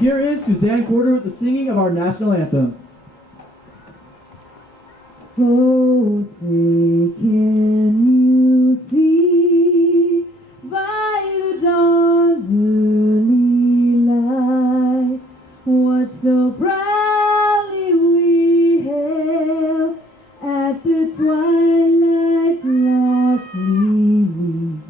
Here is Suzanne Porter with the singing of our national anthem. Oh, say can you see by the dawn's early light what so proudly we hailed at the twilight's last gleaming,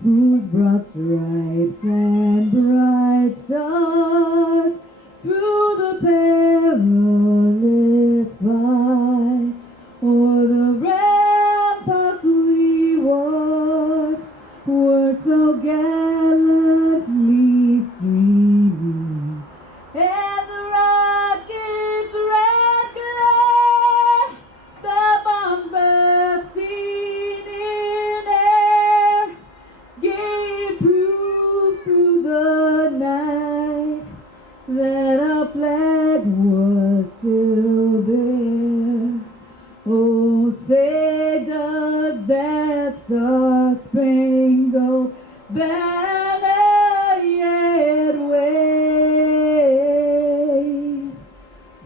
whose broad stripes and bright stars through the perilous fight o'er the ramparts we watched were so gallantly streaming, and the rocket's red glare, the bombs bursting in air, gave proof through the night that our flag was still there. Oh, say does that star-spangled banner yet wave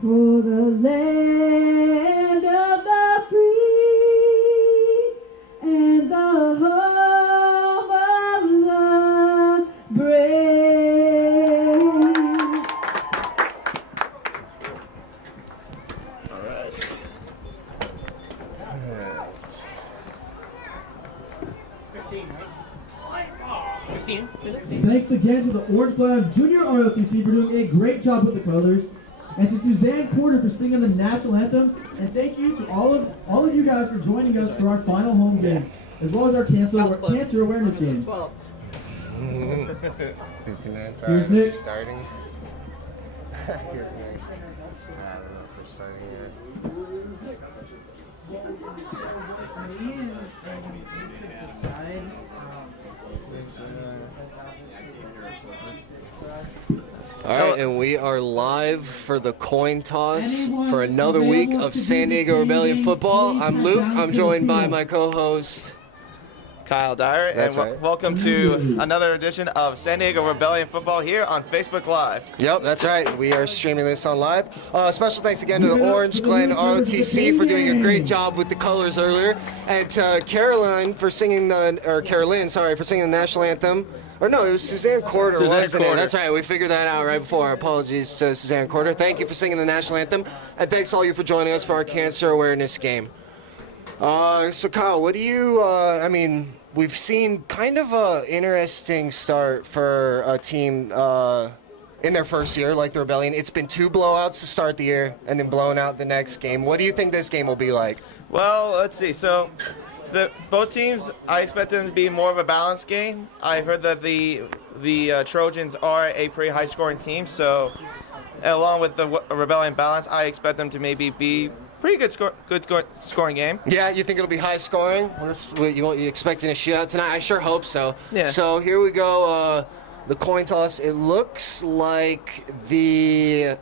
for the land of the free and the home of the brave. All right. 15 minutes. Thanks again to the Orange Cloud Junior ROTC for doing a great job with the colors, and to Suzanne Porter for singing the national anthem, and thank you to all of you guys for joining us for our final home game, as well as our cancer awareness game. 12. 15 minutes. Here's Alright, Nick. starting. Here's Nick. I don't know if we're starting yet. All right, and we are live for the coin toss for another week of San Diego Rebellion football. I'm Luke. I'm joined by my co-host. Kyle Dyer, That's and right. welcome to another edition of San Diego Rebellion Football here on Facebook Live. Yep, that's right. We are streaming this on live. Special thanks again to the Orange Glen ROTC for doing a great job with the colors earlier, and to Carolyn for singing the national anthem. Or no, it was Suzanne Corder, Suzanne wasn't it? Corder. That's right. We figured that out right before. Apologies to Suzanne Corder. Thank you for singing the national anthem, and thanks all you for joining us for our cancer awareness game. So Kyle, what do you? We've seen kind of a interesting start for a team in their first year, like the Rebellion. It's been 2 blowouts to start the year, and then blown out the next game. What do you think this game will be like? Well, let's see. So, both teams, I expect them to be more of a balanced game. I've heard that the Trojans are a pretty high-scoring team, so along with the Rebellion balance, I expect them to maybe be pretty good scoring game. Yeah, you think it'll be high scoring? You expecting a shootout tonight? I sure hope so. Yeah. So here we go. The coin toss. It looks like the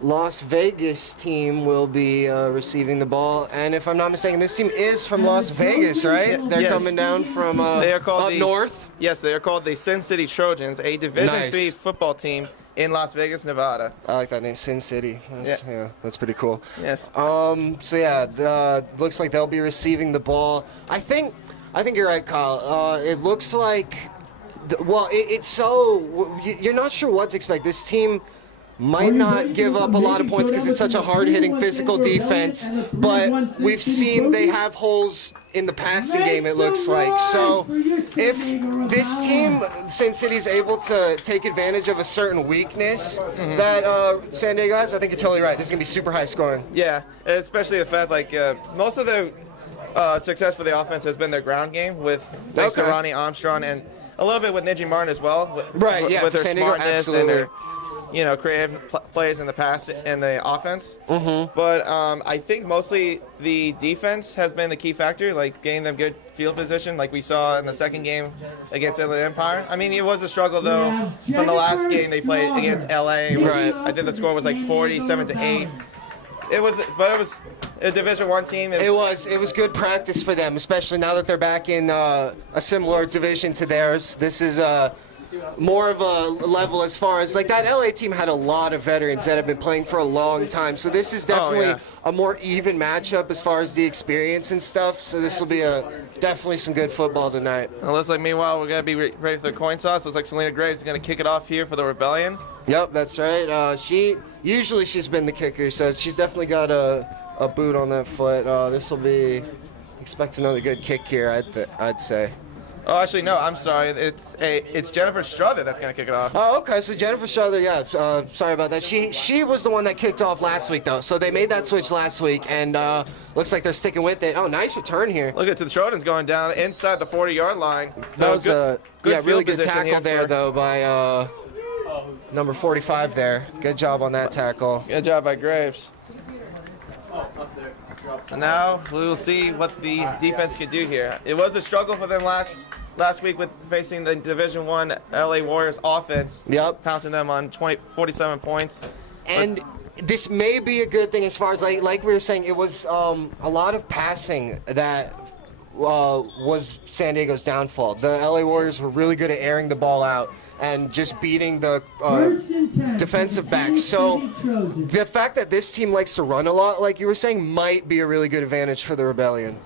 Las Vegas team will be receiving the ball, and if I'm not mistaken, this team is from Las Vegas, right? They're Yes. coming down from They are called up north. Yes, they are called the Sin City Trojans, a Division Nice. III football team in Las Vegas, Nevada. I like that name, Sin City. Yeah, that's pretty cool. Yes. Looks like they'll be receiving the ball. I think you're right, Kyle. It looks like, you're not sure what to expect. This team might not give up a lot of points because it's such a hard-hitting physical defense, but we've seen they have holes in the passing game, it looks like. So if this team, Sin City, is able to take advantage of a certain weakness that San Diego has, I think you're totally right. This is going to be super high scoring. Yeah, especially the fact most of the success for the offense has been their ground game thanks to Ronnie Armstrong and a little bit with Niji Martin as well. With their San Diego, smartness absolutely. and their creative plays in the pass and the offense. But I think mostly the defense has been the key factor, like getting them good field position, like we saw in the second game against LA Empire. I mean, it was a struggle though from the last game they played against LA. Right. I think the score was like 47-8. It was a Division I team. It was good practice for them, especially now that they're back in a similar division to theirs. This is more of a level as far as like that LA team had a lot of veterans that have been playing for a long time. So this is definitely a more even matchup as far as the experience and stuff. So this will be definitely some good football tonight. It looks like meanwhile we're gonna be ready for the coin toss. Looks like Selena Graves is gonna kick it off here for the Rebellion. Yep, that's right. She's been the kicker, so she's definitely got a boot on that foot. This will be expect another good kick here. I'd say. Oh, actually, no. I'm sorry. It's Jennifer Strother that's gonna kick it off. Oh, okay. So Jennifer Strother, yeah. Sorry about that. She was the one that kicked off last week, though. So they made that switch last week, and looks like they're sticking with it. Oh, nice return here. Look at the Trojans going down inside the 40-yard line. That was really good position tackle there, though, by number 45 there. Good job on that tackle. Good job by Graves. And now we will see what the defense can do here. It was a struggle for them last week with facing the Division I LA Warriors offense. Yep. Pouncing them on 47 points. And this may be a good thing as far as like we were saying, it was a lot of passing that was San Diego's downfall. The LA Warriors were really good at airing the ball out and just beating the defensive back. So the fact that this team likes to run a lot, like you were saying, might be a really good advantage for the Rebellion.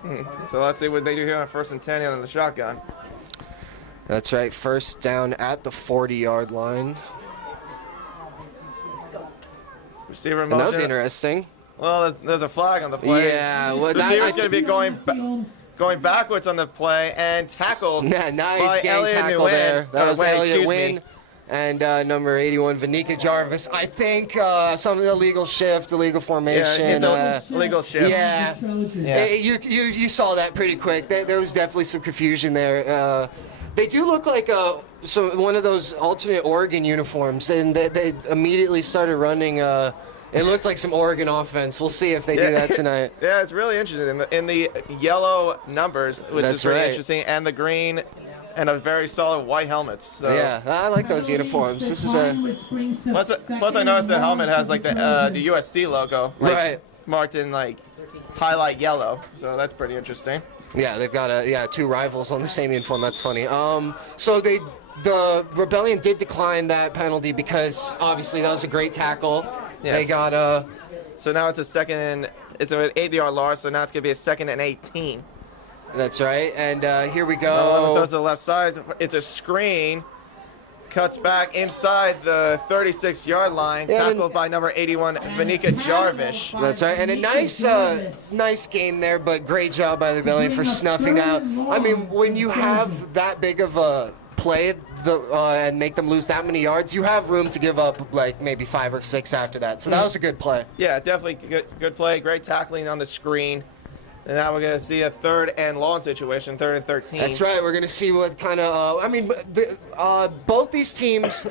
So let's see what they do here on 1st and 10 on the shotgun. That's right, first down at the 40-yard line. Receiver And motion. that was interesting. Well, there's a flag on the play. Yeah, well, the receiver's going to be going backwards on the play and tackled nice by gang Elliot tackle Nguyen. there. That was Elliot excuse Wynn. me. And number 81, Vanika Jarvis. I think some illegal shift, illegal formation. Yeah, it's a legal shift. Yeah. Yeah. You saw that pretty quick. There was definitely some confusion there. They do look like one of those alternate Oregon uniforms, and they immediately started running. It looked like some Oregon offense. We'll see if they do that tonight. Yeah, it's really interesting. In the yellow numbers, which That's is really right. interesting, and the green and a very solid white helmets. So. Yeah, I like those uniforms. This is a Plus, I noticed the helmet has like the USC logo, like, right. marked in like highlight yellow. So that's pretty interesting. Yeah, they've got two rivals on the same uniform. That's funny. So the Rebellion did decline that penalty because obviously that was a great tackle. Yes. They got So now it's it's an 8-yard loss. So now it's gonna be a 2nd and 18. That's right. And here we Throws go. to the left side. It's a screen. Cuts back inside the 36-yard line. Yeah, Tackled by number 81, Vanika Jarvis. That's right. And a nice game there, but great job by the Rebellion for snuffing out. I mean, when you have that big of a play and make them lose that many yards, you have room to give up like maybe 5 or 6 after that. So that was a good play. Yeah, definitely good play. Great tackling on the screen. And now we're going to see a 3rd and long situation, 3rd and 13. That's right. We're going to see what kind of both these teams,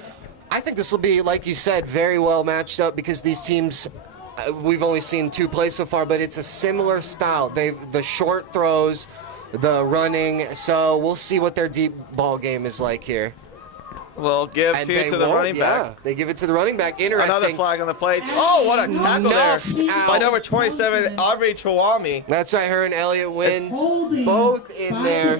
I think this will be, like you said, very well matched up because these teams, we've only seen 2 plays so far, but it's a similar style. The short throws, the running, so we'll see what their deep ball game is like here. Well, give here to the running back. Yeah, they give it to the running back. Interesting. Another flag on the plate. Oh, what a tackle there by number 27, Aubrey Chawami. That's right, her and Elliot Wynn both in there.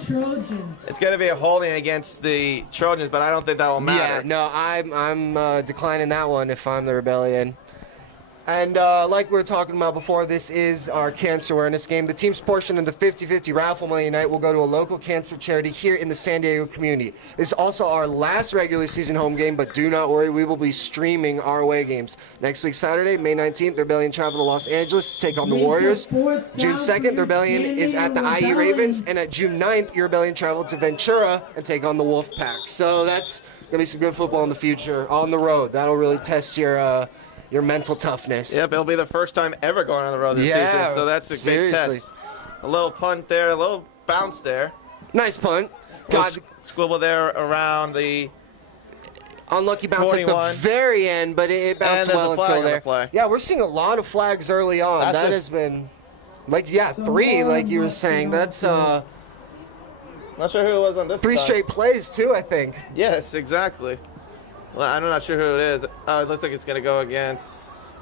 It's going to be a holding against the Trojans, but I don't think that will matter. Yeah, no, I'm declining that one if I'm the Rebellion. And like we were talking about before, this is our cancer awareness game. The team's portion of the 50-50 raffle money night will go to a local cancer charity here in the San Diego community. This is also our last regular season home game, but do not worry, we will be streaming our away games. Next week, Saturday, May 19th, the Rebellion travel to Los Angeles to take on the Warriors. June 2nd, the Rebellion is at the IE Ravens, and at June 9th, your Rebellion travel to Ventura and take on the Wolfpack. So that's going to be some good football in the future on the road. That'll really test your mental toughness. Yep, it'll be the first time ever going on the road this season, so that's a big test. A little punt there, a little bounce there. Nice punt. Got squibble there around the unlucky bounce 41. at the very end, but it bounced well until there. Yeah, we're seeing a lot of flags early on. That has been, 3, like you were saying. That's not sure who it was on this 3 time. straight plays, too, I think. Yes, exactly. Well, I'm not sure who it is. It looks like it's going to go against...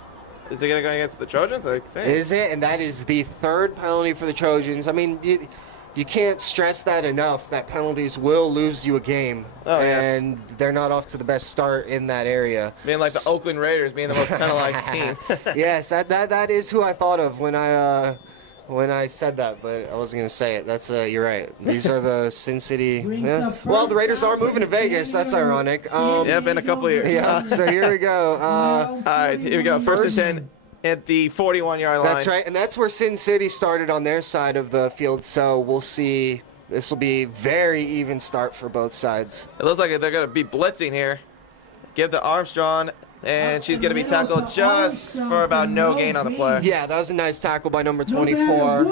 Is it going to go against the Trojans? I think. Is it? And that is the 3rd penalty for the Trojans. I mean, you can't stress that enough, that penalties will lose you a game. Oh, yeah. And they're not off to the best start in that area. Being like the Oakland Raiders being the most penalized team. Yes, that is who I thought of when I said that, but I wasn't going to say it. That's you're right. These are the Sin City. Yeah. Well, the Raiders are moving to Vegas. That's ironic. Yep, in a couple of years. Yeah, so here we go. All right, here we go. First and 10 at the 41-yard line. That's right, and that's where Sin City started on their side of the field, so we'll see. This will be very even start for both sides. It looks like they're going to be blitzing here. Give to Armstrong, and she's going to be tackled just for about no gain on the play. Yeah, that was a nice tackle by number 24.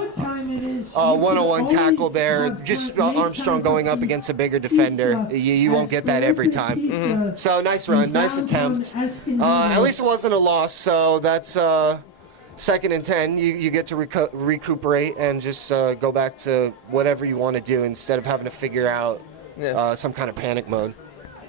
101 tackle there. Just Armstrong going up against a bigger defender. You won't get that every time. So nice run, nice attempt. At least it wasn't a loss, so that's 2nd and 10. You get to recuperate and just go back to whatever you want to do instead of having to figure out some kind of panic mode.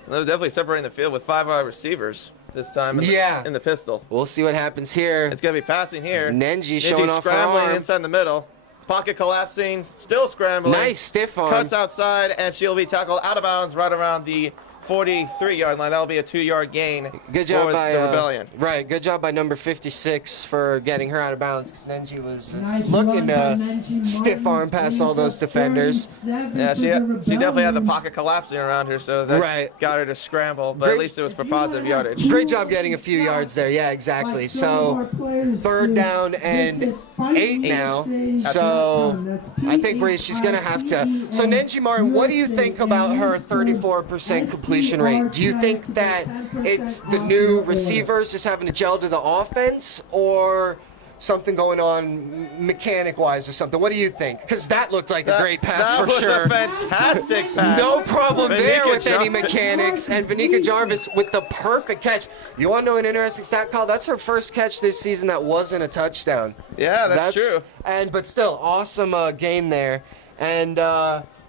They're definitely separating the field with 5 wide receivers this time in the pistol. We'll see what happens here. It's going to be passing here. Nenji showing off her arm. Scrambling inside the middle. Pocket collapsing, still scrambling. Nice stiff arm. Cuts outside, and she'll be tackled out of bounds right around the 43-yard line. That'll be a 2-yard gain. Good job for by the Rebellion. Right, good job by number 56 for getting her out of bounds, because Nenji was looking to stiff arm past all those defenders. Yeah, she definitely had the pocket collapsing around her, so that got her to scramble. But Great. at least it was for positive yardage. Great job getting a few yards there. Yeah, exactly. So 3rd down and 8 now. So I think she's going to have to. So Nenji Martin, what do you think about her 34% completion rate? Do you think that it's the new receivers just having to gel to the offense, or something going on mechanic-wise or something? What do you think? Because that looked like a great pass for sure. That was a fantastic pass. No problem there with any Jarvis. mechanics. And Vanika Jarvis with the perfect catch. You want to know an interesting stat, Kyle? That's her first catch this season that wasn't a touchdown. Yeah, that's true. But still, awesome game there. And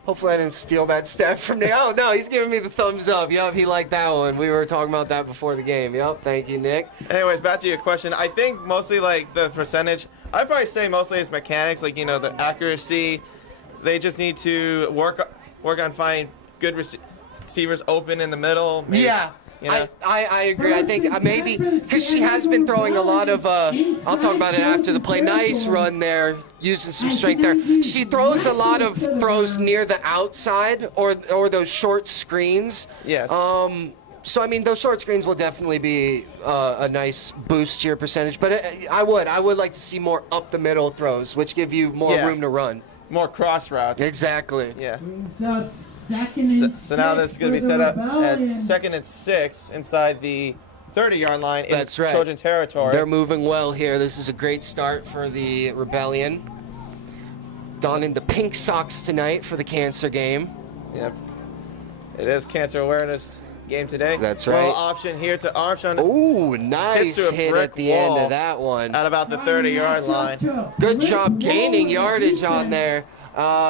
hopefully I didn't steal that stat from Nick. Oh, no, he's giving me the thumbs up. Yup, he liked that one. We were talking about that before the game. Yup, thank you, Nick. Anyways, back to your question. I think mostly like the percentage, I'd probably say mostly it's mechanics, like, the accuracy. They just need to work on finding good receivers open in the middle. Maybe, Yeah. I agree. I think maybe because she has been throwing a lot of, I'll talk about it after the play. Nice run there, using some strength there. She throws a lot of throws near the outside or those short screens. Yes. So, I mean, those short screens will definitely be a nice boost to your percentage. But I would like to see more up the middle throws, which give you more room to run. More cross routes. Exactly. Yeah. So now this is going to be set up at 2nd and 6 inside the 30-yard line in That's right. Trojan territory. They're moving well here. This is a great start for the Rebellion. Donning the pink socks tonight for the cancer game. Yep. It is Cancer Awareness game today. That's Throw right. option here to Armstrong. Ooh, nice Hits to a hit brick at the end wall of that one. At about the 30-yard line. Good job gaining yardage on there.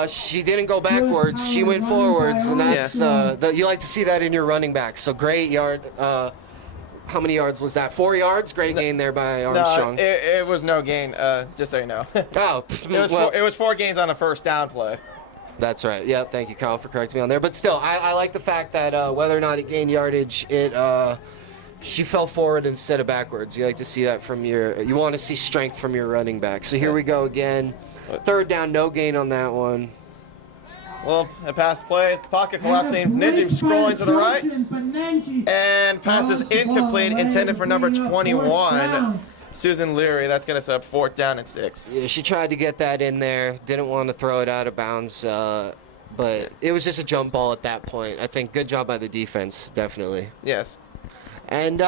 She didn't go backwards. She went forwards, and that's you like to see that in your running back. So great yard. How many yards was that? 4 yards. Great gain there by Armstrong. No, it was no gain. Just so you know. Oh, it was 4 gains on a first down play. That's right. Yep. Thank you, Kyle, for correcting me on there. But still, I like the fact that whether or not it gained yardage, she fell forward instead of backwards. You like to see that from you want to see strength from your running back. So here we go again. 3rd down, no gain on that one. Well, a pass play, pocket collapsing, Ninja scrolling to the right, and passes incomplete, intended for number 21, Susan Leary. That's going to set up 4th down and 6. Yeah, she tried to get that in there, didn't want to throw it out of bounds, but it was just a jump ball at that point. I think good job by the defense, definitely. Yes. And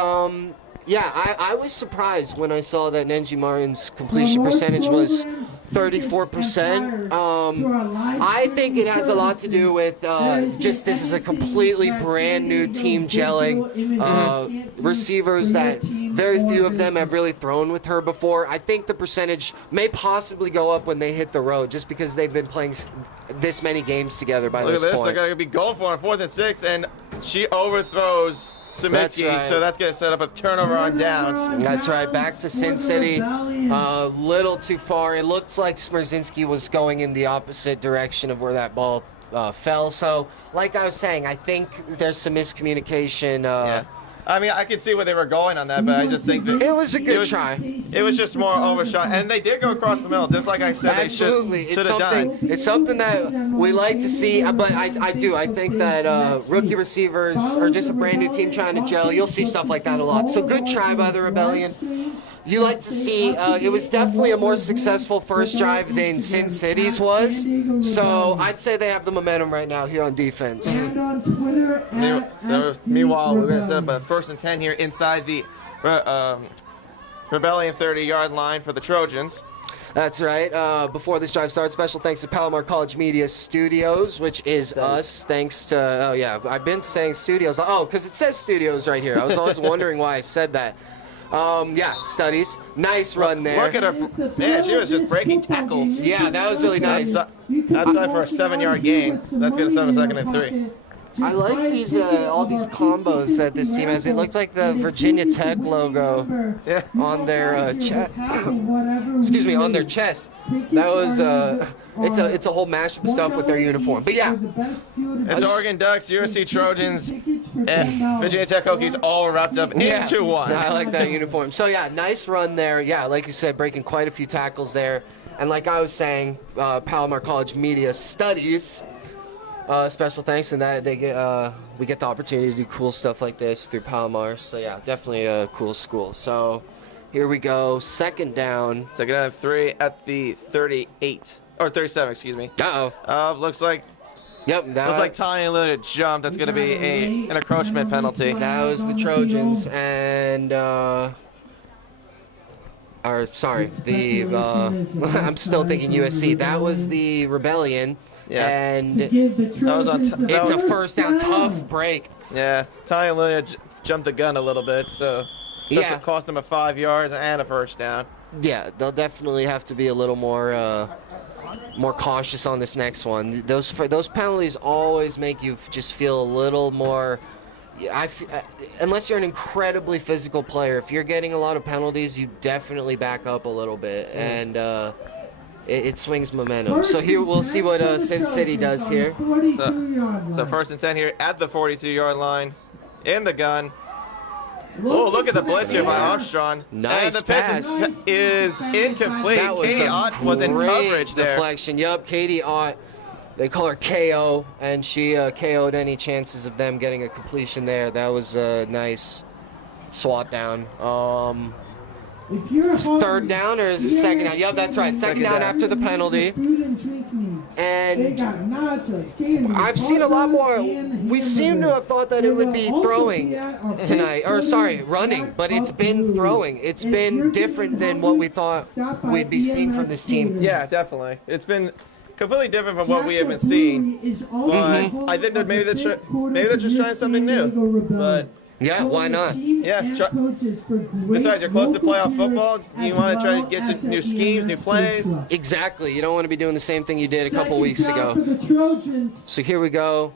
yeah, I was surprised when I saw that Nenji Martin's completion percentage was 34%. I think it has a lot to do with just this is a completely brand new team gelling. Receivers that very few of them have really thrown with her before. I think the percentage may possibly go up when they hit the road just because they've been playing this many games together by this point. They're going to be going for it on 4th and 6, and she overthrows Sumitsky, right. so that's going to set up a turnover on downs. That's right, back to Sin City. Little too far. It looks like Smerzinski was going in the opposite direction of where that ball fell. So, like I was saying, I think there's some miscommunication. Yeah. I mean, I could see where they were going on that, but I just think that It was a good try. It was just more overshot, and they did go across the middle, just like I said. Absolutely, They should have done. it's something that we like to see. But I think that rookie receivers are just a brand new team trying to gel. You'll see stuff like that a lot. So good try by the Rebellion. You like to see, it was definitely a more successful first drive than Sin City's was. So I'd say they have the momentum right now here on defense. Meanwhile, we're going to set up a 1st and 10 here inside the Rebellion 30-yard line for the Trojans. That's right. Before this drive starts, special thanks to Palomar College Media Studios, which is us. Thanks to, oh yeah, I've been saying studios. Oh, because it says studios right here. I was always wondering why I said that. Yeah, studies. Nice run there. Look at her. Man, she was just breaking tackles. Yeah, that was really nice. That's time for a 7-yard gain. That's going to set up a 2nd and 3. I like these all these combos that this team has. It looks like the Virginia Tech logo on their chest. Excuse me, on their chest. That was it's a whole mashup of stuff with their uniform. But yeah, it's Oregon Ducks, USC Trojans, and Virginia Tech Hokies all wrapped up into one. I like that uniform. So yeah, nice run there. Yeah, like you said, breaking quite a few tackles there. And like I was saying, Palomar College Media Studies. Special thanks, and that we get the opportunity to do cool stuff like this through Palomar. So yeah, definitely a cool school. So here we go, 2nd down. 2nd down and 3 at the 38 or 37, excuse me. Looks like. Yep. Looks like Tiny Luna jump. That's going to be an encroachment penalty. That was the Trojans, and or sorry, the I'm still thinking USC. That was the Rebellion. Yeah. And that was on. It's a 1st down, tough break. Yeah, Tiny Luna jumped the gun a little bit, so it cost them a 5 yards and a 1st down. Yeah, they'll definitely have to be a little more cautious on this next one. Those penalties always make you just feel a little more. Unless you're an incredibly physical player, if you're getting a lot of penalties, you definitely back up a little bit, and it swings momentum. So here we'll see what Sin City does here. So 1st and 10 here at the 42-yard line, in the gun. Oh, look at the blitz here by Armstrong. Nice and the pass. Is incomplete. That was Katie Ott was in coverage there. Deflection. Yup, Katie Ott. They call her KO, and she KO'd any chances of them getting a completion there. That was a nice swat down. 3rd down or is it 2nd down? Yep, that's right. 2nd down after the penalty. And I've seen a lot more. We seem to have thought that it would be throwing tonight, or sorry, running, but it's been throwing. It's been different than what we thought we'd be seeing from this team. Yeah, definitely. It's been completely different from what we have been seeing. But I think that maybe they're just trying something new. But yeah, why not? Yeah. Besides, you're close to playoff football. You want to try to get to new schemes, new plays. Exactly. You don't want to be doing the same thing you did a couple weeks ago. So here we go.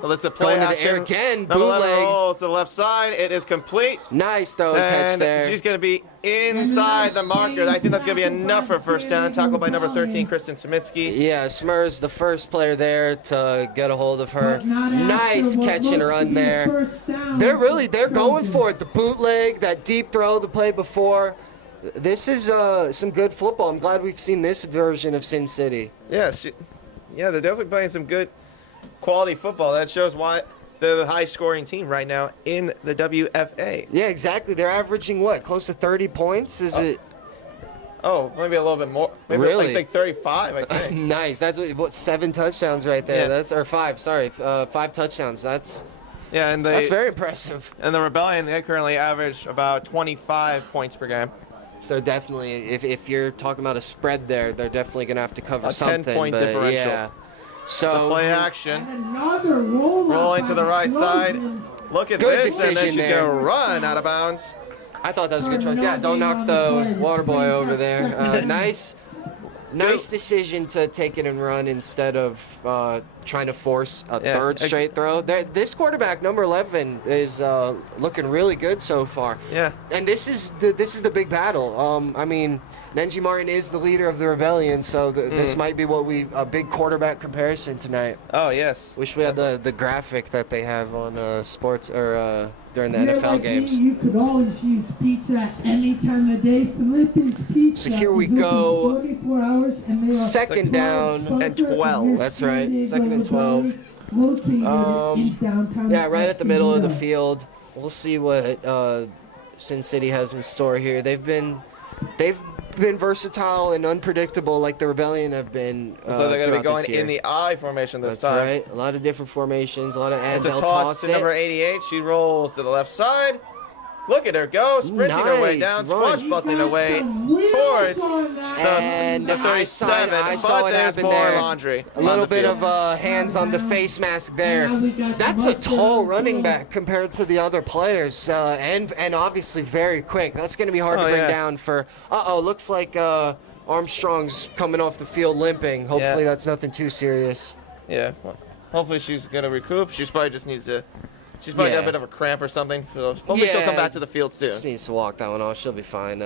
Well, it's a play Going to the action. air again. Number 11 Bootleg. rolls to the left side. It is complete. Nice throw catch And there. she's going to be inside the marker. I think that's going to be enough for a 1st down. Tackled by number 13, Kristen Sumitsky. Yeah, Smur's the first player there to get a hold of her. Nice catch and run there. They're going for it. The bootleg, that deep throw, the play before. This is some good football. I'm glad we've seen this version of Sin City. Yes. Yeah, they're definitely playing some good quality football. That shows why they're the high-scoring team right now in the WFA. Yeah, exactly. They're averaging what? Close to 30 points? Is it? Oh, maybe a little bit more. Maybe Really? like 35, I think. Nice. That's what 7 touchdowns right there. Yeah. That's or 5. Sorry, 5 touchdowns. That's that's very impressive. And the Rebellion, they currently average about 25 points per game. So definitely, if you're talking about a spread there, they're definitely gonna have to cover something. 10-point but differential. Yeah. So It's a play action. Rolling to the right side. Look at Good this, and then decision she's there. going to run out of bounds. I thought that was a good choice. Yeah, don't knock the water boy over there. Nice decision to take it and run instead of trying to force a third straight throw. This quarterback, number 11, is looking really good so far. Yeah. And this is the big battle. I mean, Nenji Martin is the leader of the Rebellion, so this might be a big quarterback comparison tonight. Oh, yes. Wish we had the graphic that they have on sports or during the NFL like games. Me, you could always use pizza at any time of day. Philippi's Pizza. So here we is open go. 24 hours, and they are Second down and 12. That's right. Second and 12. Located in downtown Yeah, right at the middle of the Escondido. field. We'll see what Sin City has in store here. They've been versatile and unpredictable, like the Rebellion have been. So they're going to be throughout going this year. in the I formation this That's time. right. A lot of different formations, a lot of It's a toss to number 88. She rolls to the left side. Look at her go, sprinting her way Nice down, run. swashbuckling her way Wheels towards on that. And the I saw 37. what But there's happened more there. laundry. A little on the bit field. of hands on the face mask there. Now we got That's a Sebastian tall Alonso. running back compared to the other players, and obviously very quick. That's going to be hard to bring yeah. down for. Looks like Armstrong's coming off the field limping. Hopefully that's nothing too serious. Yeah. Well, hopefully she's going to recoup. She's probably just needs to. She's probably got a bit of a cramp or something. So hopefully she'll come back to the field soon. Just needs to walk that one off. She'll be fine.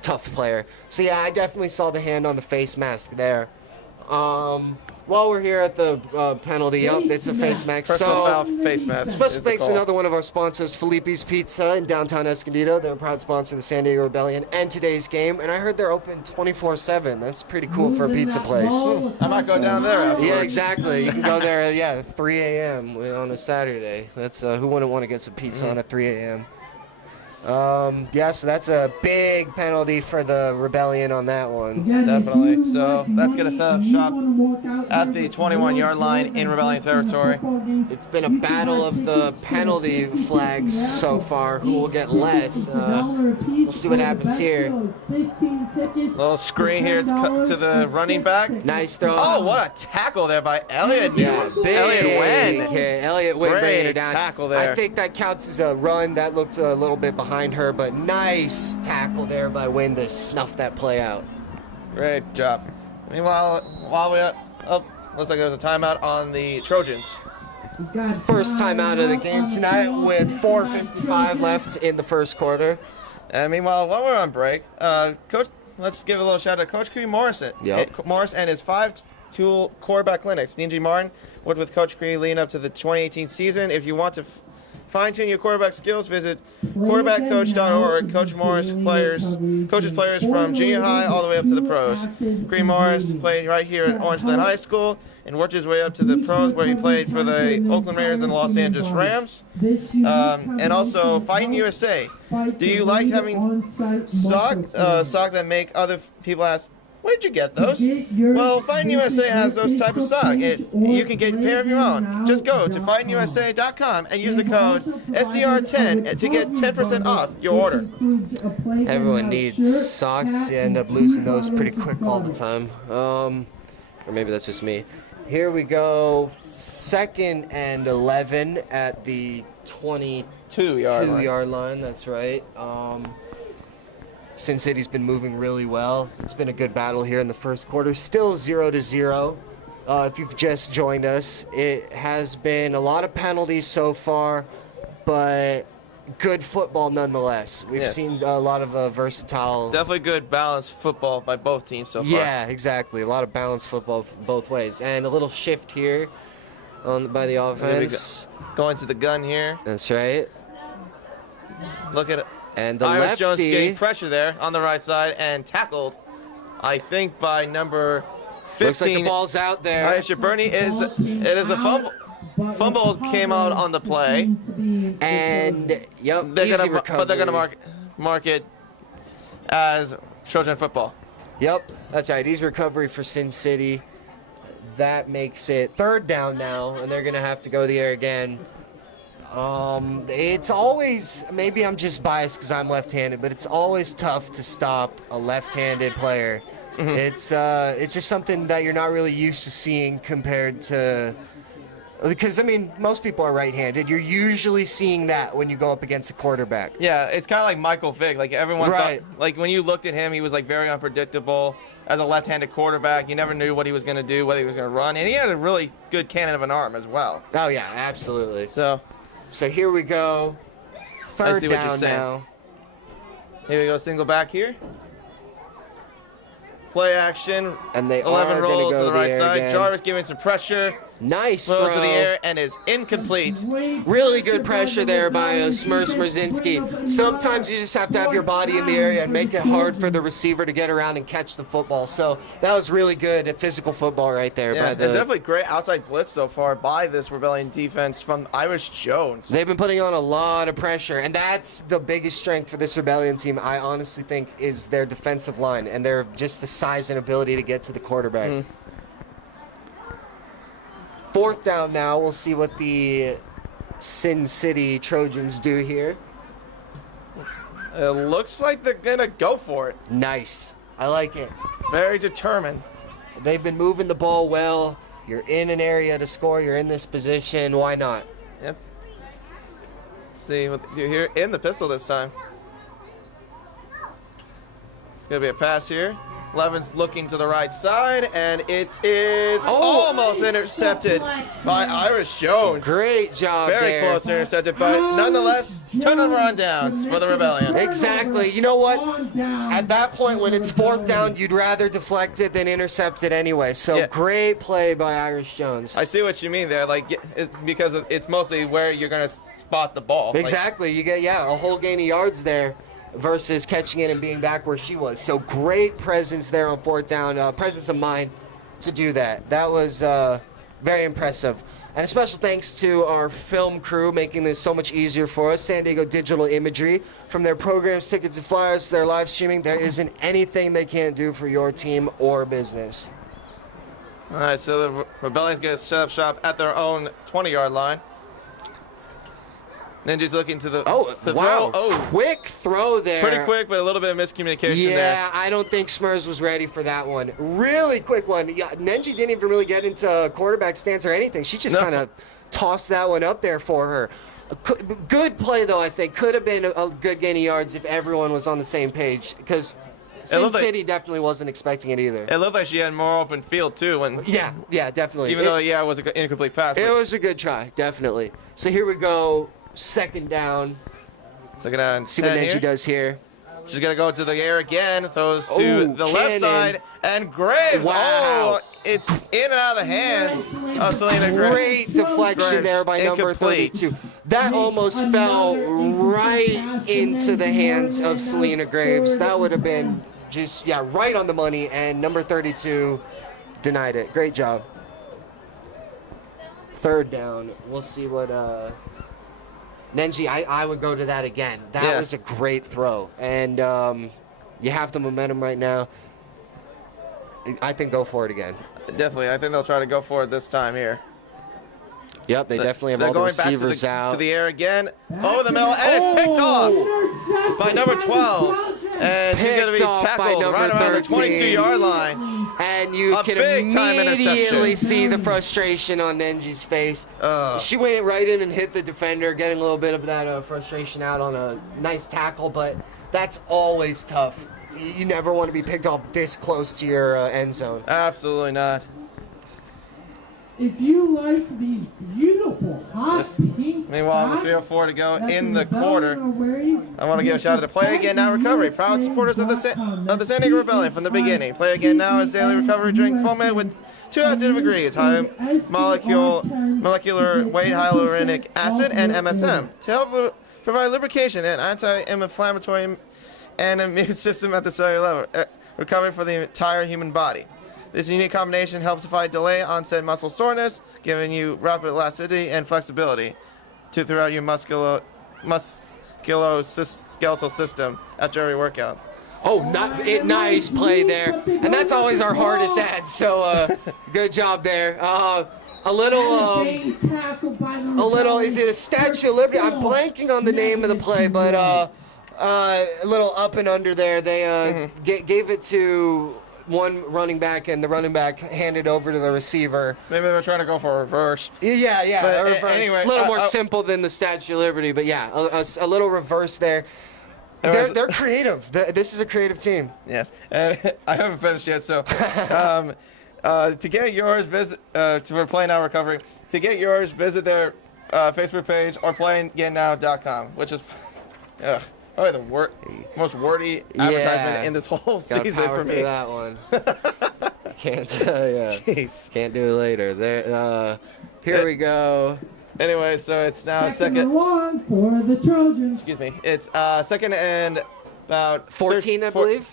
Tough player. So yeah, I definitely saw the hand on the face mask there. While we're here at the penalty, it's a face mask. Personal So foul face mask. special is the thanks to call. another one of our sponsors, Felipe's Pizza in downtown Escondido. They're a proud sponsor of the San Diego Rebellion and today's game. And I heard they're open 24/7. That's pretty cool for a pizza place. I might go down there afterwards. Yeah, exactly. You can go there, 3 a.m. on a Saturday. That's who wouldn't want to get some pizza on at 3 a.m. So that's a big penalty for the Rebellion on that one. Definitely. So that's going to set up shop at the 21-yard line in Rebellion territory. It's been a battle of the penalty flags so far. Who will get less? We'll see what happens here. Little screen here to the running back. Nice throw. Oh, what a tackle there by Elliot. Yeah, big. Elliot Wynn. Okay, Elliot Wynn bringing her Great down. tackle there. I think that counts as a run. That looked a little bit behind her, but nice tackle there by Wynn to snuff that play out. Great job. Meanwhile, while we're looks like there's a timeout on the Trojans. First time out of the game tonight with 4:55 left in the first quarter. And meanwhile, while we're on break, Coach, let's give a little shout out to Coach Cree Morrison. Yep. Morris and his 5-tool quarterback clinics. Ninji Martin worked with Coach Cree leading up to the 2018 season. If you want to fine-tune your quarterback skills, visit quarterbackcoach.org. Coach Morris coaches players from junior high all the way up to the pros. Cree Morris played right here at Orangeland High School and worked his way up to the pros where he played for the Oakland Raiders and the Los Angeles Rams. And also Fighting USA. Do you like having sock that make other people ask, where'd you get those? Well, Fighting USA has those type of sock. You can get a pair of your own. Just go to fightingusa.com and use the code SCR10 to get 10% off your order. Everyone needs socks. You end up losing those pretty quick all the time. Or maybe that's just me. Here we go. 2nd and 11 at the 22-yard line. That's right. Sin City's been moving really well. It's been a good battle here in the first quarter. Still 0-0. If you've just joined us, it has been a lot of penalties so far, but good football nonetheless. We've seen a lot of versatile. Definitely good balanced football by both teams so far. Yeah, exactly. A lot of balanced football both ways. And a little shift here by the offense. Going to the gun here. That's right. Look at it. And the Iris lefty. Jones getting pressure there on the right side and tackled, I think, by number 15. Looks like the ball's out there. Aisha Burney it is a fumble. Fumble came out on the play. And They're easy gonna, recovery. but they're gonna mark it as Trojan football. Yep, that's right. Easy recovery for Sin City. That makes it 3rd down now, and they're gonna have to go the air again. It's always, maybe I'm just biased because I'm left-handed, but it's always tough to stop a left-handed player. It's just something that you're not really used to seeing compared to Because, I mean, most people are right-handed. You're usually seeing that when you go up against a quarterback. Yeah, it's kind of like Michael Vick. Like everyone Right. thought, like when you looked at him, he was like very unpredictable as a left-handed quarterback. You never knew what he was going to do, whether he was going to run, and he had a really good cannon of an arm as well. Oh, yeah, absolutely. So here we go. Third see what you're down saying. now. here we go, single back here. Play action. And they 11 are rolls going to go to the right air side. again. Jarvis giving some pressure. Nice Throws to the throw. air and is incomplete. Really good pressure there by Smurz Smrzinski. Sometimes you just have to have your body in the area and make it hard for the receiver to get around and catch the football. So that was really good at physical football right there. Yeah, by and the, definitely great outside blitz so far by this Rebellion defense from Irish Jones. They've been putting on a lot of pressure, and that's the biggest strength for this Rebellion team, I honestly think, is their defensive line and their just the size and ability to get to the quarterback. Fourth down now. We'll see what the Sin City Trojans do here. It looks like they're going to go for it. Nice. I like it. Very determined. They've been moving the ball well. You're in an area to score. You're in this position. Why not? Yep. Let's see what they do here in the pistol this time. It's going to be a pass here. Levin's looking to the right side, and it is almost intercepted by Irish Jones. Great job Very there. close intercepted, but nonetheless, turnover on downs for the Rebellion. Exactly. You know what? At that point, when it's fourth down, you'd rather deflect it than intercept it anyway. So Yeah. great play by Irish Jones. I see what you mean there, like because it's mostly where you're going to spot the ball. Like, Exactly. You get, a whole gain of yards there versus catching it and being back where she was. So great presence there on fourth down, presence of mind to do that. That was very impressive. And a special thanks to our film crew making this so much easier for us. San Diego Digital Imagery. From their programs, tickets, and flyers to their live streaming, there isn't anything they can't do for your team or business. All right, so the Rebellion's going to set up shop at their own 20-yard line. Ninja's looking to the wow. throw. Oh, Quick throw there. pretty quick, but a little bit of miscommunication there. Yeah, I don't think Smurz was ready for that one. Really quick one. Yeah, Nenji didn't even really get into quarterback stance or anything. She just kind of tossed that one up there for her. Good play, though, I think. Could have been a good gain of yards if everyone was on the same page, because Sin City definitely wasn't expecting it either. It looked like she had more open field, too. Yeah, definitely. Even though, it was an incomplete pass. It was a good try, definitely. So here we go. Second down. Second down. See what Nenji does here. She's going to go to the air again. Throws to the left side. And Graves. Wow. Oh, it's in and out of the hands of Selena Graves. Great deflection there by number Incomplete. 32. That almost fell right into the hands of Selena Graves. That would have been just, right on the money. And number 32 denied it. Great job. Third down. We'll see what... Nenji, I would go to that again. That was a great throw. And you have the momentum right now. I think go for it again. Definitely. I think they'll try to go for it this time here. Yep, they definitely have all the receivers out. To the air again. Over the middle. And it's picked off by number 12. And she's going to be tackled right around the 22-yard line. And you can immediately see the frustration on Nenji's face. She went right in and hit the defender, getting a little bit of that frustration out on a nice tackle, but that's always tough. You never want to be picked off this close to your end zone. Absolutely not. If you like these beautiful hot pink Meanwhile, the field 4 to go in the quarter. I want to give a shout out to Play Again Now Recovery, proud supporters of the San Diego Rebellion from the beginning. Play Again Now is daily recovery drink foaming with 2 active ingredients: high molecular weight hyaluronic acid and MSM to help provide lubrication and anti-inflammatory and immune system at the cellular level, recovery for the entire human body. This unique combination helps fight delay onset muscle soreness, giving you rapid elasticity and flexibility throughout your musculoskeletal system after every workout. Oh, nice play there. And that's always our hardest ad, so good job there. A little, is it a Statue of Liberty? I'm blanking on the name of the play, but a little up and under there. They gave it to one running back, and the running back handed over to the receiver. Maybe they were trying to go for a reverse. Yeah. But A reverse. anyway, a little more simple than the Statue of Liberty, but yeah, a little reverse there. They're creative. This is a creative team. Yes, and I haven't finished yet, so to get yours, we're playing now recovering. To get yours, visit their Facebook page or playinggamenow.com, which is probably the most wordy advertisement in this whole season power for me. through that one. Can't Jeez. Can't do it later. Here we go. Anyway, so it's now Second and long for the Trojans. Excuse me. It's second and about 14, I believe.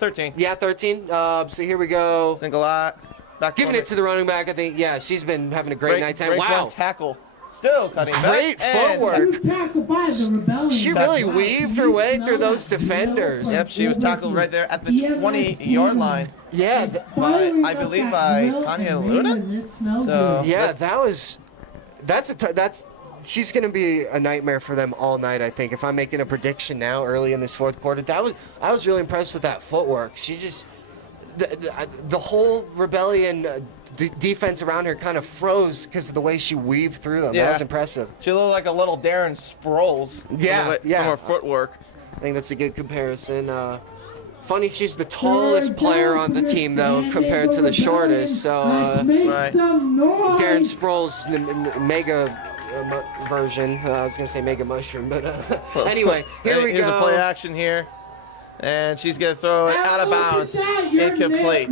13. Yeah, 13. So here we go. Single lot. Back Giving it to the running back, I think. Yeah, she's been having a great night time. Race Wow. one tackle. Still cutting back. Great footwork. She was tackled by the Rebellion. She really weaved her way through those defenders. Yep, she was tackled right there at the 20-yard line. Yeah, I believe by Tanya Luna. So yeah, she's going to be a nightmare for them all night, I think. If I'm making a prediction now early in this fourth quarter, I was really impressed with that footwork. She just the whole Rebellion defense around her kind of froze because of the way she weaved through them. That was impressive. She looked like a little Darren Sproles. From her footwork. I think that's a good comparison. Funny, she's the tallest player on the team, though, compared to the shortest. So, right. Darren Sproles, mega version. I was going to say mega mushroom, but anyway, here we go. Here's a play action here. And she's going to throw it out of bounds. Incomplete.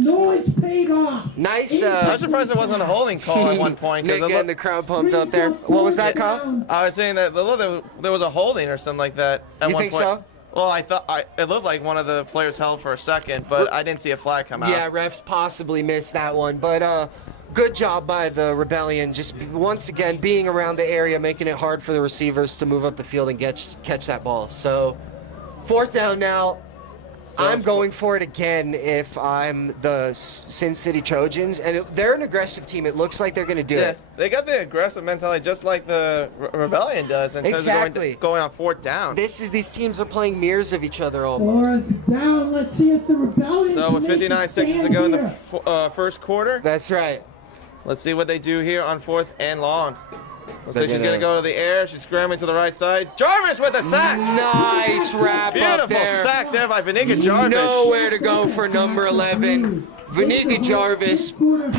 Nice. I'm surprised there wasn't a holding call at one point. Nick getting the crowd pumped up there. What was that, Kyle? I was saying that there was a holding or something like that at You one think point. so? Well, I thought it looked like one of the players held for a second, but I didn't see a flag come out. Yeah, refs possibly missed that one, but good job by the Rebellion. Just once again being around the area, making it hard for the receivers to move up the field and catch that ball. So, fourth down now. I'm going for it again if I'm the Sin City Trojans, and they're an aggressive team. It looks like they're going to do it. They got the aggressive mentality just like the Rebellion does in terms of going on fourth down. These teams are playing mirrors of each other almost. Fourth down. Let's see if the Rebellion. So with 59 seconds to go in the first quarter, That's right. let's see what they do here on fourth and long. Looks like she's going to go to the air. She's scrambling to the right side. Jarvis with a sack. Nice wrap up there. Beautiful sack there by Vanika Jarvis. Nowhere to go for number 11. Vanika Jarvis,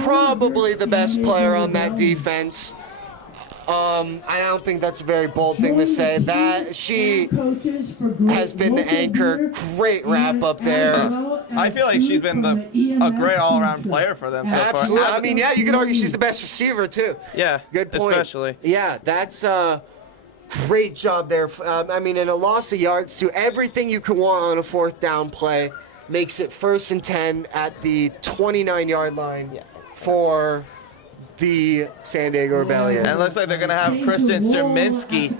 probably the best player on that defense. I don't think that's a very bold thing to say. That she has been the anchor. Great wrap up there. I feel like she's been a great all-around player for them so far. Absolutely. I mean, yeah, you could argue she's the best receiver too. Yeah, Good point. especially. Yeah, that's great job there. I mean, in a loss of yards to everything you could want on a fourth down play, makes it 1st and 10 at the 29-yard line for the San Diego Rebellion. And it looks like they're going to have Kristen Serminski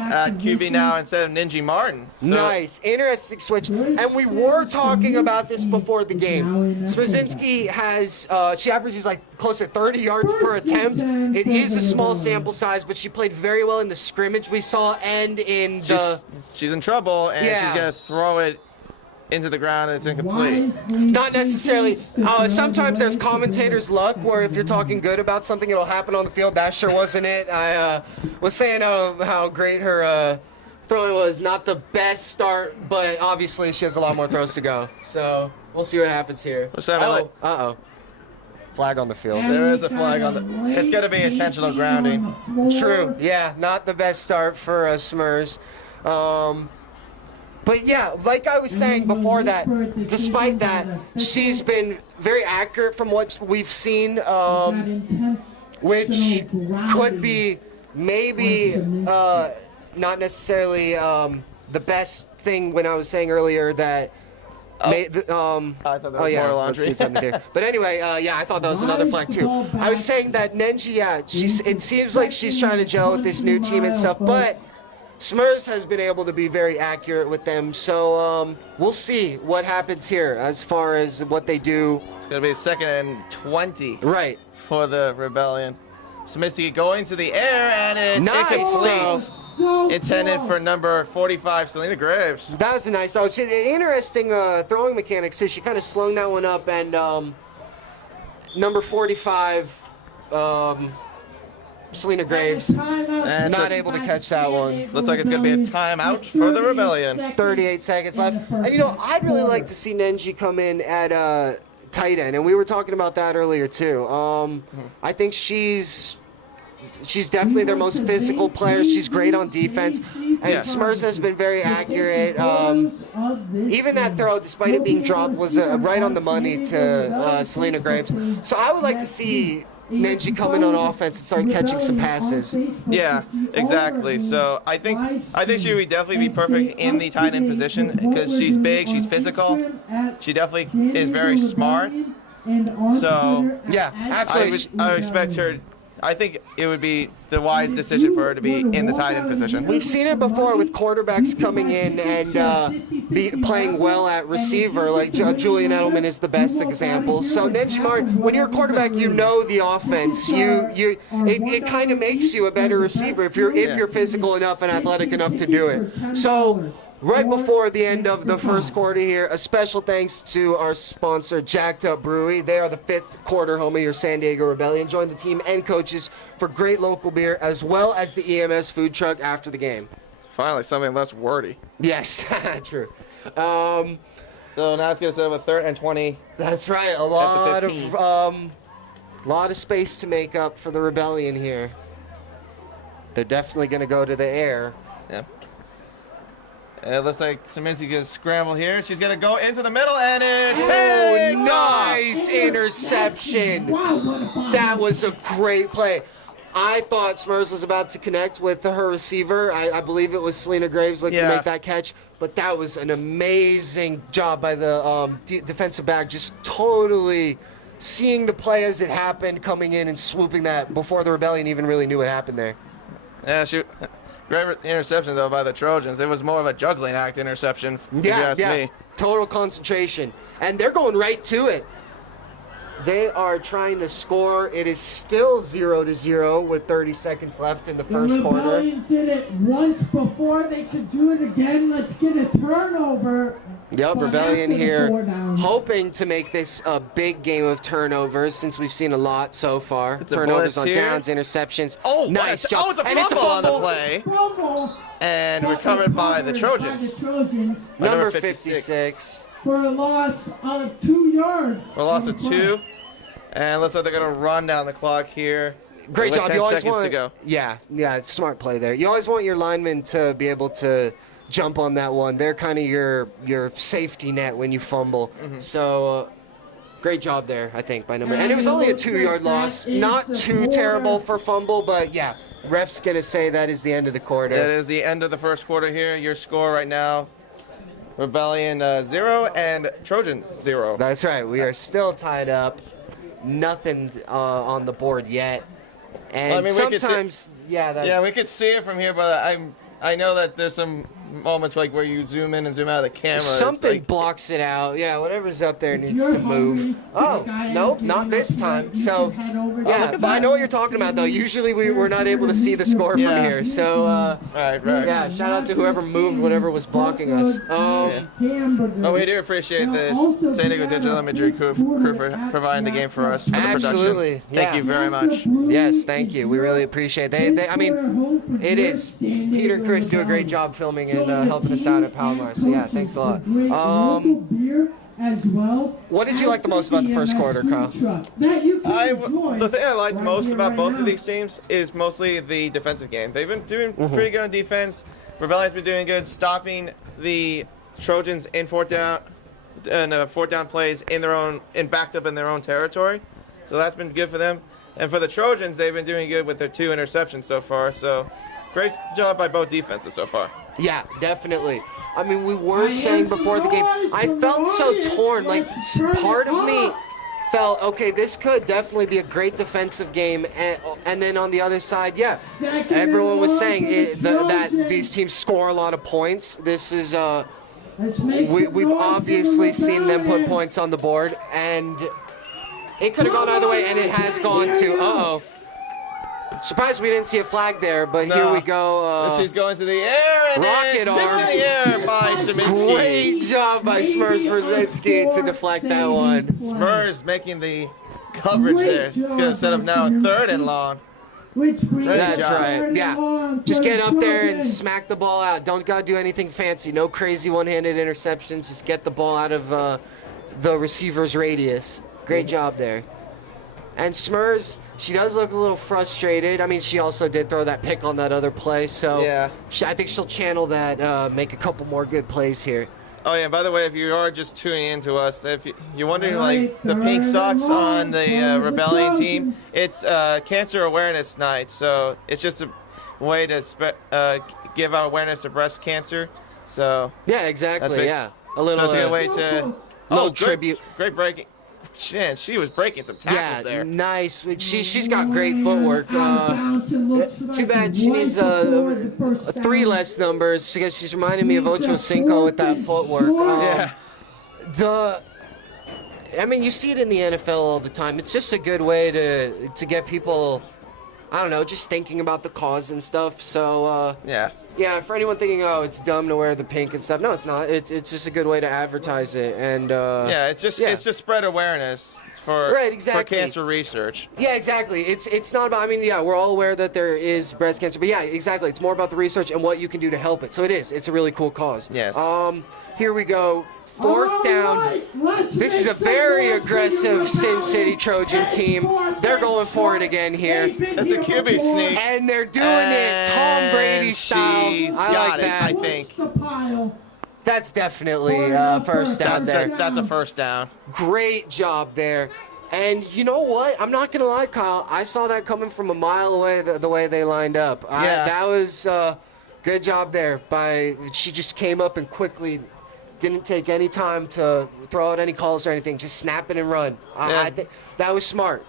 at QB now instead of Ninji Martin. So Nice. Interesting switch. And we were talking about this before the game. Swazinski has, she averages like close to 30 yards per attempt. It is a small sample size, but she played very well in the scrimmage we saw and in the... she's in trouble, and she's going to throw it into the ground, and it's incomplete. Not necessarily. Sometimes there's commentators' luck where if you're talking good about something, it'll happen on the field. That sure wasn't it. I was saying how great her throw was. Not the best start, but obviously she has a lot more throws to go. So we'll see what happens here. Uh-oh. Flag on the field. There is a flag on the... It's going to be intentional grounding. True. Yeah, not the best start for Smurs. But yeah, like I was saying before that, despite that, she's been very accurate from what we've seen, which could be maybe not necessarily the best thing when I was saying earlier that I thought that was more laundry. Let's see what's happening there. But anyway, I thought that was another flag too. I was saying that Nenji, it seems like she's trying to gel with this new team and stuff, but Smurs has been able to be very accurate with them, so we'll see what happens here as far as what they do. It's going to be 2nd and 20 right for the Rebellion. Smithy going to the air, and it's nice, incomplete. So intended close. for number 45, Selena Graves. That was a nice throw. Interesting throwing mechanics too. She kind of slung that one up, and number 45, Selena Graves, And not so- able to catch that one. Looks like it's going to be a timeout for the Rebellion. 38 seconds left. And you know, I'd really like to see Nenji come in at tight end, and we were talking about that earlier too. I think she's definitely their most physical player. She's great on defense, and Yeah. Smurfs has been very accurate. Even that throw, despite it being dropped, was right on the money to Selena Graves. So I would like to see Nenji come in on offense and start catching some passes. Yeah, exactly. So I think she would definitely be perfect in the tight end position because she's big, she's physical, she definitely is very smart. So Yeah, absolutely. I would expect her. I think it would be the wise decision for her to be in the tight end position. We've seen it before with quarterbacks coming in and be playing well at receiver. Like Julian Edelman is the best example. So Nenji Martin, when you're a quarterback, you know the offense. It kind of makes you a better receiver if you're physical enough and athletic enough to do it. So right before the end of the first quarter here, a special thanks to our sponsor, Jacked Up Brewery. They are the 5th quarter home of your San Diego Rebellion. Join the team and coaches for great local beer as well as the EMS food truck after the game. Finally, something less wordy. Yes, true. So now it's going to set up a 3rd and 20. That's right. A lot of space to make up for the Rebellion here. They're definitely going to go to the air. Yeah. It looks like Saminsky gonna scramble here. She's gonna go into the middle, and it's picked off. Nice interception. Wow, what a ball. That was a great play. I thought Smurfs was about to connect with her receiver. I believe it was Selena Graves looking to make that catch. But that was an amazing job by the defensive back, just totally seeing the play as it happened, coming in and swooping that before the Rebellion even really knew what happened there. Yeah, great interception, though, by the Trojans. It was more of a juggling act interception, if you ask me. Total concentration. And they're going right to it. They are trying to score. It is still 0-0 with 30 seconds left in the first The quarter. Rebellion did it once before. They could do it again. Let's get a turnover. Yep, But Rebellion after the here 4 downs. hoping to make this a big game of turnovers since we've seen a lot so far. It's a Turnovers blitz on here. downs, interceptions. Oh, nice job. it's a And fumble on the fumble. play. Fumble. And But recovered by the Trojans. Trojans Number Number 56. for a loss of 2 yards. For a loss on of the play. 2. And looks like they're going to run down the clock here. Great With job. 10 You always seconds want to go. Yeah, smart play there. You always want your linemen to be able to jump on that one. They're kind of your safety net when you fumble. So great job there, I think, by number. And it was only a 2-yard loss. Not too terrible for fumble, but yeah, ref's going to say that is the end of the quarter. That is the end of the first quarter here. Your score right now, Rebellion 0 and Trojan 0. That's right. We are still tied up. Nothing on the board yet. And Well, I mean, we could sometimes, Yeah, we could see it from here, but I know that there's some moments like where you zoom in and zoom out of the camera. It's something like, blocks it out. Yeah, whatever's up there needs you're to move. hungry, Oh, the guy nope, in not this the time. you So, can head over to yeah, the but I know what you're talking about, though. Usually we're not able to see the score from Yeah. here. So, right. yeah, shout out to whoever moved whatever was blocking us. Oh, we do appreciate the San Diego Digital Imagery crew for providing the game for us for the Absolutely, production. Thank yeah. you very much. Yes, thank you. We really appreciate it. I mean, it is. Peter and Chris do a great job filming and helping us out at Palomar. So, yeah, thanks a lot. What did you like the most about the first quarter, Kyle? The thing I liked most about both of these teams is mostly the defensive game. They've been doing pretty good on defense. Rebellion's been doing good, stopping the Trojans in fourth down plays in their own and backed up in their own territory. So that's been good for them. And for the Trojans, they've been doing good with their 2 interceptions so far. So great job by both defenses so far. Yeah, definitely. I mean, we were saying before the game, I felt so torn. Like, part of me felt, okay, this could definitely be a great defensive game. And then on the other side, yeah, everyone was saying that these teams score a lot of points. This is, we've obviously seen them put points on the board. And it could have gone either way, and it has gone to, Surprised we didn't see a flag there, but No. here we go. She's going to the air, and rocket it's arm. in the air by Sheminsky. Great job by Smurfs Brzezinski to deflect that one. Smurs making the coverage Great there. It's going to job set up by now a Sheminsky. 3rd and long. Which brings That's job. right. Yeah. on Just for get the up there and Trojans. smack the ball out. Don't gotta do anything fancy. No crazy one-handed interceptions. Just get the ball out of the receiver's radius. Great job there. And Smurs, she does look a little frustrated. I mean, she also did throw that pick on that other play, so Yeah. I think she'll channel that, make a couple more good plays here. Oh yeah, by the way, if you are just tuning in to us, if you're wondering like the pink socks on the Rebellion team, it's Cancer Awareness Night, so it's just a way to give out awareness to breast cancer. So Yeah, that's exactly. Yeah, a little. so it's a good way to little great, tribute. Great breaking. Man, she was breaking some tackles Yeah, there. nice. She's got great footwork. Too bad she needs a 3 less numbers because she's reminding me of Ocho Cinco with that footwork. Yeah. I mean, you see it in the NFL all the time. It's just a good way to get people, I don't know, just thinking about the cause and stuff. So, Yeah. yeah, for anyone thinking, oh, it's dumb to wear the pink and stuff. No, it's not. It's just a good way to advertise it. And Yeah, it's just spread awareness for Right, exactly. for cancer research. Yeah, exactly. It's not about, I mean, yeah, we're all aware that there is breast cancer, but yeah, exactly. It's more about the research and what you can do to help it. So it's a really cool cause. Yes. Here we go. 4th down. This is a very aggressive Sin City Trojan team. They're going for it again here. That's a QB sneak. And they're doing it Tom Brady style. She's I got like it, that. I think. That's definitely first down there. That's a first down. Great job there. And you know what? I'm not going to lie, Kyle. I saw that coming from a mile away the way they lined up. Yeah. That was good job there. She just came up and quickly didn't take any time to throw out any calls or anything. Just snap it and run. Yeah. I think that was smart.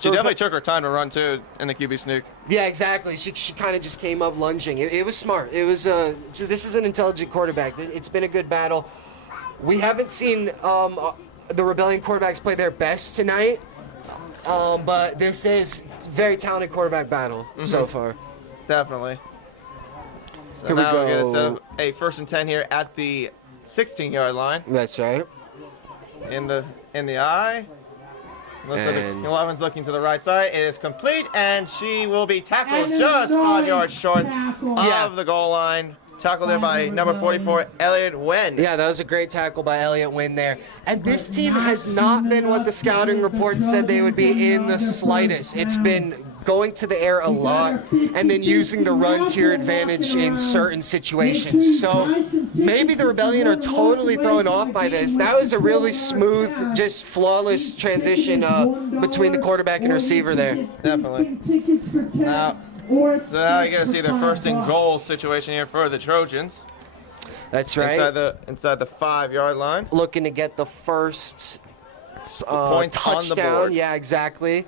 She definitely took her time to run, too, in the QB sneak. Yeah, exactly. She kind of just came up lunging. It was smart. It was so this is an intelligent quarterback. It's been a good battle. We haven't seen the Rebellion quarterbacks play their best tonight, but this is a very talented quarterback battle so far. Definitely. So Here we now we're going to set go. up a 1st and 10 here at the 16-yard line. That's right. In the eye. Looks like the And- 11's looking to the right side. It is complete, and she will be tackled And just a 5 nice yards short tackle. of the goal line. Tackled there by number 44, Elliot Wen. Yeah, that was a great tackle by Elliott Wynn there. And this team has not been what the scouting reports said they would be in the slightest. It's been going to the air a lot and then using the run to your advantage in certain situations. So maybe the Rebellion are totally thrown off by this. That was a really smooth, just flawless transition between the quarterback and receiver there. Definitely. Now, so now you're going to see their 1st and goal situation here for the Trojans. That's right. Inside the 5-yard line. Looking to get the first Points on the touchdown. board. Yeah, exactly.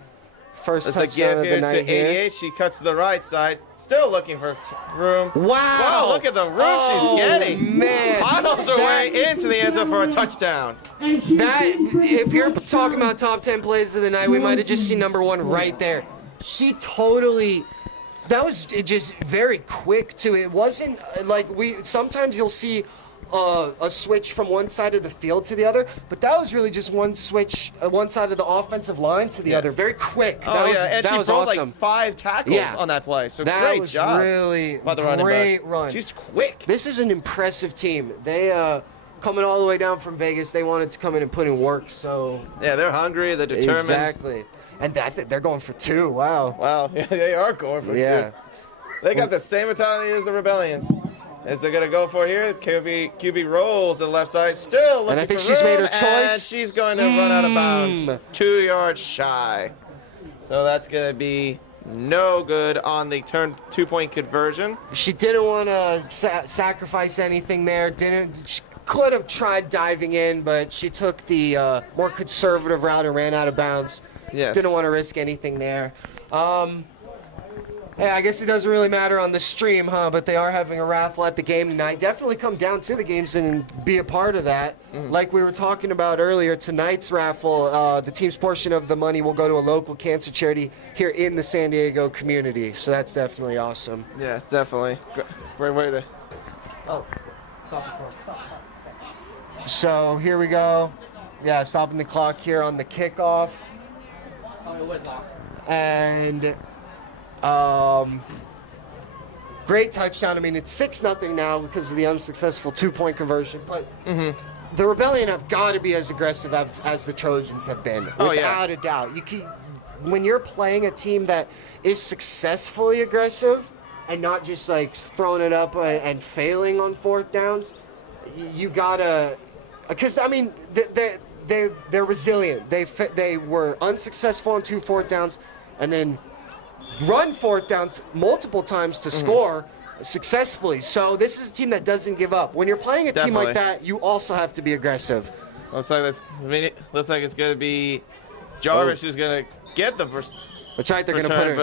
First It's a touchdown give of here the to night here. 88. She cuts to the right side. Still looking for room. Wow! Wow, look at the room she's getting. Man, Piles her way into the end zone for a touchdown. if you're talking about top 10 plays of the night, we might have just seen number 1 right there. She totally. That was just very quick too. It wasn't like sometimes you'll see a switch from one side of the field to the other, but that was really just one switch, one side of the offensive line to the other. Very quick. Oh, yeah, and that she was broke awesome. like 5 tackles Yeah. on that play. So That great was job really by the running great back. run. She's quick. This is an impressive team. They coming all the way down from Vegas. They wanted to come in and put in work. So Yeah, they're hungry. They're determined. exactly, and they're going for 2. Wow. Wow, yeah, they are going for Yeah. 2. They got the same mentality as the Rebellions. As they're gonna go for here, QB rolls to the left side, still looking And I think for she's made her room, choice. and she's going to run out of bounds, 2 yards shy. So that's gonna be no good on the 2-point conversion. She didn't want to sacrifice anything there. She could have tried diving in, but she took the more conservative route and ran out of bounds. Yes. Didn't want to risk anything there. Hey, I guess it doesn't really matter on the stream, huh? But they are having a raffle at the game tonight. Definitely come down to the games and be a part of that. Like we were talking about earlier, tonight's raffle, the team's portion of the money will go to a local cancer charity here in the San Diego community. So that's definitely awesome. Yeah, definitely. Great way to. So here we go. Yeah, stopping the clock here on the kickoff. Oh, it was off. And great touchdown. I mean, it's 6-0 now because of the unsuccessful 2-point conversion. But the Rebellion have got to be as aggressive as the Trojans have been, without a doubt. When you're playing a team that is successfully aggressive and not just like throwing it up and failing on 4th downs, you gotta. Because I mean, they're resilient. They were unsuccessful on 2 4th downs, and then run 4th downs multiple times to score successfully. So this is a team that doesn't give up. When you're playing a team like that, you also have to be aggressive. Looks like it's going to be Jarvis who's going to get the first. That's right. They're going to put her.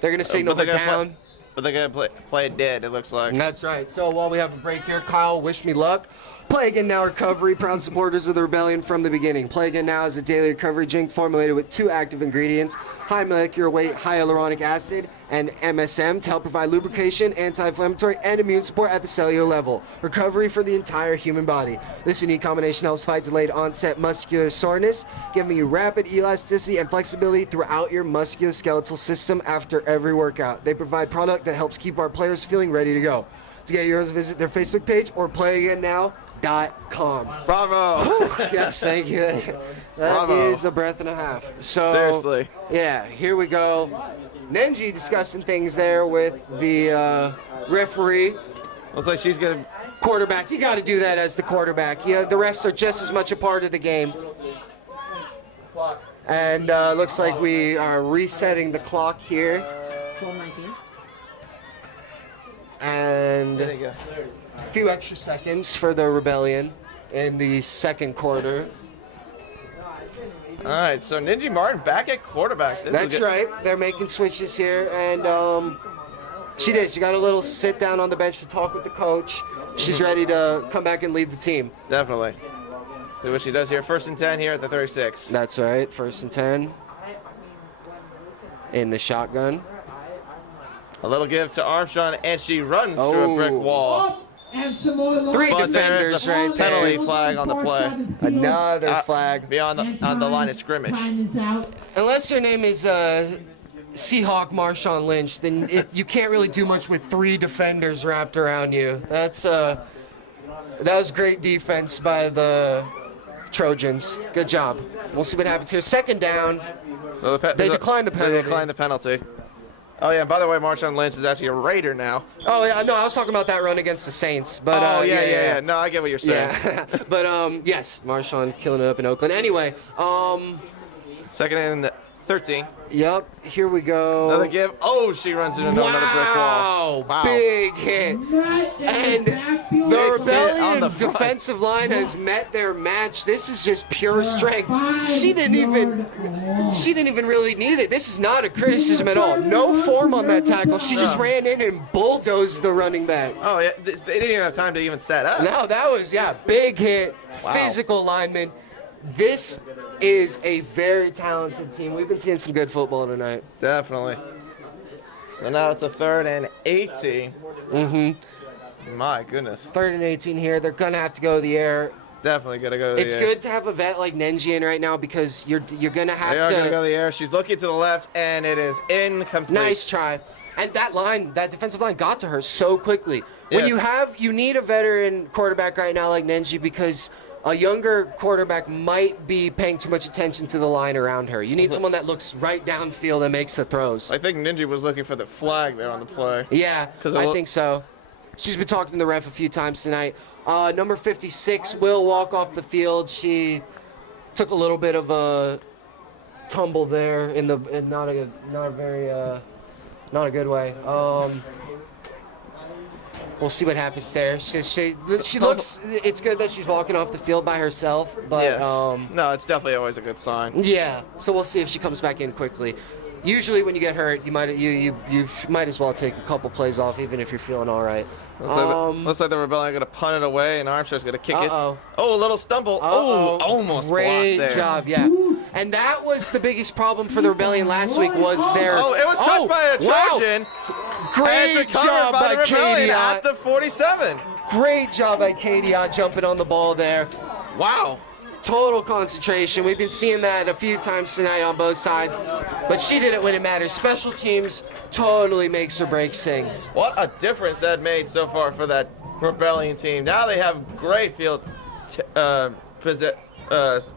They're going to signal her down. But they're going to play it dead, it looks like. That's right. So while we have a break here, Kyle, wish me luck. Play Again Now Recovery, proud supporters of the Rebellion from the beginning. Play Again Now is a daily recovery drink formulated with 2 active ingredients, high molecular weight hyaluronic acid and MSM, to help provide lubrication, anti-inflammatory, and immune support at the cellular level. Recovery for the entire human body. This unique combination helps fight delayed onset muscular soreness, giving you rapid elasticity and flexibility throughout your musculoskeletal system after every workout. They provide product that helps keep our players feeling ready to go. To get yours, visit their Facebook page or playagainnow.com. Bravo! Yes, thank you. That is a breath and a half. So seriously. Yeah, here we go. Nenji discussing things there with the referee. Looks like she's going to. Quarterback, you got to do that as the quarterback. Yeah, the refs are just as much a part of the game. And looks like we are resetting the clock here. 12:19. And a few extra seconds for the Rebellion in the second quarter. All right, so Ninja Martin back at quarterback. That's right. They're making switches here, and she did. She got a little sit down on the bench to talk with the coach. She's ready to come back and lead the team. Definitely. See what she does here. 1st and 10 here at the 36. That's right. 1st and 10 in the shotgun. A little give to Armstrong, and she runs through a brick wall. And some more 3 But there defenders is a right penalty there. flag on the play. Another flag. Beyond on the line of scrimmage. Time is out. Unless your name is Seahawk Marshawn Lynch, then you can't really do much with 3 defenders wrapped around you. That was great defense by the Trojans. Good job. We'll see what happens here. 2nd down. So They declined the penalty. They declined the penalty. Oh, yeah, by the way, Marshawn Lynch is actually a Raider now. Oh, yeah, no, I was talking about that run against the Saints. But, yeah. No, I get what you're saying. Yeah. But, yes, Marshawn killing it up in Oakland. Anyway, 2nd and 13. Yep, here we go. Another give. Oh, she runs into another brick wall. Wow, big hit. And the Rebellion defensive line has met their match. This is just pure strength. She didn't even really need it. This is not a criticism at all. No form on that tackle. She just ran in and bulldozed the running back. Oh, yeah, they didn't even have time to even set up. No, that was, big hit. Wow. Physical lineman. This is a very talented team. We've been seeing some good football tonight. Definitely. So now it's a 3rd and 18. Mm-hmm. My goodness. 3rd and 18 here. They're going to have to go to the air. Definitely going to go to the air. It's good to have a vet like Nenji in right now because you're going to have to. They are going to go to the air. She's looking to the left, and it is incomplete. Nice try. And that defensive line got to her so quickly. When Yes. you need a veteran quarterback right now like Nenji because a younger quarterback might be paying too much attention to the line around her. You need someone that looks right downfield and makes the throws. I think Ninja was looking for the flag there on the play. Yeah, I think so. She's been talking to the ref a few times tonight. Number 56 will walk off the field. She took a little bit of a tumble there in not a good way. We'll see what happens there. She looks. It's good that she's walking off the field by herself, but Yes. No, it's definitely always a good sign. yeah. So we'll see if she comes back in quickly. usually when you get hurt, you might as well take a couple plays off, even if you're feeling all right. Looks like the Rebellion are going to punt it away, and Armstrong's going to kick it. Uh-oh. Oh, a little stumble. Oh, almost Great blocked there. job, yeah. And that was the biggest problem for the Rebellion last week was their... Oh, it was touched by a Trojan. Wow. Great And recovered job by by the Rebellion Katie. at the 47. Great job by Katie jumping on the ball there. Wow. Total concentration. We've been seeing that a few times tonight on both sides, but she did it when it matters. Special teams totally makes or breaks things. What a difference that made so far for that Rebellion team. Now they have great field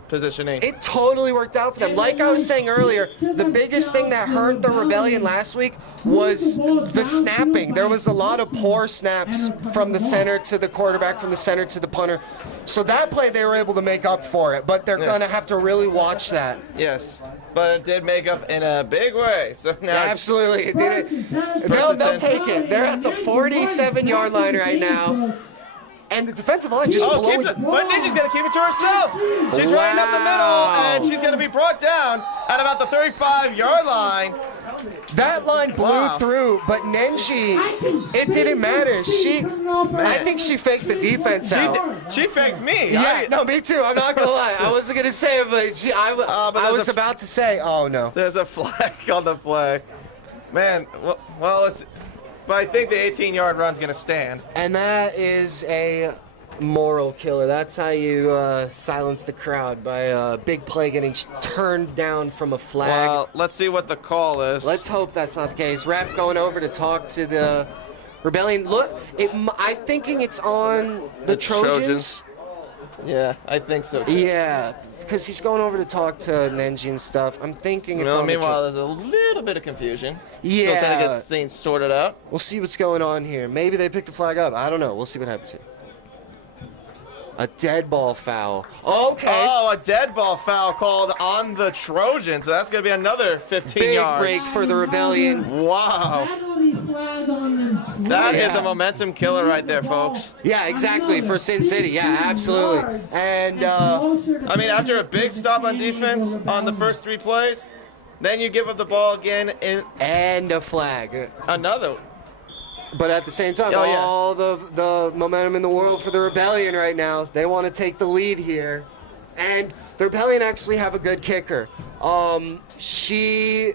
positioning. It totally worked out for them. Like I was saying earlier, the biggest thing that hurt the Rebellion last week was the snapping. There was a lot of poor snaps from the center to the quarterback, from the center to the punter. So that play, they were able to make up for it, but they're going to have to really watch that. Yes, but it did make up in a big way. So now Absolutely, it did it. They'll take it. They're at the 47-yard line right now. And the defensive line just blowing. But Ninja's going to keep it to herself. She's running up the middle, and she's going to be brought down at about the 35-yard line. That line blew through, but Nenji, it didn't matter. I think she faked the defense out. She faked me. Yeah, no, me too. I'm not gonna lie. I wasn't gonna say it, but I was about to say, oh no. There's a flag on the play. Man, well, but I think the 18-yard run's gonna stand. And that is a moral killer. That's how you silence the crowd, by a big play getting turned down from a flag. Well, let's see what the call is. Let's hope that's not the case. Ref going over to talk to the Rebellion. Look, I'm thinking it's on the Trojans. Yeah, I think so too. Yeah, because he's going over to talk to Nenji and stuff. I'm thinking it's on meanwhile, the there's a little bit of confusion. Yeah. Still trying to get things sorted out. We'll see what's going on here. Maybe they picked the flag up. I don't know. We'll see what happens here. A dead ball foul. Okay. Oh, a dead ball foul called on the Trojans. So that's going to be another 15 Big yards. break for the Rebellion. Wow. That is a momentum killer right there, folks. Yeah, exactly, for Sin City. Yeah, absolutely. And, I mean, after a big stop on defense on the first 3 plays, then you give up the ball again and a flag. Another. But at the same time, Oh, yeah. all the momentum in the world for the Rebellion right now. They want to take the lead here. And the Rebellion actually have a good kicker. She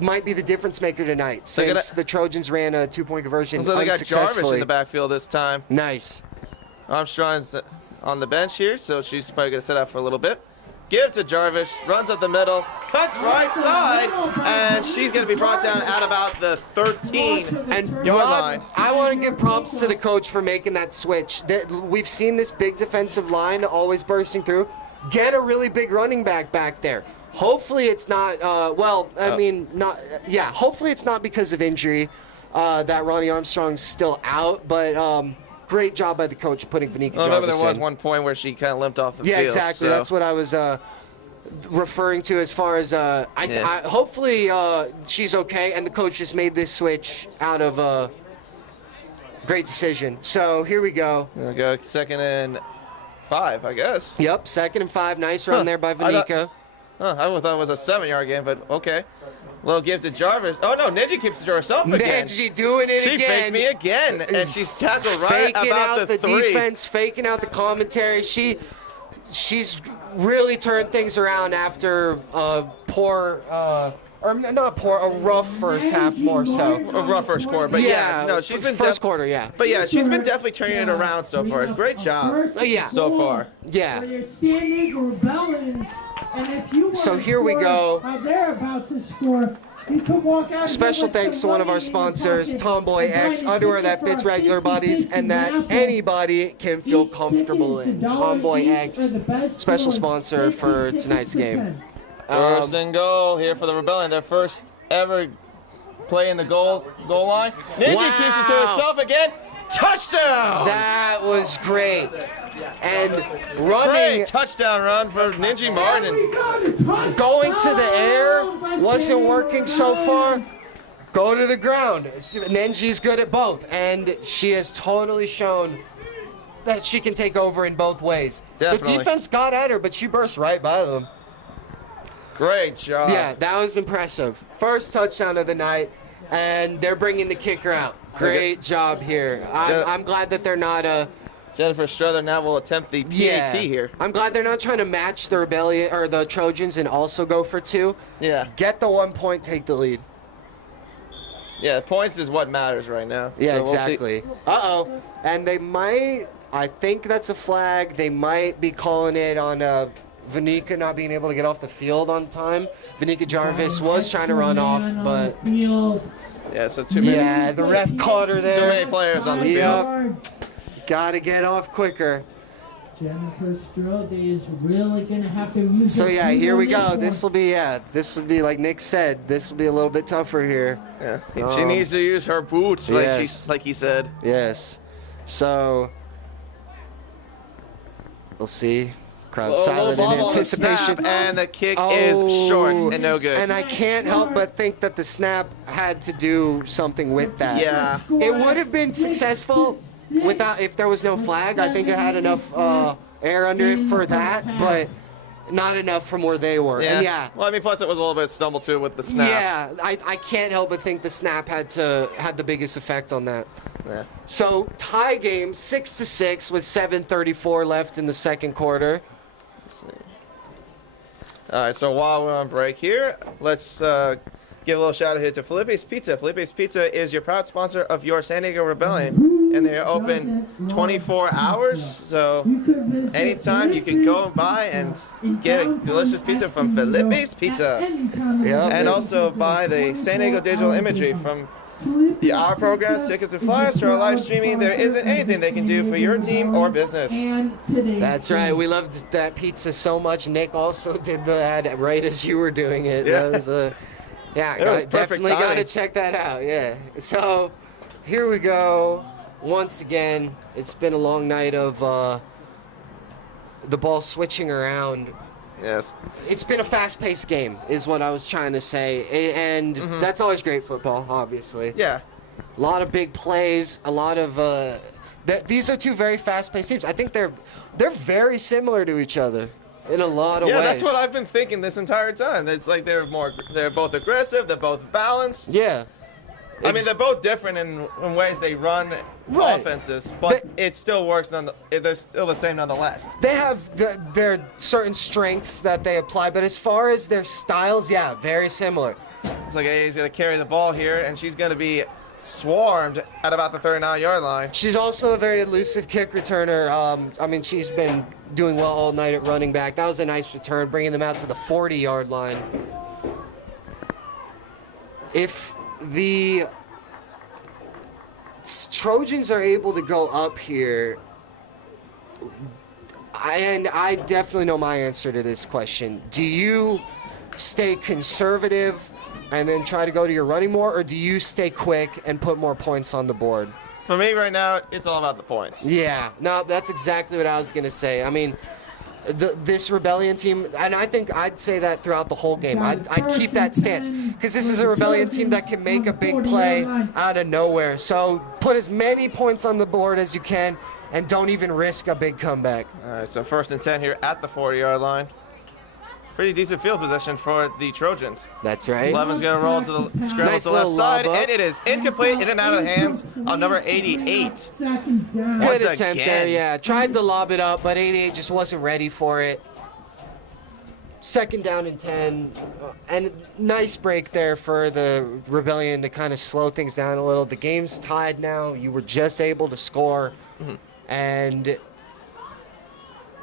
might be the difference maker tonight, since the Trojans ran a 2-point conversion So they got Jarvis unsuccessfully. in the backfield this time. Nice. Armstrong's on the bench here, so she's probably going to sit out for a little bit. Give to Jarvis, runs up the middle, cuts right side, and she's going to be brought down at about the 13-yard line. I want to give props to the coach for making that switch. We've seen this big defensive line always bursting through. Get a really big running back there. Hopefully it's not, hopefully it's not because of injury that Ronnie Armstrong's still out, but great job by the coach putting Vanika Jarvis Remember, there was in. one point where she kind of limped off the field. Yeah, exactly. So. That's what I was referring to as far as hopefully she's okay, and the coach just made this switch out of a great decision. So here we go. There we go. 2nd and 5, I guess. Yep, 2nd and 5. Nice run there by Vanika. I thought it was a 7-yard game, but okay. Little give to Jarvis. Oh, no, Ninja keeps it to herself again. Ninja doing it again. She faked me again, and she's tackled right faking about out the 3. Defense, faking out the commentary. She's really turned things around after a rough first half more so. A rough first quarter, but she's been first quarter, yeah. But yeah, she's been definitely turning it around so far. Great job. So far. Yeah. So So here we go. They're about to score. You could walk out. Special thanks to one of our sponsors, Tomboy X, underwear that fits regular bodies and that anybody can feel comfortable in. Tomboy X, special sponsor for tonight's game. First and goal here for the Rebellion. Their first ever play in the goal line. Ninja keeps it to herself again. Touchdown! That was great. And running. Great touchdown run for Ninja Martin. Going to the air wasn't working so far. Go to the ground. Nenji's good at both, and she has totally shown that she can take over in both ways. Definitely. The defense got at her, but she burst right by them. Great job. Yeah, that was impressive. First touchdown of the night, and they're bringing the kicker out. Great job here. I'm glad that they're not Jennifer Strother now will attempt the PAT here. I'm glad they're not trying to match the Rebellion or the Trojans and also go for 2. Yeah. Get the 1 point, take the lead. Yeah, points is what matters right now. Yeah, So we'll see. exactly. Uh-oh. And they might, I think that's a flag. They might be calling it on Vanika not being able to get off the field on time. Vanika Jarvis was trying to run off, but Yeah, so too many. yeah, the ref caught her there. So many players on the field. Gotta get off quicker. Jennifer Strode is really gonna have to use. So her yeah, feet here on we this go. one. This will be like Nick said. This will be a little bit tougher here. Yeah. She needs to use her boots, yes. like he said. Yes. So we'll see. Crowd Low silent in ball on the anticipation. snap, and the kick is short and no good. And I can't help but think that the snap had to do something with that. Yeah. It would have been successful without if there was no flag. I think it had enough air under it for that, but not enough from where they were. And yeah. Well, I mean, plus it was a little bit of stumble too with the snap. Yeah, I can't help but think the snap had the biggest effect on that. Yeah. So tie game 6-6 with 7:34 left in the second quarter. All right, so while we're on break here, let's give a little shout out here to Felipe's Pizza. Felipe's Pizza is your proud sponsor of your San Diego Rebellion, and they're open 24 hours. So anytime you can go and buy and get a delicious pizza from Felipe's Pizza. Yeah. And also buy the San Diego digital imagery from our programs, tickets, and flyers to our live streaming. There isn't anything they can do for your team or business. That's right. We loved that pizza so much. Nick also did that right as you were doing it. Yeah. That was yeah, It was perfect definitely got to timing. check that out. Yeah. So here we go. Once again, it's been a long night of the ball switching around. Yes. It's been a fast-paced game, is what I was trying to say, and that's always great football, obviously. Yeah. A lot of big plays, a lot of these are two very fast-paced teams. I think they're very similar to each other in a lot of ways. Yeah, that's what I've been thinking this entire time. It's like they're both aggressive, they're both balanced. Yeah. I mean, they're both different in ways they run Right. offenses, but it still works. They're still the same nonetheless. They have their certain strengths that they apply, but as far as their styles, yeah, very similar. It's like he's going to carry the ball here, and she's going to be swarmed at about the 39-yard line. She's also a very elusive kick returner. I mean, she's been doing well all night at running back. That was a nice return, bringing them out to the 40-yard line. If the Trojans are able to go up here, I definitely know my answer to this question. Do you stay conservative and then try to go to your running more, or do you stay quick and put more points on the board? For me right now, it's all about the points. Yeah, no, that's exactly what I was going to say. I mean, this Rebellion team, and I think I'd say that throughout the whole game. I'd keep that stance because this is a Rebellion team that can make a big play out of nowhere. So put as many points on the board as you can and don't even risk a big comeback. All right, so 1st and 10 here at the 40-yard line. Pretty decent field position for the Trojans. That's right. 11's going to roll to the scramble Nice to the left little side, lob up. and it is incomplete, in and out of the hands of number 88. Second down. Once Good attempt there, again. yeah. Tried to lob it up, but 88 just wasn't ready for it. 2nd down and 10. And nice break there for the Rebellion to kind of slow things down a little. The game's tied now. You were just able to score. And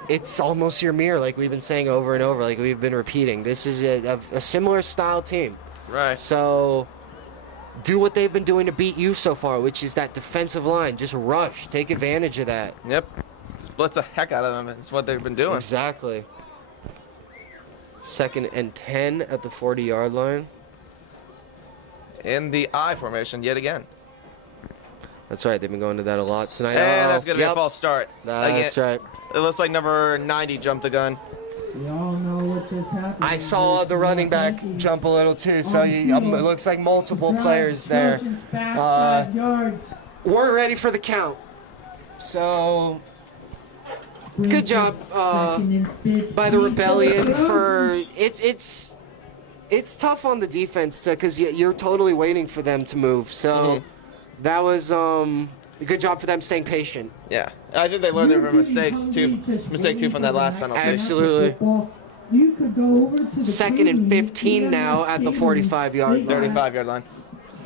it's almost your mirror, like we've been saying over and over, like we've been repeating. This is a similar style team. Right. So do what they've been doing to beat you so far, which is that defensive line. Just rush. Take advantage of that. Yep. Just blitz the heck out of them. It's what they've been doing. Exactly. 2nd and 10 at the 40-yard line. In the I formation yet again. That's right. They've been going to that a lot tonight. And that's going to be a false start. That's Again, right. It looks like number 90 jumped the gun. We all know what just happened. I saw the running back jump a little too, so it looks like multiple players there. We're ready for the count. So good job by the Rebellion for it's it's tough on the defense because you're totally waiting for them to move. So that was a good job for them staying patient. Yeah, I think they learned their mistake too from that last penalty. Absolutely. You could go over to the Second and 15 now at the 45-yard line. 35-yard line.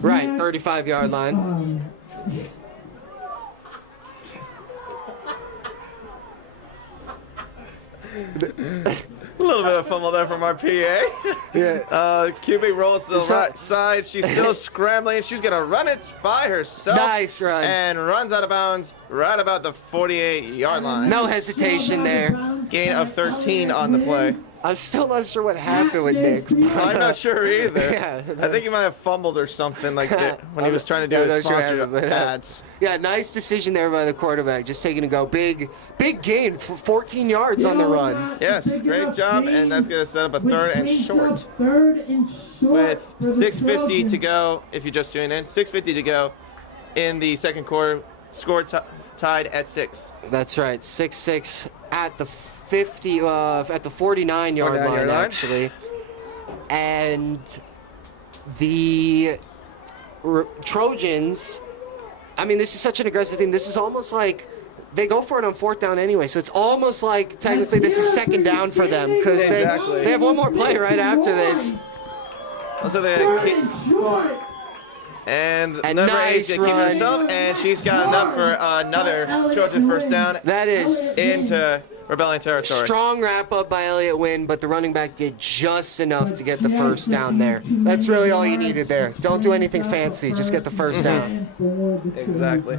Right, 35-yard line. A little bit of fumble there from our PA. Yeah. QB rolls to the right side. She's still scrambling. She's going to run it by herself. Nice run. And runs out of bounds right about the 48-yard line. No hesitation there. Gain of 13 on the play. I'm still not sure what happened with Nick. I'm not sure either. Yeah. I think he might have fumbled or something like that when he was trying to do his sponsored ads. Yeah, nice decision there by the quarterback. Just taking a go. Big gain for 14 yards on the run. Yes, great job. And that's going to set up a third and short. With 6:50 to go, if you just tuned in, 6:50 to go in the second quarter. Score tied at 6. That's right, 6-6 at the 50, at the 49-yard line, actually. And the Trojans, I mean, this is such an aggressive team. This is almost like they go for it on 4th down anyway. So it's almost like technically this is 2nd down for them because they have one more play right after this. So and number nice 8 keeping herself, and she's got enough for another Trojan first down. That is into Rebellion territory. Strong wrap up by Elliott Wynn, but the running back did just enough to get the first down there. That's really all you needed there. Don't do anything fancy, just get the first down. Exactly.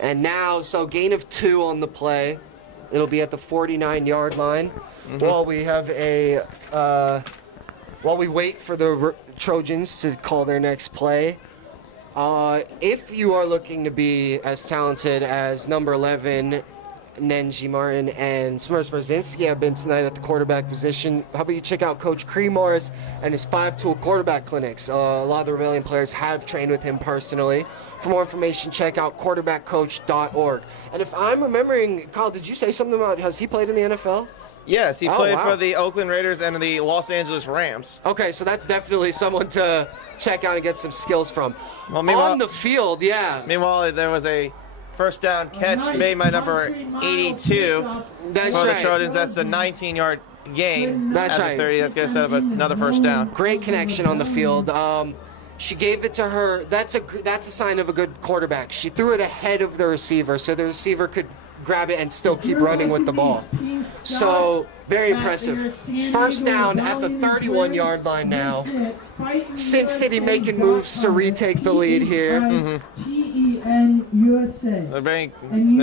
And now, so gain of 2 on the play. It'll be at the 49-yard line. While we have a, while we wait for the Trojans to call their next play. If you are looking to be as talented as number 11, Nenji Martin and Smurfs Brzezinski have been tonight at the quarterback position, how about you check out Coach Cree Morris and his 5-tool quarterback clinics. A lot of the Rebellion players have trained with him personally. For more information, check out quarterbackcoach.org. And if I'm remembering, Kyle, did you say something about, has he played in the NFL? Yes, he played for the Oakland Raiders and the Los Angeles Rams. Okay, so that's definitely someone to check out and get some skills from. Well, meanwhile, on the field, yeah. Meanwhile, there was a first down catch made by number 82 That's for right. the Trojans. That's a 19-yard gain. That's at right. the 30. That's going to set up another first down. Great connection on the field. She gave it to her. That's a sign of a good quarterback. She threw it ahead of the receiver, so the receiver could grab it and still keep running with the ball. So, very impressive. First down at the 31-yard line now. Sin City making moves to retake the lead here. They're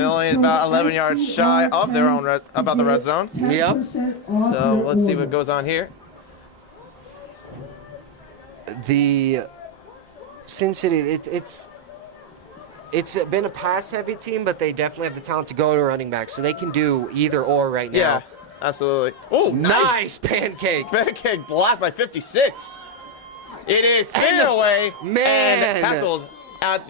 only about 11 yards shy of their own about the red zone. Yep. So let's see what goes on here. The Sin City, it's been a pass-heavy team, but they definitely have the talent to go to running back, so they can do either or right now. Yeah, absolutely. Oh, nice pancake. Pancake blocked by 56. It is cleared away and tackled at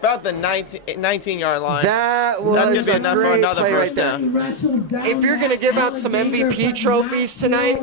about the 19-yard line. That was That's going to be enough for another play first right down. If you're going to give out some MVP trophies tonight,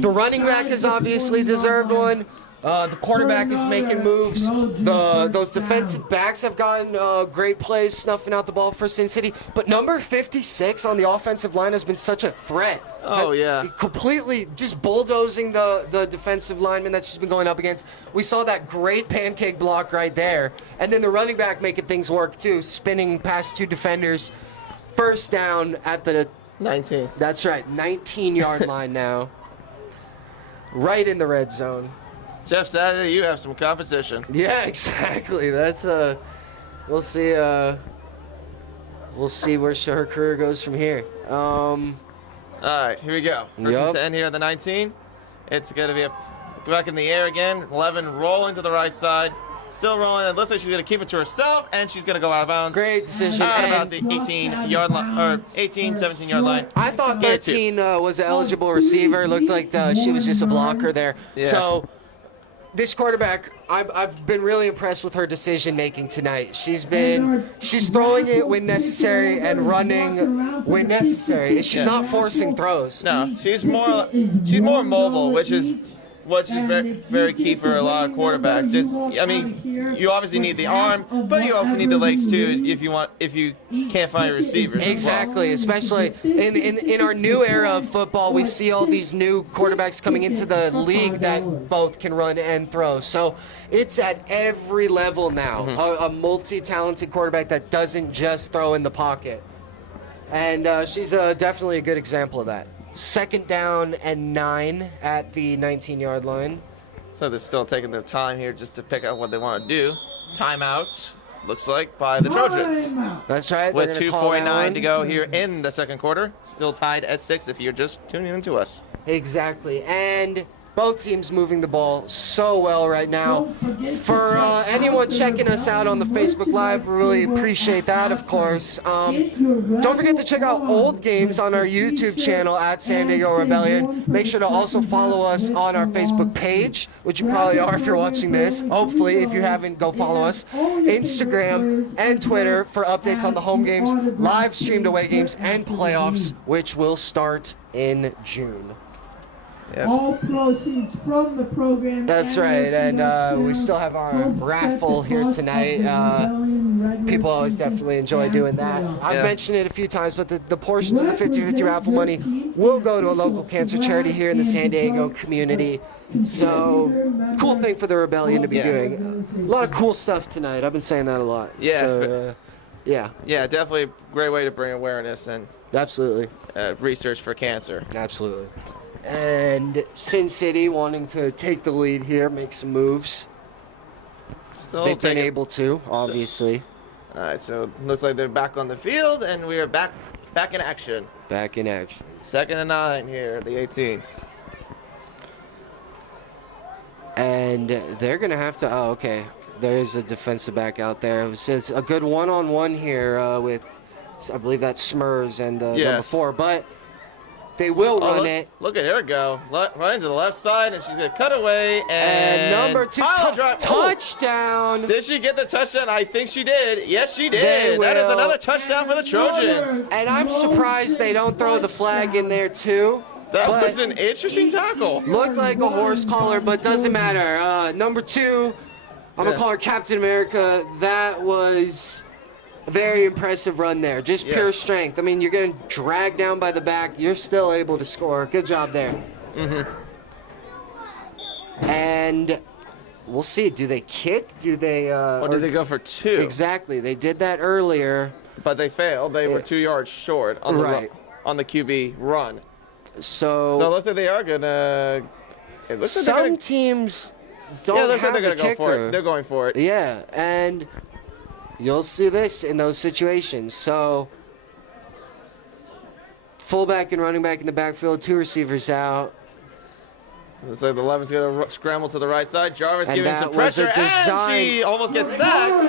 the running back has obviously deserved one. The quarterback is making moves. Those defensive backs have gotten great plays, snuffing out the ball for Sin City. But number 56 on the offensive line has been such a threat. Oh, yeah. Completely just bulldozing the defensive lineman that she's been going up against. We saw that great pancake block right there. And then the running back making things work, too, spinning past 2 defenders. First down at the 19. That's right, 19-yard line now. Right in the red zone. Jeff Saturday, you have some competition. Yeah, exactly. That's we'll see. We'll see where her career goes from here. All right, here we go. First and 10 here at the 19. It's going to be back in the air again. 11 rolling to the right side. Still rolling. It looks like she's going to keep it to herself, and she's going to go out of bounds. Great decision. Out about the 18-yard line, or 17-yard line. I thought 13 was an eligible receiver. Looked like she was just a blocker there. Yeah. So this quarterback, I've been really impressed with her decision making tonight. She's throwing it when necessary and running when necessary. She's not forcing throws. No, she's more mobile, which is very, very key for a lot of quarterbacks. You obviously need the arm, but you also need the legs too if you can't find a receiver. Exactly, especially in our new era of football, we see all these new quarterbacks coming into the league that both can run and throw. So it's at every level now, a multi-talented quarterback that doesn't just throw in the pocket. And she's definitely a good example of that. 2nd down and 9 at the 19-yard line. So they're still taking their time here just to pick out what they want to do. Timeouts, looks like, by the Trojans. That's right. With 2:49 to go here in the second quarter. Still tied at 6 if you're just tuning into us. Exactly. And both teams moving the ball so well right now. For anyone checking us out on the Facebook Live, we really appreciate that, of course. Don't forget to check out old games on our YouTube channel at San Diego Rebellion. Make sure to also follow us on our Facebook page, which you probably are if you're watching this. Hopefully, if you haven't, go follow us. Instagram and Twitter for updates on the home games, live streamed away games, and playoffs, which will start in June. Yes. All proceeds from the program. That's right, and we still have our raffle here tonight. People always definitely enjoy doing that. I've mentioned it a few times, but the portions of the 50-50 raffle money will go to a local cancer charity here in the San Diego community. So, cool thing for the Rebellion to be doing. A lot of cool stuff tonight. I've been saying that a lot. Yeah. So, yeah. Yeah, definitely a great way to bring awareness and Absolutely. Research for cancer. Absolutely. And Sin City wanting to take the lead here, make some moves. They've been able to, obviously. All right, so looks like they're back on the field, and we are back in action. Back in action. 2nd and 9 here at the 18. And they're going to have to, oh, okay. There is a defensive back out there. It says a good one-on-one here with, I believe that's Smurs and number 4. But they will run it. Look at her go. Running to the left side, and she's going to cut away. And number 2, touchdown. Did she get the touchdown? I think she did. Yes, she did. That is another touchdown for the Trojans. And I'm surprised they don't throw the flag in there, too. That was an interesting tackle. Looked like a horse collar, but doesn't matter. Number 2, I'm going to call her Captain America. That was a very impressive run there. Just pure strength. I mean, you're getting dragged down by the back. You're still able to score. Good job there. And we'll see. Do they kick? Do they... or do they go for 2? Exactly. They did that earlier. But they failed. They were 2 yards short on the QB run. So it looks like they are going to... Some teams don't have like they're a gonna kicker. go for it. They're going for it. Yeah, and you'll see this in those situations. So, fullback and running back in the backfield, 2 receivers out. Looks like the 11's going to scramble to the right side. Jarvis And giving some pressure, and she almost gets sacked.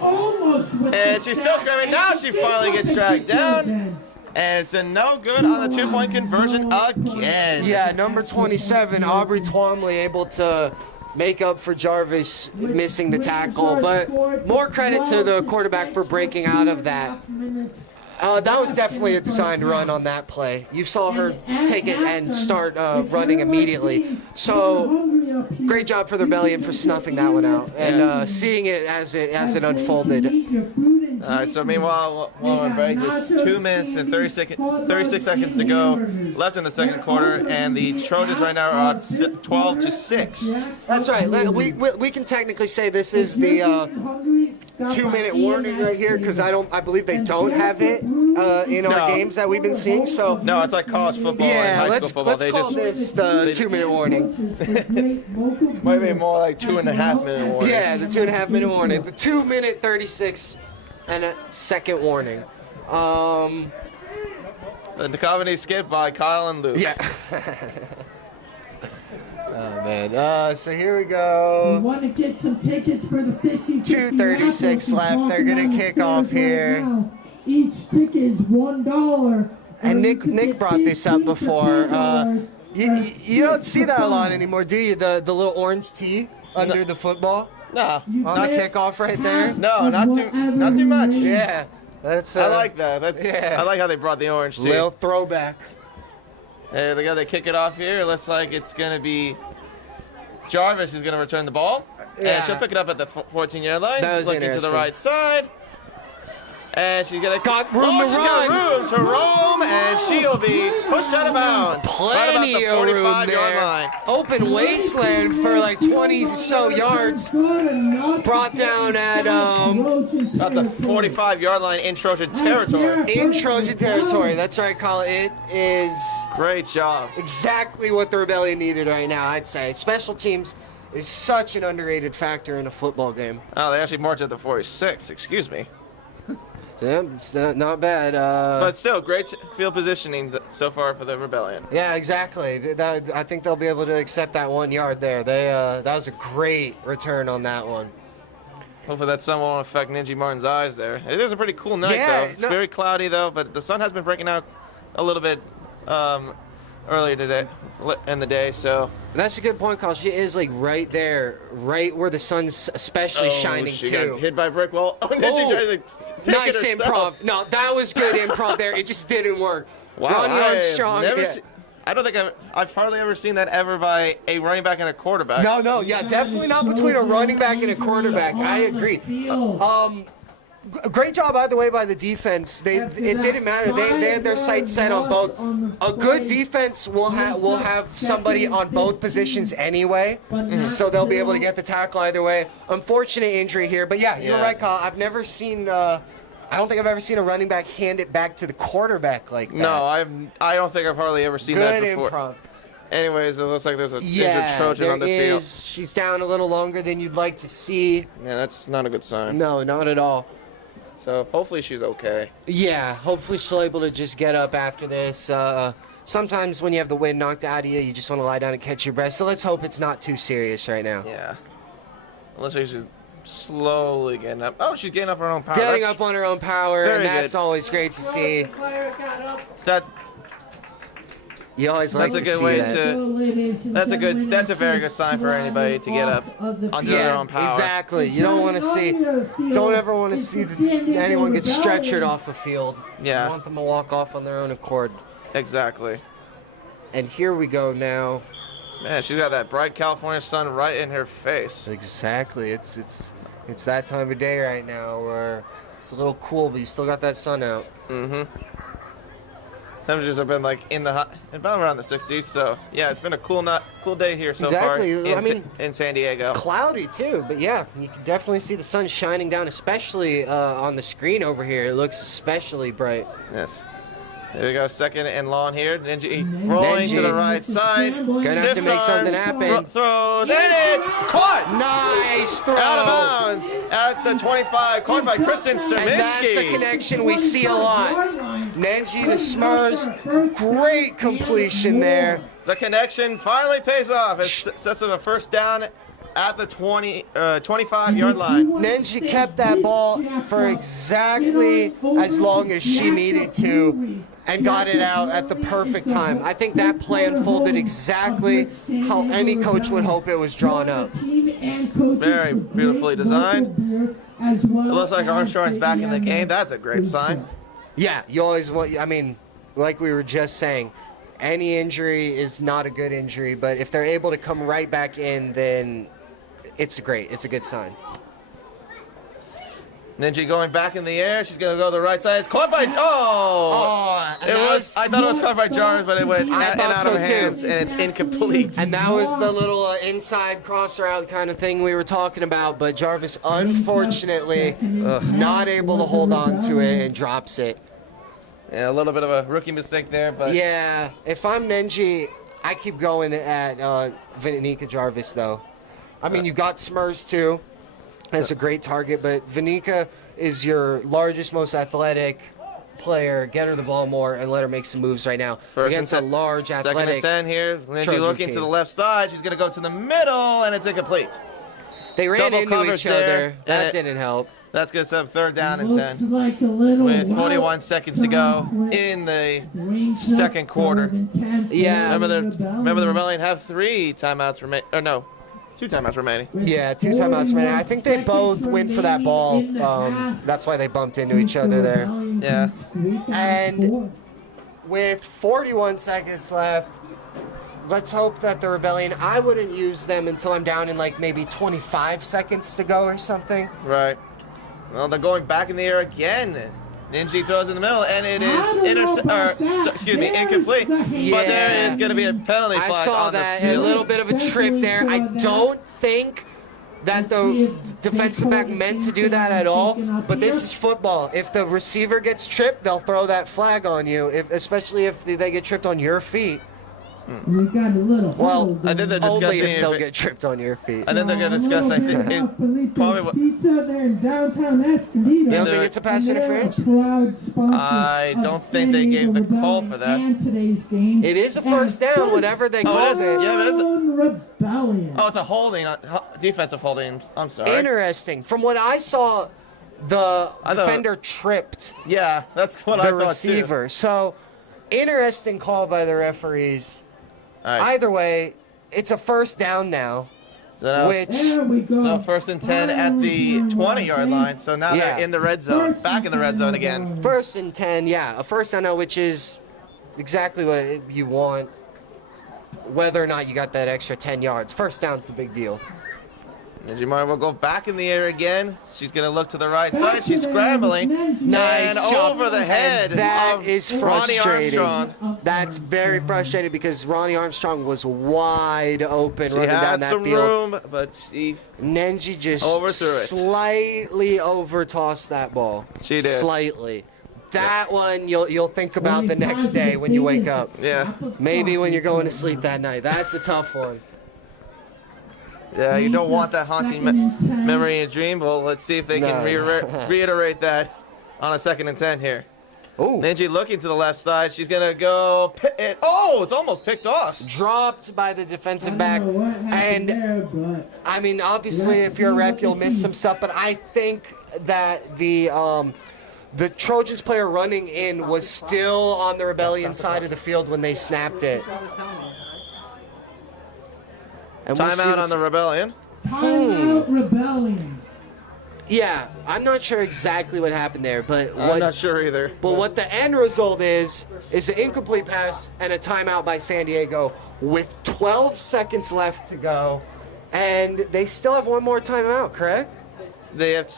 And she's still screaming. Now she finally gets dragged down. And it's a no good on the 2-point conversion again. Yeah, number 27, Aubrey Twomley, able to make up for Jarvis missing the tackle. But more credit to the quarterback for breaking out of that. That was definitely a designed run on that play. You saw her take it and start running immediately. So great job for the Rebellion for snuffing that one out and seeing it as it unfolded. All right, so meanwhile, while we're break, it's 2 minutes and 36 seconds to go left in the second quarter, and the Trojans right now are on 12-6. That's right. We can technically say this is the 2-minute warning right here because I believe they don't have it in our games that we've been seeing. So no, it's like college football and high school football. Let's call this the 2-minute warning. Might be more like 2.5-minute warning. Yeah, the 2.5-minute warning. The 2-minute 36 and a second warning. The comedy skip by Kyle and Luke. Yeah. Oh man. So here we go. We want to get some tickets for the 2:36 left. They're gonna kick off here. Each ticket is $1. And Nick brought this up before. You don't see that a lot anymore, do you? The little orange tee under the football No, on the kickoff right there. no, not too much. Yeah, that's. I like that. I like how they brought the orange too. Little throwback. Hey, they got to kick it off here. It looks like it's gonna be Jarvis who's gonna return the ball, Yeah. and she'll pick it up at the 14-yard line. That was looking to the interesting. right side. And she's gonna Got room to she's got run. room to roam, and she'll be pushed out of bounds. Plenty right about of the room 45-yard there. line. Open wasteland for like 20 so yards. Brought down at About the 45-yard line in Trojan territory. in Trojan territory. That's right, Colin. It is Great job. exactly what the Rebellion needed right now, I'd say. Special teams is such an underrated factor in a football game. Oh, they actually marched at the 46. Excuse me. Yeah, it's not bad. But still, great field positioning so far for the Rebellion. Yeah, exactly. I think they'll be able to accept that 1 yard there. That was a great return on that one. Hopefully that sun won't affect Ninja Martin's eyes there. It is a pretty cool night, Yeah, though. It's no- very cloudy, though, but the sun has been breaking out a little bit earlier today in the day, so. That's a good point, Carl. She is like right there, right where the sun's especially shining she too. got hit by a brick wall. Oh, Ninja tried to take Nice it herself. improv. No, that was good improv there. It just didn't work. Wow, Ronnie I've Armstrong. never yeah. I don't think I've hardly ever seen that ever by a running back and a quarterback. No, yeah, definitely not between a running back and a quarterback. I agree. Great job, by the way, by the defense. It didn't matter. They had their sights set on both. A good defense will have somebody on both positions anyway, so they'll be able to get the tackle either way. Unfortunate injury here, but yeah, you're right, Kyle. I've never seen. I don't think I've ever seen a running back hand it back to the quarterback like that. No, I don't think I've hardly ever seen that Good before. improv. Anyways, it looks like there's a injured Yeah, Trojan on the there field. is. She's down a little longer than you'd like to see. Yeah, that's not a good sign. No, not at all. So hopefully she's okay. Yeah, hopefully she'll able to just get up after this. Sometimes when you have the wind knocked out of you, you just want to lie down and catch your breath. So let's hope it's not too serious right now. Yeah. Unless she's slowly getting up. Oh, she's getting up her own power. Getting That's- up on her own power, very and that's good. always great to see. That You always like That's a to good see way that. that's a very good sign for anybody to get up under their Yeah, own power. exactly. You don't want to see, don't ever want to see anyone get stretchered off the field. Yeah. You want them to walk off on their own accord. Exactly. And here we go now. Man, she's got that bright California sun right in her face. Exactly. It's that time of day right now where it's a little cool, but you still got that sun out. Mm-hmm. Temperatures have been like about around the 60s, so yeah, it's been a cool day here so far Exactly. I mean, in San Diego. It's cloudy too, but yeah, you can definitely see the sun shining down, especially on the screen over here. It looks especially bright. Yes. Here we go, second and long here. Ninja rolling to the right side. Gonna have to Stiff make something arms, happen. throws, and it caught! Nice throw. Out of bounds at the 25, caught by Kristen And that's a Serminski. connection we see a lot. Nenji to Smurs, great completion there. The connection finally pays off. It sets up a first down at the 25-yard line. Nenji kept that ball for exactly as long as she needed to and got it out at the perfect time. I think that play unfolded exactly how any coach would hope it was drawn up. Very beautifully designed. It looks like Armstrong's back in the game. That's a great sign. Yeah, you always want, I mean, like we were just saying, any injury is not a good injury, but if they're able to come right back in, then it's great. It's a good sign. Ninja going back in the air. She's going to go to the right side. It's caught by, and I that thought it was caught by Jarvis, but it went I and thought out so of too. hands, and it's incomplete. And that was the little inside cross route kind of thing we were talking about, but Jarvis, unfortunately, not able to hold on to it and drops it. Yeah, a little bit of a rookie mistake there, but Yeah, if I'm Nenji, I keep going at Vanika Jarvis, though. I mean, you got Smurs, too. That's a great target, but Vanika is your largest, most athletic player. Get her the ball more and let her make some moves right now. First Against a and large, second and athletic 10 here. Ninja Trojan looking team. to the left side. She's going to go to the middle, and it's incomplete. They ran Double into covers each other. there, That and didn't help. That's going to set up third down and Looks 10 like a little with route 41 seconds to go in the brings up second quarter. 3rd and 10 for Yeah. Remember the Rebellion have 3 timeouts remaining. Or no, 2 timeouts remaining. Yeah, 2 timeouts remaining. I think they both went for that ball. That's why they bumped into each other there. Yeah. And with 41 seconds left, let's hope that the Rebellion, I wouldn't use them until I'm down in like maybe 25 seconds to go or something. Right. Well, they're going back in the air again. Ninja throws in the middle, and it is incomplete. But there is going to be a penalty I flag saw on that, the a field. little bit of a trip there. I don't think that the defensive back meant to do that at all, but this is football. If the receiver gets tripped, they'll throw that flag on you, especially if they get tripped on your feet. We got a little Well, I think they're only discussing if they'll if it- get tripped on your feet. I think they're going to discuss, I think, probably what. Pizza there in downtown Escondido. You don't think it's a pass interference? I don't think they gave the call for that. It is a first down, whatever they call it is. it. Yeah, but it's Rebellion. Oh, it's a holding, defensive holding. I'm sorry. Interesting. From what I saw, the I thought- defender tripped Yeah, that's what I the thought receiver. So, interesting call by the referees. too. All right. Either way, it's a first down now, So now which There we go. So 1st and 10 at the 20-yard line. So now Yeah. they're in the red zone, back in the red zone again. 1st and 10, yeah, a first down now, which is exactly what you want. Whether or not you got that extra 10 yards, first down's the big deal. Ninja Mara will go back in the air again. She's going to look to the right side. She's scrambling. Nice And job. over the head And that of is Ronnie frustrating. Armstrong. That's very frustrating because Ronnie Armstrong was wide open She running down had that some field. room, but she Nenji just Overthrew it. slightly overtossed that ball. She did. Slightly. That one you'll think about the next day when you wake up. Yeah. Maybe when you're going to sleep that night. That's a tough one. Yeah, you don't want that haunting memory in a dream. Well, let's see if they can No. reiterate that on a 2nd and 10 here. Ooh. Ninja looking to the left side. She's going to go. Oh, it's almost picked off. Dropped by the defensive back. And there, but I mean, obviously, if you're a ref, you'll miss some stuff. But I think that the Trojans player running in was still on the Rebellion side of the field when they snapped it. And we'll see Timeout on what's- the Rebellion. Timeout Rebellion. Yeah, I'm not sure exactly what happened there, but I'm not sure either. But what the end result is an incomplete pass and a timeout by San Diego with 12 seconds left to go, and they still have one more timeout, correct? They have